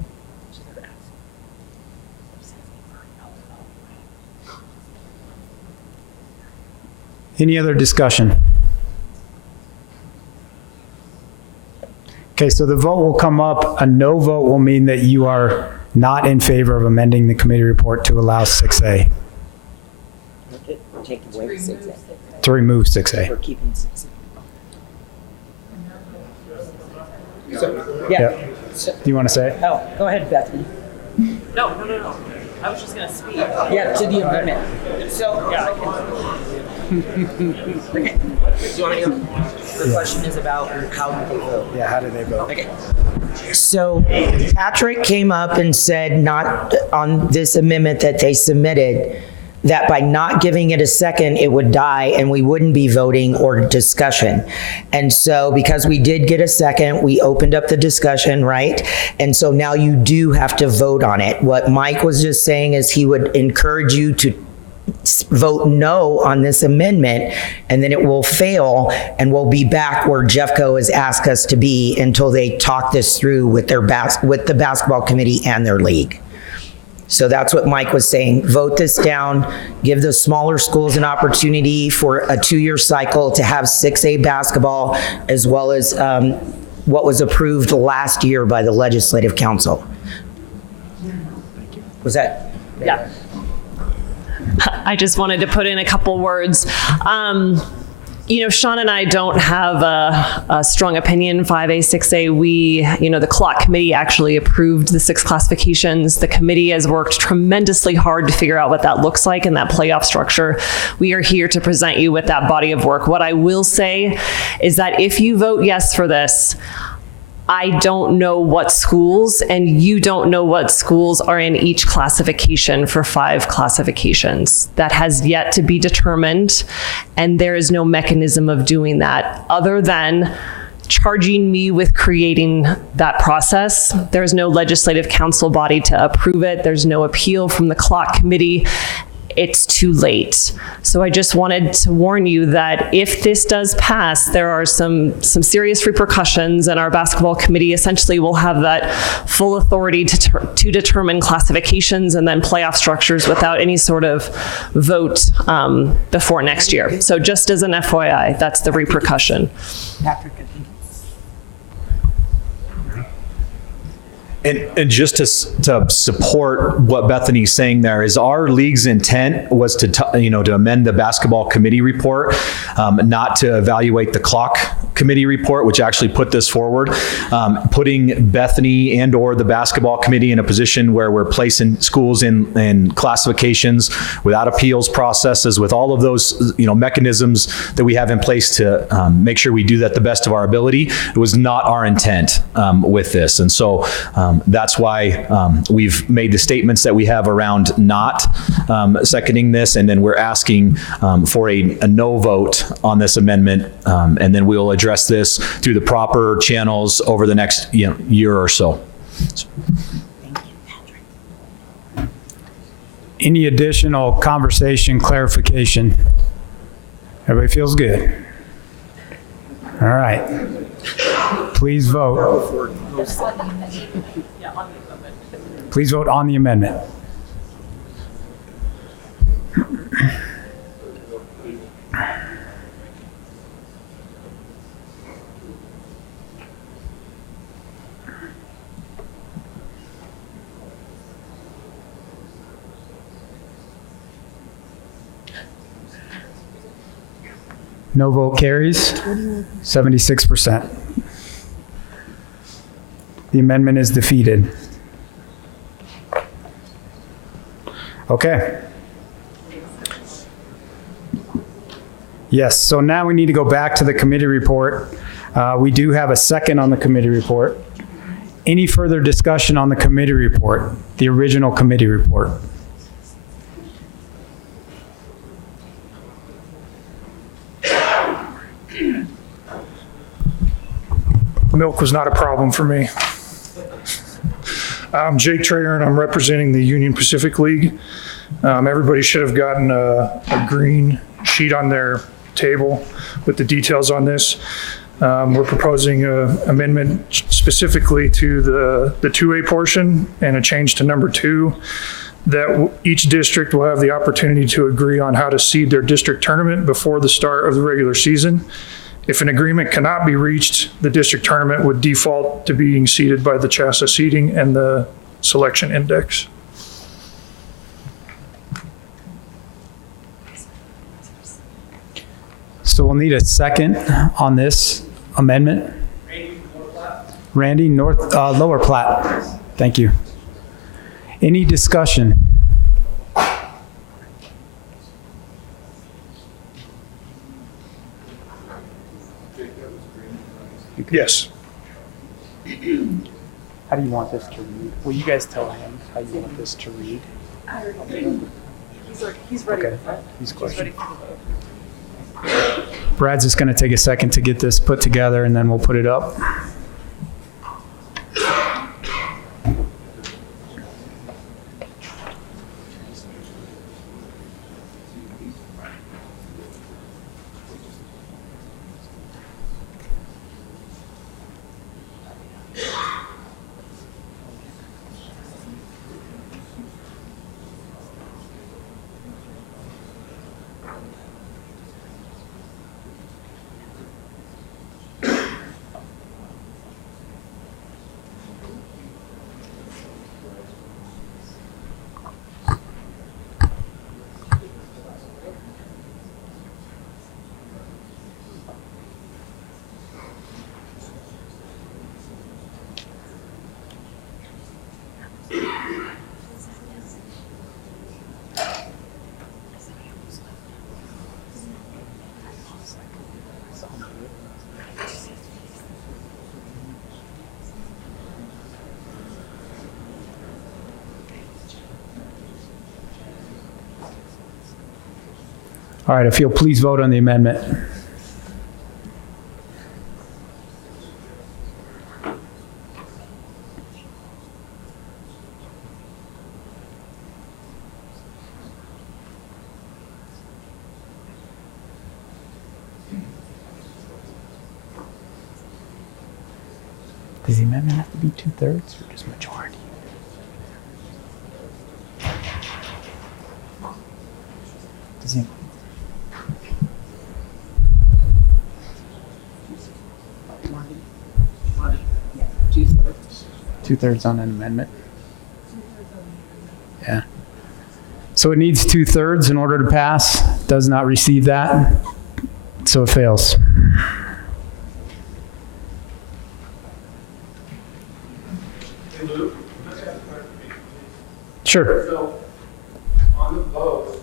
Any other discussion? Okay, so the vote will come up. A no vote will mean that you are not in favor of amending the committee report to allow 6A. Take away 6A. To remove 6A. We're keeping 6A. Yeah. Do you want to say it? Oh, go ahead, Bethany. No. I was just going to speak. Yeah, to the amendment. So, yeah, I can. Okay. Do you want me to go? The question is about how did they vote? Yeah, how did they vote? Okay. So Patrick came up and said not on this amendment that they submitted that by not giving it a second, it would die and we wouldn't be voting or discussion. And so because we did get a second, we opened up the discussion, right? And so now you do have to vote on it. What Mike was just saying is he would encourage you to vote no on this amendment, and then it will fail, and we'll be back where Jeffco has asked us to be until they talk this through with their with the basketball committee and their league. So that's what Mike was saying. Vote this down, give the smaller schools an opportunity for a 2-year cycle to have 6A basketball, as well as what was approved last year by the Legislative Council. Was that? Yeah. I just wanted to put in a couple words. You know, Sean and I don't have a strong opinion, 5A, 6A. We, the clock committee actually approved the 6 classifications. The committee has worked tremendously hard to figure out what that looks like in that playoff structure. We are here to present you with that body of work. What I will say is that if you vote yes for this, I don't know what schools, and you don't know what schools are in each classification for 5 classifications. That has yet to be determined, and there is no mechanism of doing that other than charging me with creating that process. There's no legislative council body to approve it. There's no appeal from the clock committee. It's too late. So I just wanted to warn you that if this does pass, there are some serious repercussions, and our basketball committee essentially will have that full authority to determine classifications and then playoff structures without any sort of vote before next year. So just as an FYI, that's the repercussion. And just to support what Bethany's saying there is our league's intent was to amend the basketball committee report, not to evaluate the clock committee report, which actually put this forward, putting Bethany and or the basketball committee in a position where we're placing schools in classifications without appeals processes, with all of those mechanisms that we have in place to make sure we do that the best of our ability. It was not our intent with this, and so that's why we've made the statements that we have around not seconding this, and then we're asking for a no vote on this amendment, and then we'll address this through the proper channels over the next year or so. Any additional conversation, clarification? Everybody feels good? All right. Please vote. Please vote on the amendment. No vote carries, 76%. The amendment is defeated. Okay. Yes, so now we need to go back to the committee report. We do have a second on the committee report. Any further discussion on the committee report, the original committee report? Milk was not a problem for me. I'm Jake Trayer, and I'm representing the Union Pacific League. Everybody should have gotten a green sheet on their table with the details on this. We're proposing an amendment specifically to the 2A portion and a change to number 2, that each district will have the opportunity to agree on how to seed their district tournament before the start of the regular season. If an agreement cannot be reached, the district tournament would default to being seeded by the CHSAA seeding and the selection index. So we'll need a second on this amendment. Randy, Lower Platt. Thank you. Any discussion? Yes. How do you want this to read? Will you guys tell him how you want this to read? He's ready. Okay. He's ready for the vote. Brad's just going to take a second to get this put together, and then we'll put it up. All right, if you'll please vote on the amendment. Does the amendment have to be 2/3 or just majority? Does he? Two-thirds on an amendment. Yeah. So it needs 2/3 in order to pass. Does not receive that, so it fails. Sure. So on the votes,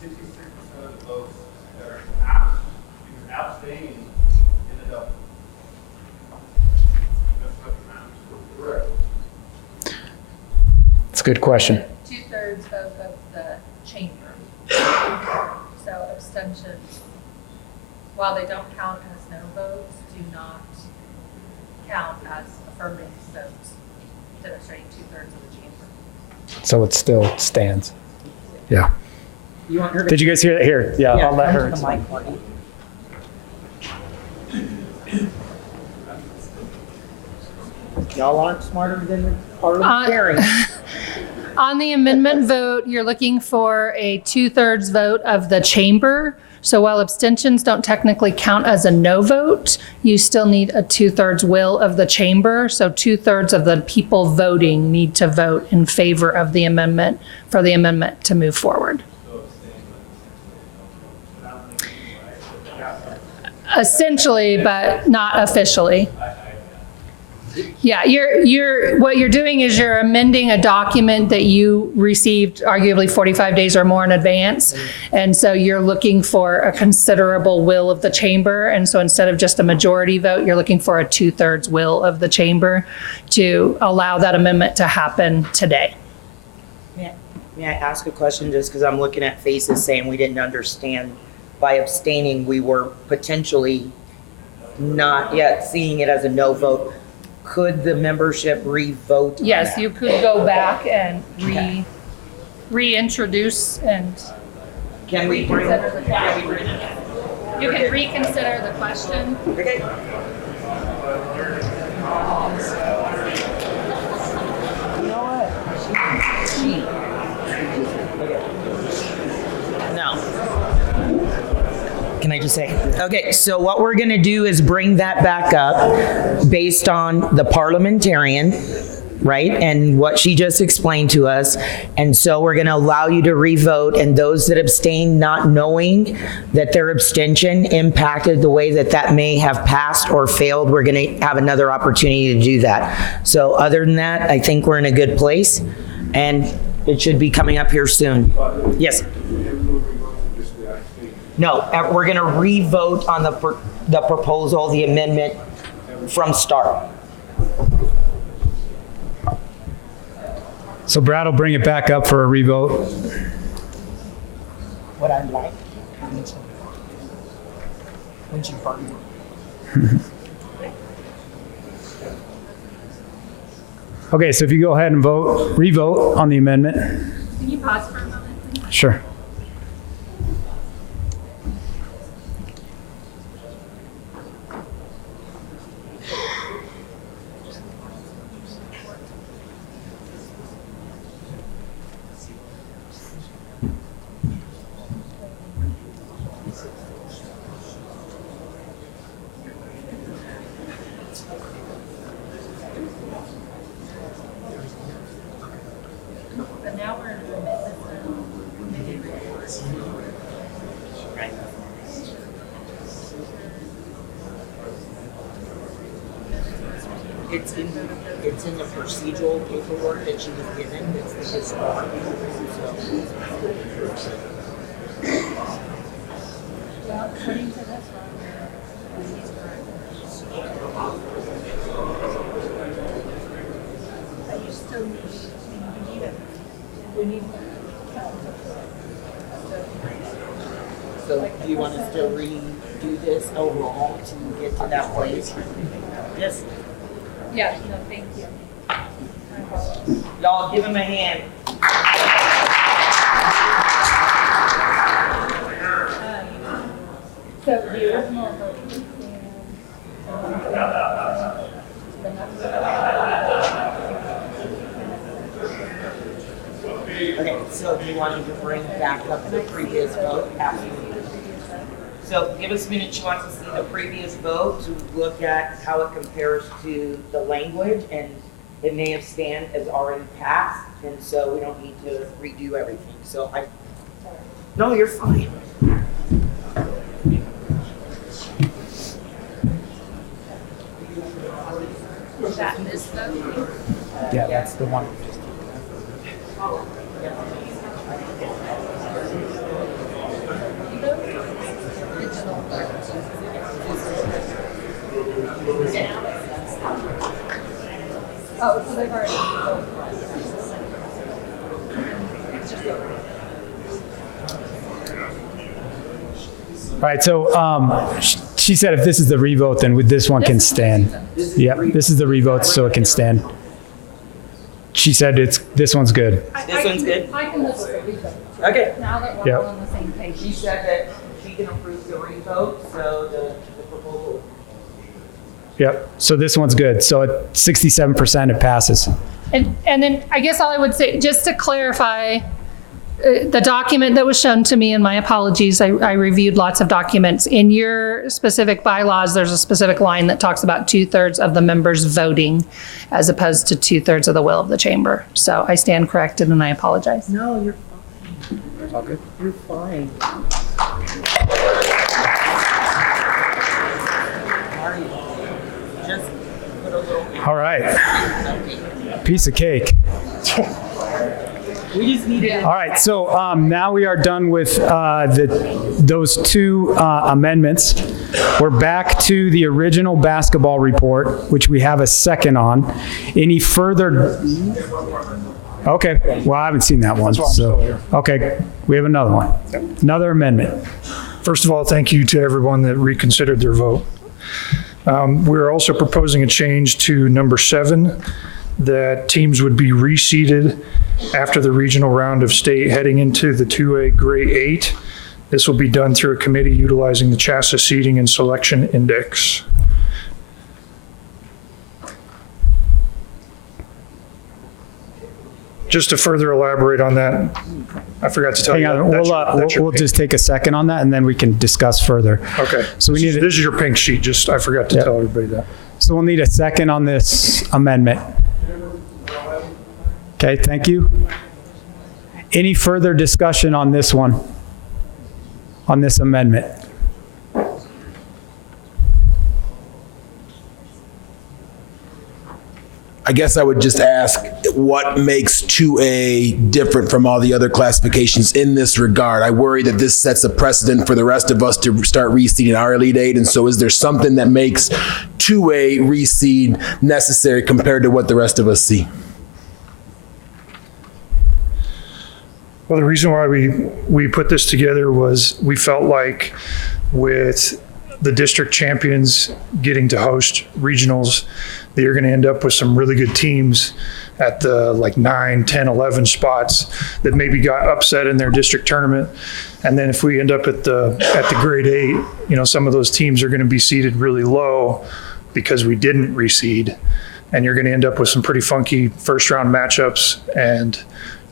66% of the votes that are abstaining in the double. Correct. That's a good question. 2/3 vote of the chamber. So abstentions, while they don't count as no votes, do not count as affirmative votes, demonstrating 2/3 of the chamber. So it still stands. Yeah. You want her to- Did you guys hear that? Here, yeah, I'll let come her. to the mic, Marty. Y'all aren't smarter than the parliamentarians. On the amendment vote, you're looking for a 2/3 vote of the chamber. So while abstentions don't technically count as a no vote, you still need a 2/3 will of the chamber. So 2/3 of the people voting need to vote in favor of the amendment for the amendment to move forward. Essentially, but not officially. Yeah, what you're doing is you're amending a document that you received arguably 45 days or more in advance. And so you're looking for a considerable will of the chamber. And so instead of just a majority vote, you're looking for a 2/3 will of the chamber to allow that amendment to happen today. May I ask a question, just because I'm looking at faces saying we didn't understand. By abstaining, we were potentially not yet seeing it as a no vote. Could the membership re-vote? Yes, you could go back and reintroduce and Can we bring? reconsider the question. You can reconsider the question. Okay. Can I just say? Okay, so what we're gonna do is bring that back up based on the parliamentarian, right? And what she just explained to us. And so we're gonna allow you to re-vote, and those that abstain not knowing that their abstention impacted the way that that may have passed or failed, we're gonna have another opportunity to do that. So other than that, I think we're in a good place, and it should be coming up here soon. Yes. No, we're going to re-vote on the proposal, the amendment from start. So Brad will bring it back up for a revote. What I like when you burn. Okay, so if you go ahead and vote, re-vote on the amendment. Can you pause for a moment, please? Sure. But now we're in the It's in the procedural paperwork that she was given. It's the historic. Well, according to this one, he's correct. But you still need it. We need So do you want us to redo this overall to get to that place? Yes. Yeah, no, thank you. Y'all give him a hand. So the original vote. Okay, so do you want me to bring back up the previous vote? Absolutely. So give us a minute. She wants to see the previous vote to look at how it compares to the language, and it may have stand as already passed, and so we don't need to redo everything. So no, you're fine. Is that this vote? Yeah, that's the one. Oh, so they've already. All right, so she said if this is the revote, then this one can stand. Yep, this is the revote, so it can stand. She said this one's good. This one's good? I can listen to the revote. Okay. Now that we're Yep. all on the same page. She said that she can approve the revote, so the proposal. Yep, so this one's good. So at 67%, it passes. And then I guess all I would say, just to clarify, the document that was shown to me, and my apologies, I reviewed lots of documents. In your specific bylaws, there's a specific line that talks about 2/3 of the members voting as opposed to 2/3 of the will of the chamber. So I stand corrected and I apologize. No, you're fine. It's all good. You're fine. Just put a little. All right, piece of cake. We just need it. All right, so now we are done with those two amendments. We're back to the original basketball report, which we have a second on. Any further? Okay, well, I haven't seen that one. So, okay, we have another one. Another amendment. First of all, thank you to everyone that reconsidered their vote. We're also proposing a change to number 7, that teams would be reseeded after the regional round of state heading into the 2A grade 8. This will be done through a committee utilizing the CHSAA seeding and selection index. Just to further elaborate on that, I forgot to tell Hang you. on, we'll just take a second on that and then we can discuss further. Okay. So this is your pink sheet. Just I forgot to tell everybody that. So we'll need a second on this amendment. Okay, thank you. Any further discussion on this one, on this amendment? I guess I would just ask what makes 2A different from all the other classifications in this regard. I worry that this sets a precedent for the rest of us to start reseeding our Elite 8. And so is there something that makes 2A reseed necessary compared to what the rest of us see? Well, the reason why we put this together was we felt like with the district champions getting to host regionals, that you're going to end up with some really good teams at the like 9, 10, 11 spots that maybe got upset in their district tournament. And then if we end up at the grade 8, you know, some of those teams are going to be seeded really low because we didn't reseed. And you're going to end up with some pretty funky first round matchups and,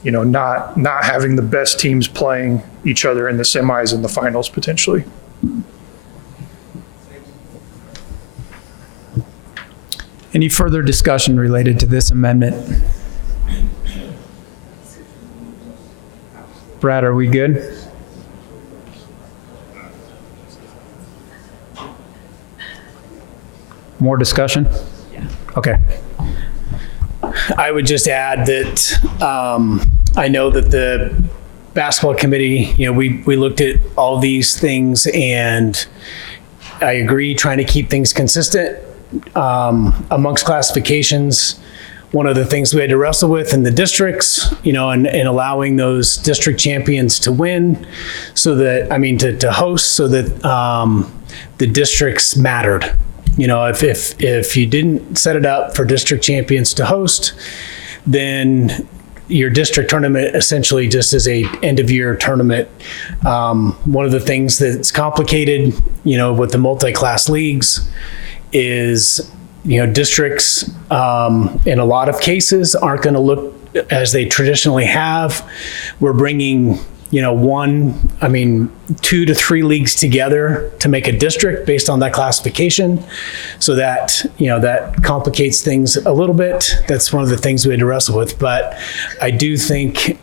you know, not having the best teams playing each other in the semis and the finals potentially. Any further discussion related to this amendment? Brad, are we good? More discussion? Yeah. Okay. I would just add that I know that the basketball committee, you know, we looked at all these things, and I agree trying to keep things consistent amongst classifications. One of the things we had to wrestle with in the districts, you know, and allowing those district champions to win, so that, I mean, to host, so that the districts mattered. You know, if you didn't set it up for district champions to host, then your district tournament essentially just is a end of year tournament. One of the things that's complicated, you know, with the multi-class leagues is, you know, districts in a lot of cases aren't going to look as they traditionally have. We're bringing, you know, 2 to 3 leagues together to make a district based on that classification. So that, you know, that complicates things a little bit. That's one of the things we had to wrestle with. But I do think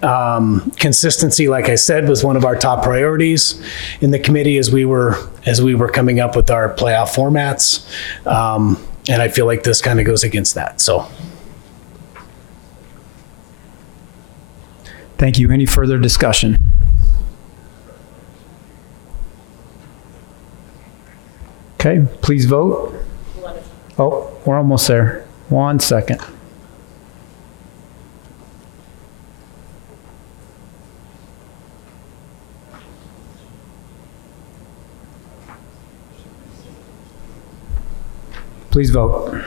consistency, like I said, was one of our top priorities in the committee as we were coming up with our playoff formats. And I feel like this kind of goes against that. So. Thank you. Any further discussion? Okay, please vote. Oh, we're almost there. 1 second. Please vote.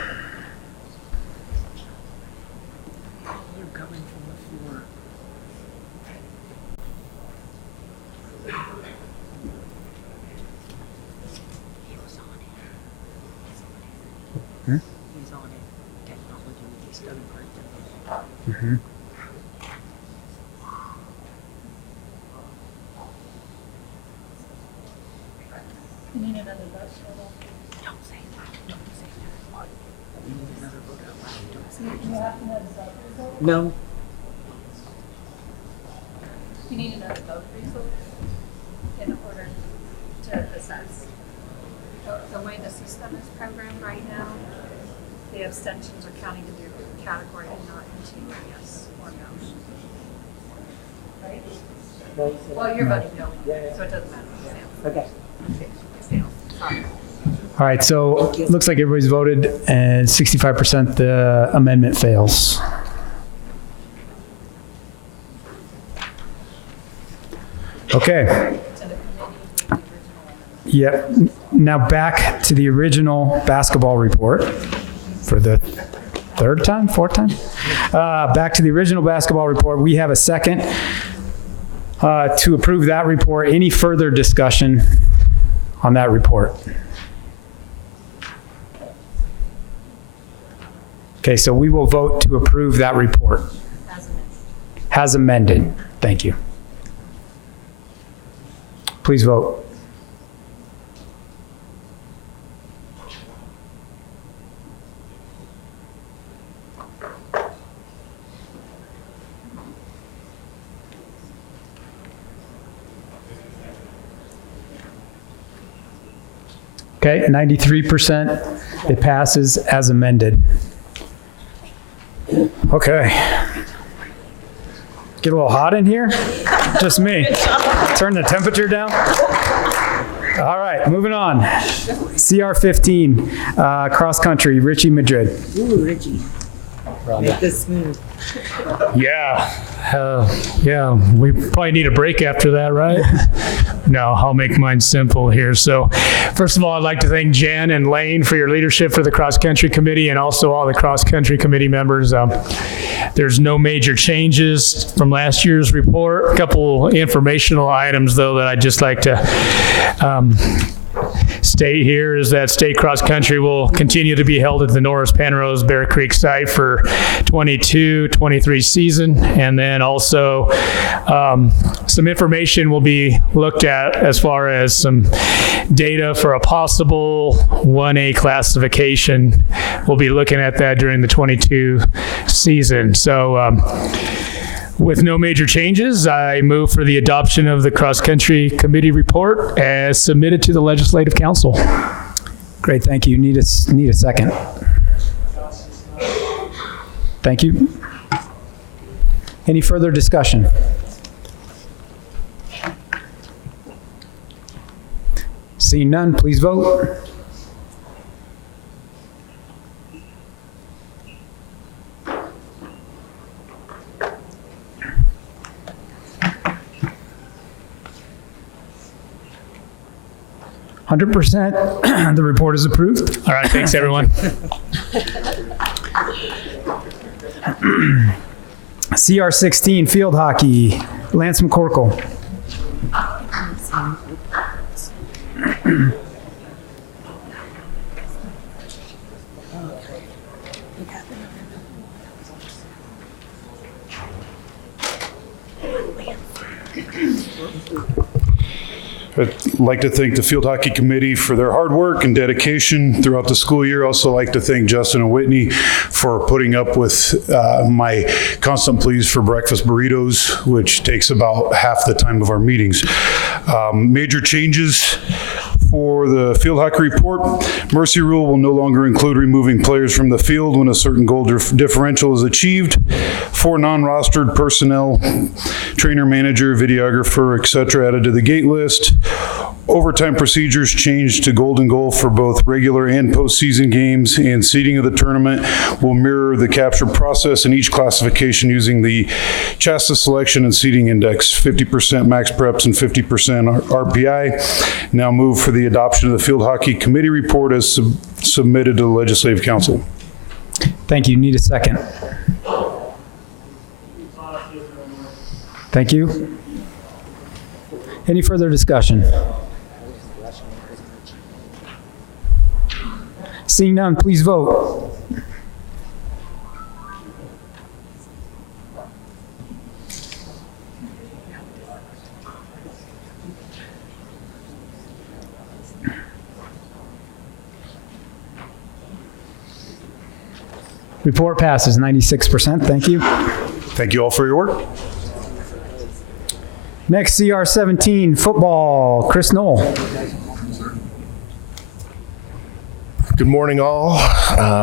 He's on it. Technology. He's done a great job. Mm-hmm. You need another vote. Don't say that. Don't say that. You need another vote out loud. Don't say You have another vote. No. You need another vote result in order to assess. The way the system is programmed right now, the abstentions are counting in your category and not into a yes or no. Right? Well, you're voting no, so it doesn't matter. Okay. Sorry. All right, so looks like everybody's voted, and 65% the amendment fails. Okay. Yep. Now back to the original basketball report for the fourth time. Back to the original basketball report. We have a second to approve that report. Any further discussion on that report? Okay, so we will vote to approve that report. As amended. Thank you. Please vote. Okay, 93%. It passes as amended. Okay. Get a little hot in here? Just me. Turn the temperature down. All right, moving on. CR15, cross country, Richie Madrid. Ooh, Richie. Make this smooth. Yeah, Yeah, we probably need a break after that, right? No, I'll make mine simple here. So first of all, I'd like to thank Jen and Lane for your leadership for the cross-country committee and also all the cross-country committee members. There's no major changes from last year's report. A couple informational items, though, that I'd just like to state here is that state cross country will continue to be held at the Norris Penrose Bear Creek site for 22-23 season. And then also some information will be looked at as far as some data for a possible 1A classification. We'll be looking at that during the 22 season. So with no major changes, I move for the adoption of the cross-country committee report as submitted to the Legislative Council. Great, thank you. Need a second. Thank you. Any further discussion? Seeing none, please vote. %. The report is approved. All right, thanks everyone. CR16 field hockey, Lance McCorkle. I'd like to thank the Field Hockey Committee for their hard work and dedication throughout the school year. Also like to thank Justin and Whitney for putting up with my constant pleas for breakfast burritos, which takes about half the time of our meetings. Major changes for the field hockey report. Mercy rule will no longer include removing players from the field when a certain goal differential is achieved. 4 non-rostered personnel, trainer, manager, videographer, etc. added to the gate list. Overtime procedures changed to golden goal for both regular and postseason games, and seeding of the tournament will mirror the capture process in each classification using the CHSAA selection and seeding index, 50% max preps and 50% RPI. Now move for the adoption of the Field Hockey Committee report as submitted to the Legislative Council. Thank you. Need a second. Thank you. Any further discussion? Seeing none, please vote. Report passes 96%. Thank you. Thank you all for your work. Next, CR17 football, Chris Knoll. Good morning, all.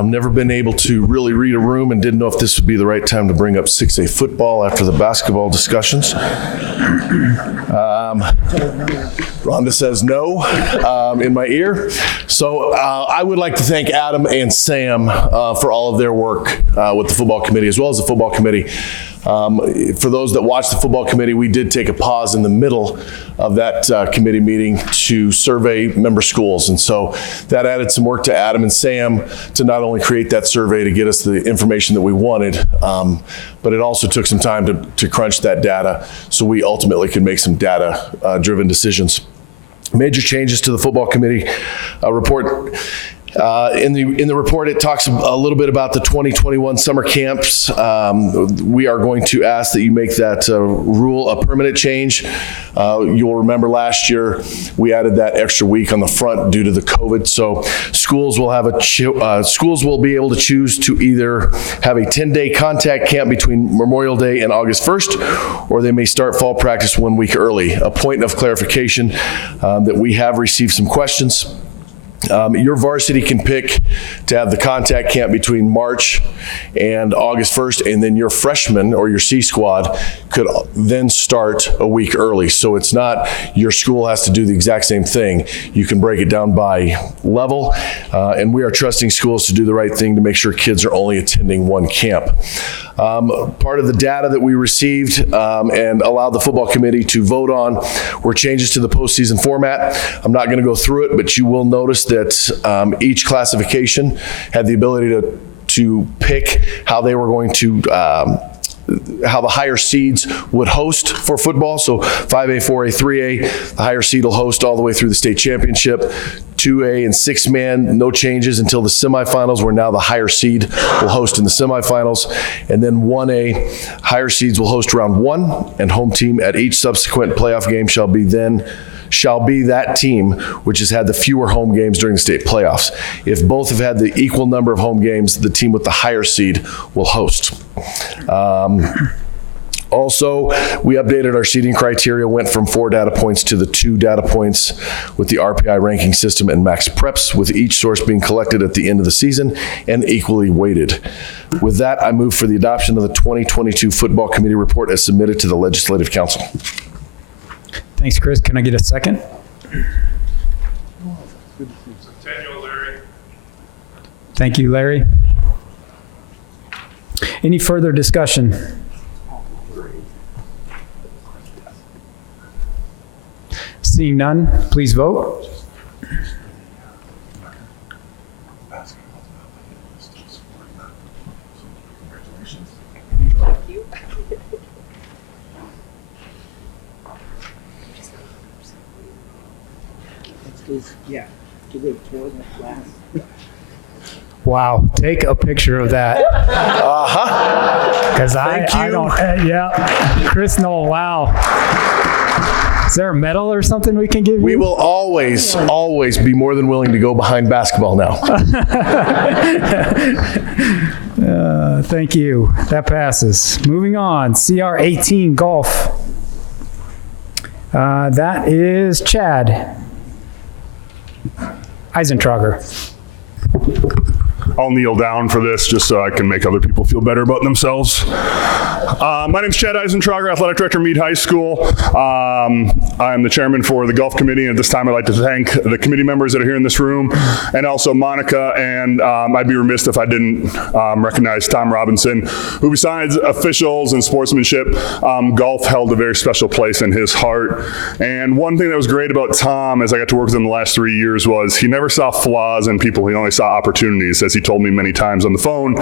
Never been able to really read a room and didn't know if this would be the right time to bring up 6A football after the basketball discussions. Rhonda says no in my ear. So I would like to thank Adam and Sam for all of their work with the football committee, as well as the football committee. For those that watched the football committee, we did take a pause in the middle of that committee meeting to survey member schools. And so that added some work to Adam and Sam to not only create that survey to get us the information that we wanted, but it also took some time to crunch that data so we ultimately could make some data-driven decisions. Major changes to the football committee report. In the report, it talks a little bit about the 2021 summer camps. We are going to ask that you make that rule a permanent change. You'll remember last year we added that extra week on the front due to the COVID. So schools will have schools will be able to choose to either have a 10-day contact camp between Memorial Day and August 1st, or they may start fall practice 1 week early. A point of clarification that we have received some questions Your varsity can pick to have the contact camp between March and August 1st, and then your freshman or your C squad could then start a week early. So it's not your school has to do the exact same thing. You can break it down by level, and we are trusting schools to do the right thing to make sure kids are only attending one camp. Part of the data that we received and allowed the football committee to vote on were changes to the postseason format. I'm not going to go through it, but you will notice that each classification had the ability to pick how they were going to how the higher seeds would host for football. So 5A, 4A, 3A, the higher seed will host all the way through the state championship. 2A and 6-man, no changes until the semifinals, where now the higher seed will host in the semifinals. And then 1A, higher seeds will host round 1, and home team at each subsequent playoff game shall be that team which has had the fewer home games during the state playoffs. If both have had the equal number of home games, the team with the higher seed will host. Also, we updated our seeding criteria, went from 4 data points to the 2 data points with the RPI ranking system and max preps, with each source being collected at the end of the season and equally weighted. With that, I move for the adoption of the 2022 Football Committee report as submitted to the Legislative Council. Thanks, Chris. Can I get a second? Thank you, Larry. Any further discussion? Seeing none, please vote. Yeah, give it toward the glass. Wow, take a picture of that. Because I don't, yeah. Chris Knoll, wow. Is there a medal or something we can give you? We will always be more than willing to go behind basketball now. Thank you. That passes. Moving on, Cr18 Golf. That is Chad Eisentrager. I'll kneel down for this just so I can make other people feel better about themselves. My name's Chad Eisentrager, Athletic Director, Meade High School. I'm the chairman for the golf committee, and at this time I'd like to thank the committee members that are here in this room, and also Monica, and I'd be remiss if I didn't recognize Tom Robinson, who besides officials and sportsmanship, golf held a very special place in his heart. And one thing that was great about Tom, as I got to work with him the last 3 years, was he never saw flaws in people, he only saw opportunities, as he told me many times on the phone.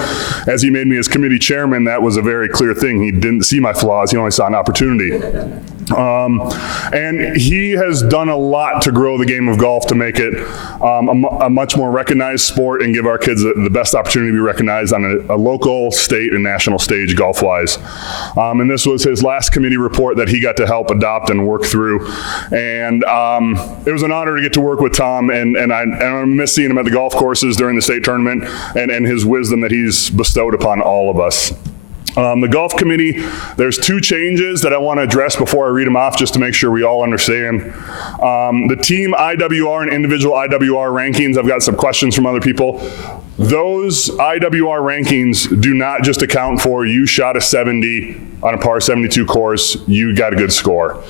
As he made me his committee chairman, that was a very clear thing. He didn't see my flaws, he only saw an opportunity. And he has done a lot to grow the game of golf to make it a much more recognized sport and give our kids the best opportunity to be recognized on a local, state, and national stage golf-wise. And this was his last committee report that he got to help adopt and work through. And it was an honor to get to work with Tom, and I miss seeing him at the golf courses during the state tournament and his wisdom that he's bestowed upon all of us. The golf committee, there's 2 changes that I want to address before I read them off, just to make sure we all understand. The team IWR and individual IWR rankings, I've got some questions from other people. Those IWR rankings do not just account for you shot a 70 on a par 72 course, you got a good score.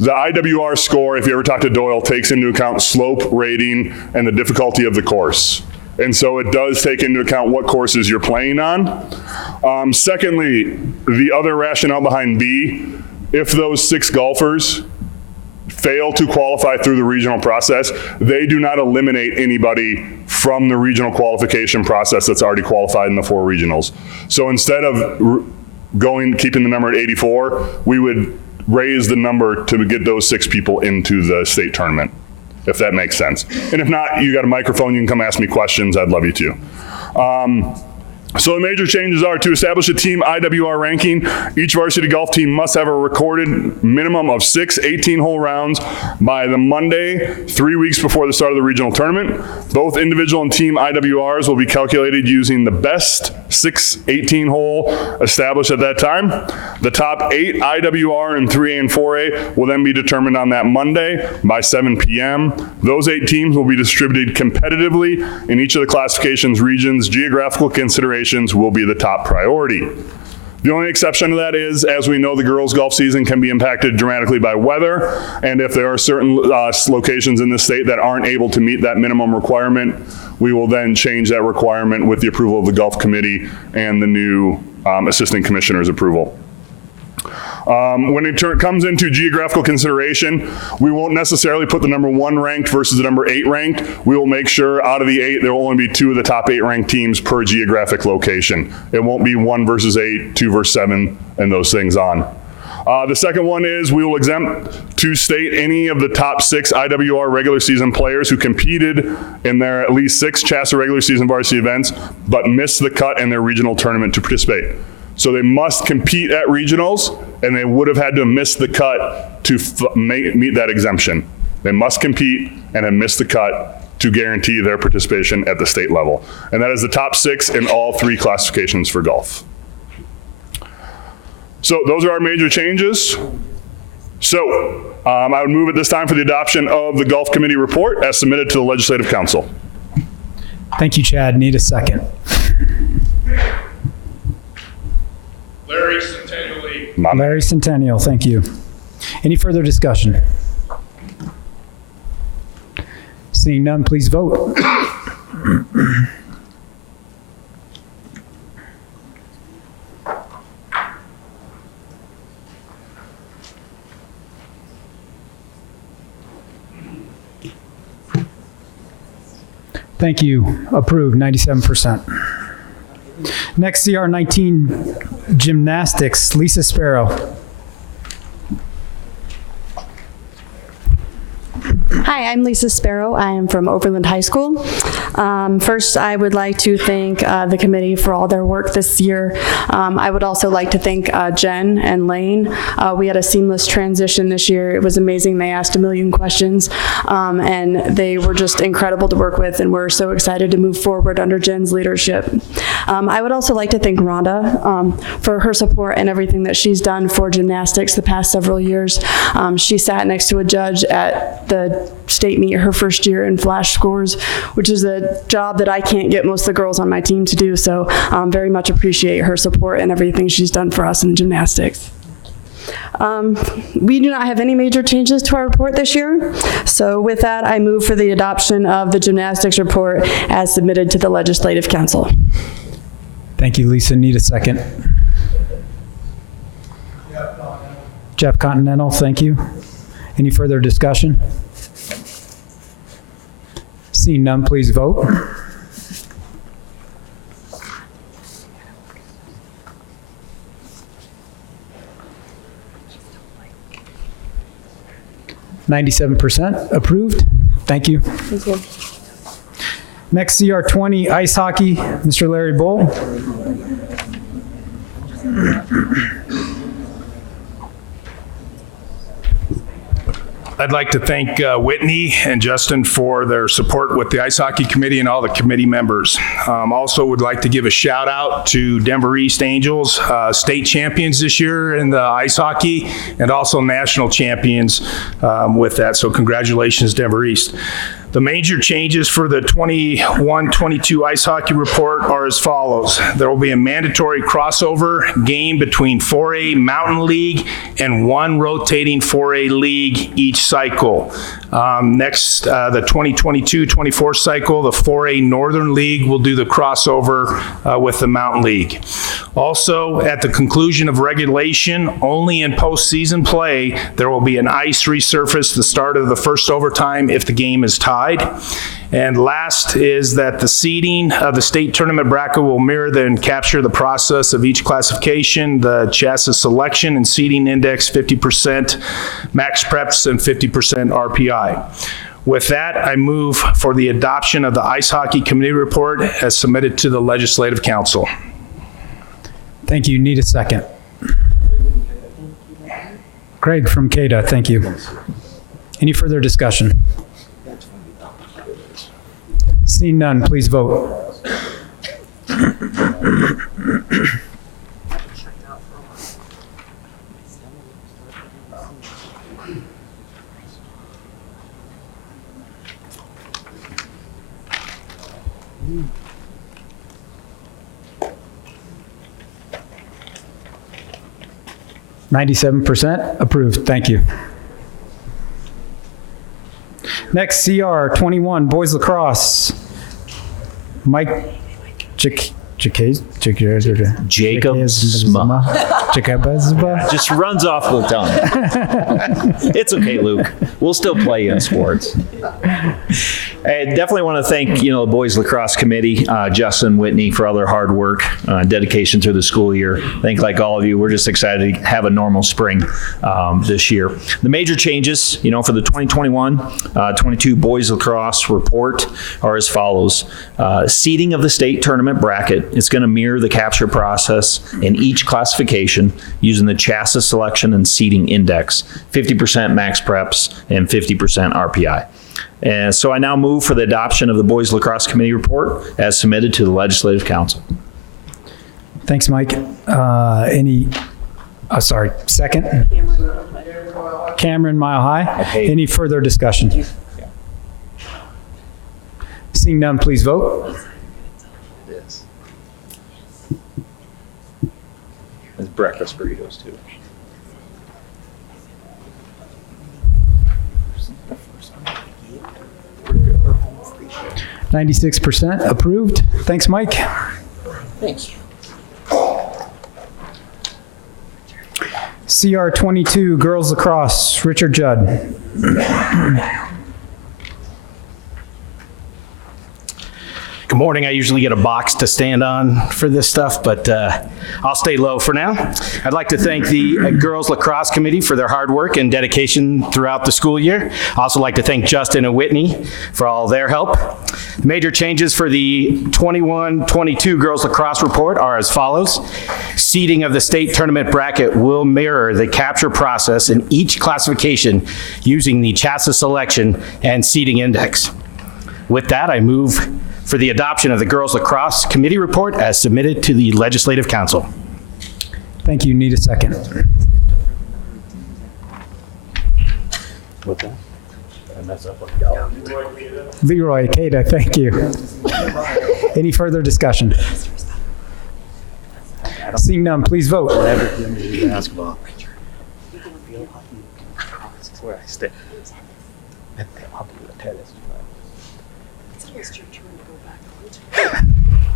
The IWR score, if you ever talk to Doyle, takes into account slope, rating, and the difficulty of the course. And so it does take into account what courses you're playing on. Secondly, the other rationale behind B, if those 6 golfers fail to qualify through the regional process, they do not eliminate anybody from the regional qualification process that's already qualified in the 4 regionals. So instead of keeping the number at 84, we would raise the number to get those 6 people into the state tournament, if that makes sense. And if not, you got a microphone, you can come ask me questions, I'd love you to. So the major changes are to establish a team IWR ranking. Each varsity golf team must have a recorded minimum of 6 18-hole rounds by the Monday, 3 weeks before the start of the regional tournament. Both individual and team IWRs will be calculated using the best 6 18-hole established at that time. The top 8 IWR and 3A and 4A will then be determined on that Monday by 7 p.m. Those 8 teams will be distributed competitively in each of the classifications regions. Geographical considerations will be the top priority. The only exception to that is, as we know, the girls' golf season can be impacted dramatically by weather, and if there are certain locations in the state that aren't able to meet that minimum requirement, we will then change that requirement with the approval of the golf committee and the new assistant commissioner's approval. When it comes into geographical consideration, we won't necessarily put the number 1 ranked versus the number 8 ranked. We will make sure out of the 8, there will only be 2 of the top 8 ranked teams per geographic location. It won't be 1 versus 8, 2 versus 7, and those things on. The second one is we will exempt to state any of the top 6 IWR regular season players who competed in their at least 6 CHSAA regular season varsity events, but missed the cut in their regional tournament to participate. So they must compete at regionals, and they would have had to miss the cut to meet that exemption. They must compete and have missed the cut to guarantee their participation at the state level. And that is the top 6 in all 3 classifications for golf. So those are our major changes. So I would move at this time for the adoption of the Golf Committee report as submitted to the Legislative Council. Thank you, Chad. Need a second. Larry Centennial Lee. Larry Centennial, thank you. Any further discussion? Seeing none, please vote. Thank you. Approved, 97%. Next, Cr18 Gymnastics, Lisa Sparrow. Hi, I'm Lisa Sparrow. I am from Overland High School. First, I would like to thank the committee for all their work this year. I would also like to thank Jen and Lane. We had a seamless transition this year. It was amazing. They asked a million questions, and they were just incredible to work with, and we're so excited to move forward under Jen's leadership. I would also like to thank Rhonda for her support and everything that she's done for gymnastics the past several years. She sat next to a judge at the state meet her first year in flash scores, which is a job that I can't get most of the girls on my team to do. So very much appreciate her support and everything she's done for us in gymnastics. We do not have any major changes to our report this year. So with that, I move for the adoption of the gymnastics report as submitted to the Legislative Council. Thank you, Lisa. Need a second. Jeff Continental, thank you. Any further discussion? Seeing none, please vote. (97% approved). Thank you. Thank you. Next, Cr20 Ice Hockey, Mr. Larry Bull. I'd like to thank Whitney and Justin for their support with the Ice Hockey Committee and all the committee members. Also would like to give a shout out to Denver East Angels, state champions this year in the ice hockey, and also national champions with that. So congratulations, Denver East. The major changes for the 21-22 ice hockey report are as follows. There will be a mandatory crossover game between 4A Mountain League and 1 rotating 4A league each cycle. Next, the 2022-24 cycle, the 4A Northern League will do the crossover with the Mountain League. Also, at the conclusion of regulation, only in postseason play, there will be an ice resurface the start of the first overtime if the game is tied. And last is that the seeding of the state tournament bracket will mirror and capture the process of each classification, the CHSAA selection and seeding index, 50% max preps and 50% RPI. With that, I move for the adoption of the Ice Hockey Committee report as submitted to the Legislative Council. Thank you. Need a second. Craig from CADA, thank you. Any further discussion? Seeing none, please vote. %, approved. Thank you. Next, CR21, boys lacrosse. Mike Jacobsma. Just runs off the tongue. It's okay, Luke. We'll still play in sports. I definitely want to thank, the boys lacrosse committee, Justin, Whitney, for all their hard work, dedication through the school year. I think, like all of you, we're just excited to have a normal spring this year. The major changes, for the 2021-22 boys lacrosse report are as follows. Seeding of the state tournament bracket. It's going to mirror the capture process in each classification using the CHSAA selection and seeding index, 50% max preps and 50% RPI. And so I now move for the adoption of the Boys Lacrosse Committee report as submitted to the Legislative Council. Thanks, Mike. Second? Cameron, Mile High. Any further discussion? Seeing none, please vote. There's breakfast burritos, too. 96% approved. Thanks, Mike. Thanks. CR22 girls lacrosse, Richard Judd. Good morning. I usually get a box to stand on for this stuff, but I'll stay low for now. I'd like to thank the Girls Lacrosse Committee for their hard work and dedication throughout the school year. I'd also like to thank Justin and Whitney for all their help. The major changes for the 21-22 Girls Lacrosse report are as follows. Seeding of the state tournament bracket will mirror the capture process in each classification using the CHSAA selection and seeding index. With that, I move for the adoption of the Girls Lacrosse Committee report as submitted to the Legislative Council. Thank you. Need a second. What's that? I mess up on Leroy Cada, thank you. Any further discussion? Seeing none, please vote. Basketball. That's where I stay. I'll do the tennis.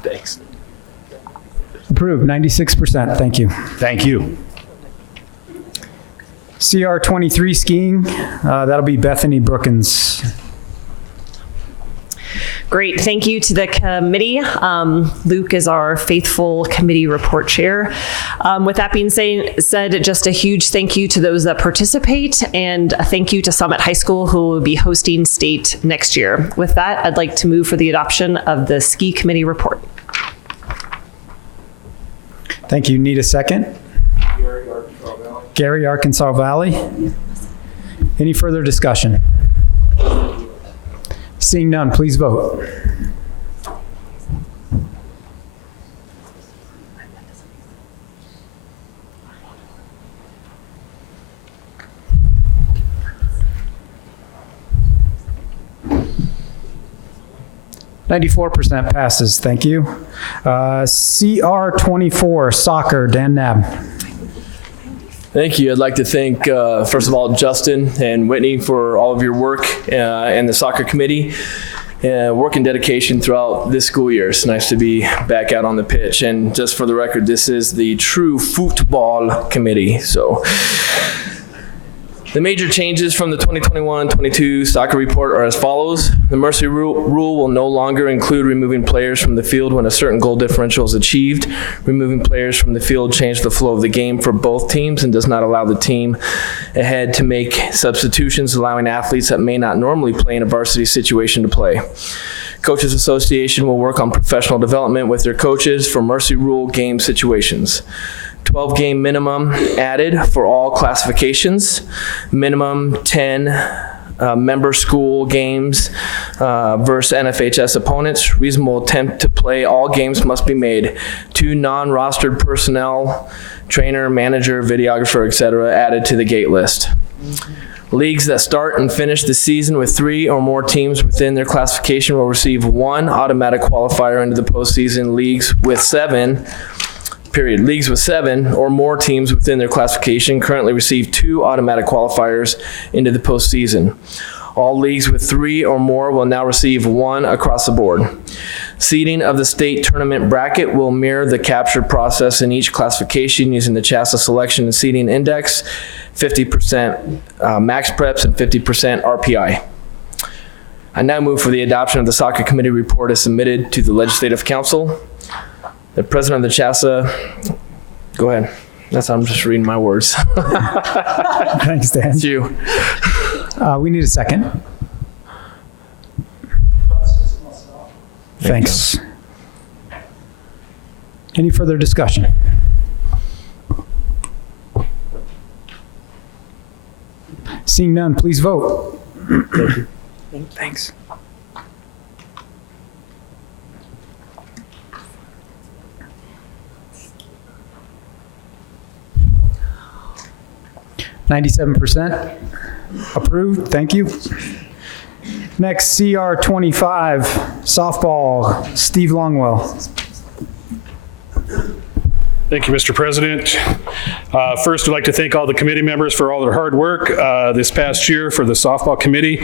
Thanks. Approved, 96%. Thank you. Thank you. CR23 skiing, that'll be Bethany Brookins. Great. Thank you to the committee. Luke is our faithful committee report chair. With that being said, just a huge thank you to those that participate, and a thank you to Summit High School, who will be hosting state next year. With that, I'd like to move for the adoption of the ski committee report. Thank you. Need a second? Gary, Arkansas Valley. Any further discussion? Seeing none, please vote. %, passes. Thank you. CR24 soccer, Dan Nab. Thank you. I'd like to thank, first of all, Justin and Whitney for all of your work and the soccer committee. Work and dedication throughout this school year. It's nice to be back out on the pitch. And just for the record, this is the true football committee. So the major changes from the 2021-22 soccer report are as follows. The mercy rule will no longer include removing players from the field when a certain goal differential is achieved. Removing players from the field changed the flow of the game for both teams and does not allow the team ahead to make substitutions, allowing athletes that may not normally play in a varsity situation to play. Coaches Association will work on professional development with their coaches for Mercy Rule game situations. 12 game minimum added for all classifications. Minimum 10 member school games versus Nfhs opponents. Reasonable attempt to play all games must be made. 2 non-rostered personnel, trainer, manager, videographer, etc. added to the gate list. Leagues that start and finish the season with 3 or more teams within their classification will receive 1 automatic qualifier into the postseason. Leagues with 7 or more teams within their classification currently receive 2 automatic qualifiers into the postseason. All leagues with 3 or more will now receive 1 across the board. Seeding of the state tournament bracket will mirror the capture process in each classification using the CHSAA selection and seeding index, 50% max preps and 50% RPI. I now move for the adoption of the soccer committee report as submitted to the Legislative Council. The president of the CHSAA, go ahead. I'm just reading my words. Thanks, Dan. It's you. We need a second. Thanks. Any further discussion? Seeing none, please vote. Thanks. %. Approved. Thank you. Next, CR25, softball, Steve Longwell. Thank you, Mr. President. First, I'd like to thank all the committee members for all their hard work this past year for the softball committee,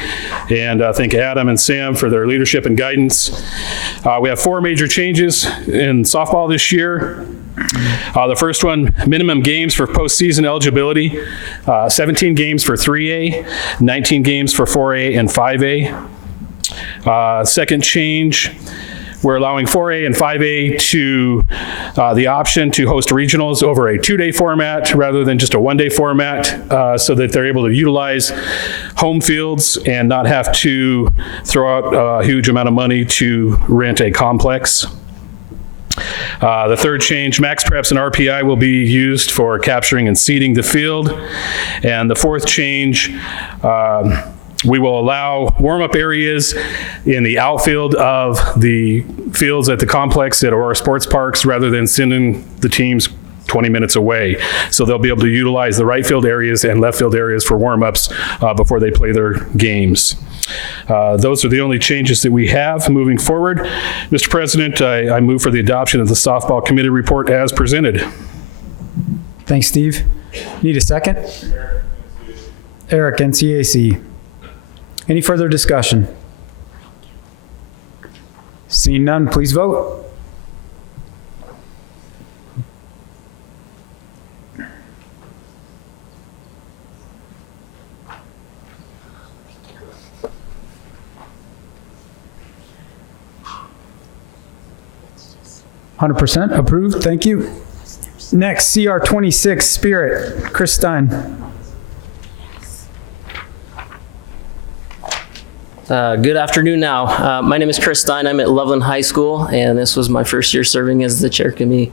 and thank Adam and Sam for their leadership and guidance. We have 4 major changes in softball this year. The first one, minimum games for postseason eligibility, 17 games for 3A, 19 games for 4A and 5A. Second change, we're allowing 4A and 5A to the option to host regionals over a 2-day format rather than just a 1-day format, so that they're able to utilize home fields and not have to throw out a huge amount of money to rent a complex. The third change, max preps and RPI will be used for capturing and seeding the field. And the fourth change, we will allow warm-up areas in the outfield of the fields at the complex at Aurora Sports Parks rather than sending the teams 20 minutes away. So they'll be able to utilize the right field areas and left field areas for warm-ups before they play their games. Those are the only changes that we have moving forward. Mr. President, I move for the adoption of the softball committee report as presented. Thanks, Steve. Need a second? Eric, NCAC. Any further discussion? Seeing none, please vote. %, approved, thank you. Next, CR26, Spirit, Chris Stein. Good afternoon now. My name is Chris Stein. I'm at Loveland High School, and this was my first year serving as the chair committee.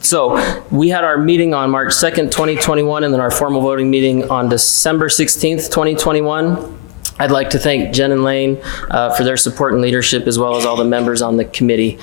So we had our meeting on March 2nd, 2021, and then our formal voting meeting on December 16th, 2021. I'd like to thank Jen and Lane for their support and leadership, as well as all the members on the committee.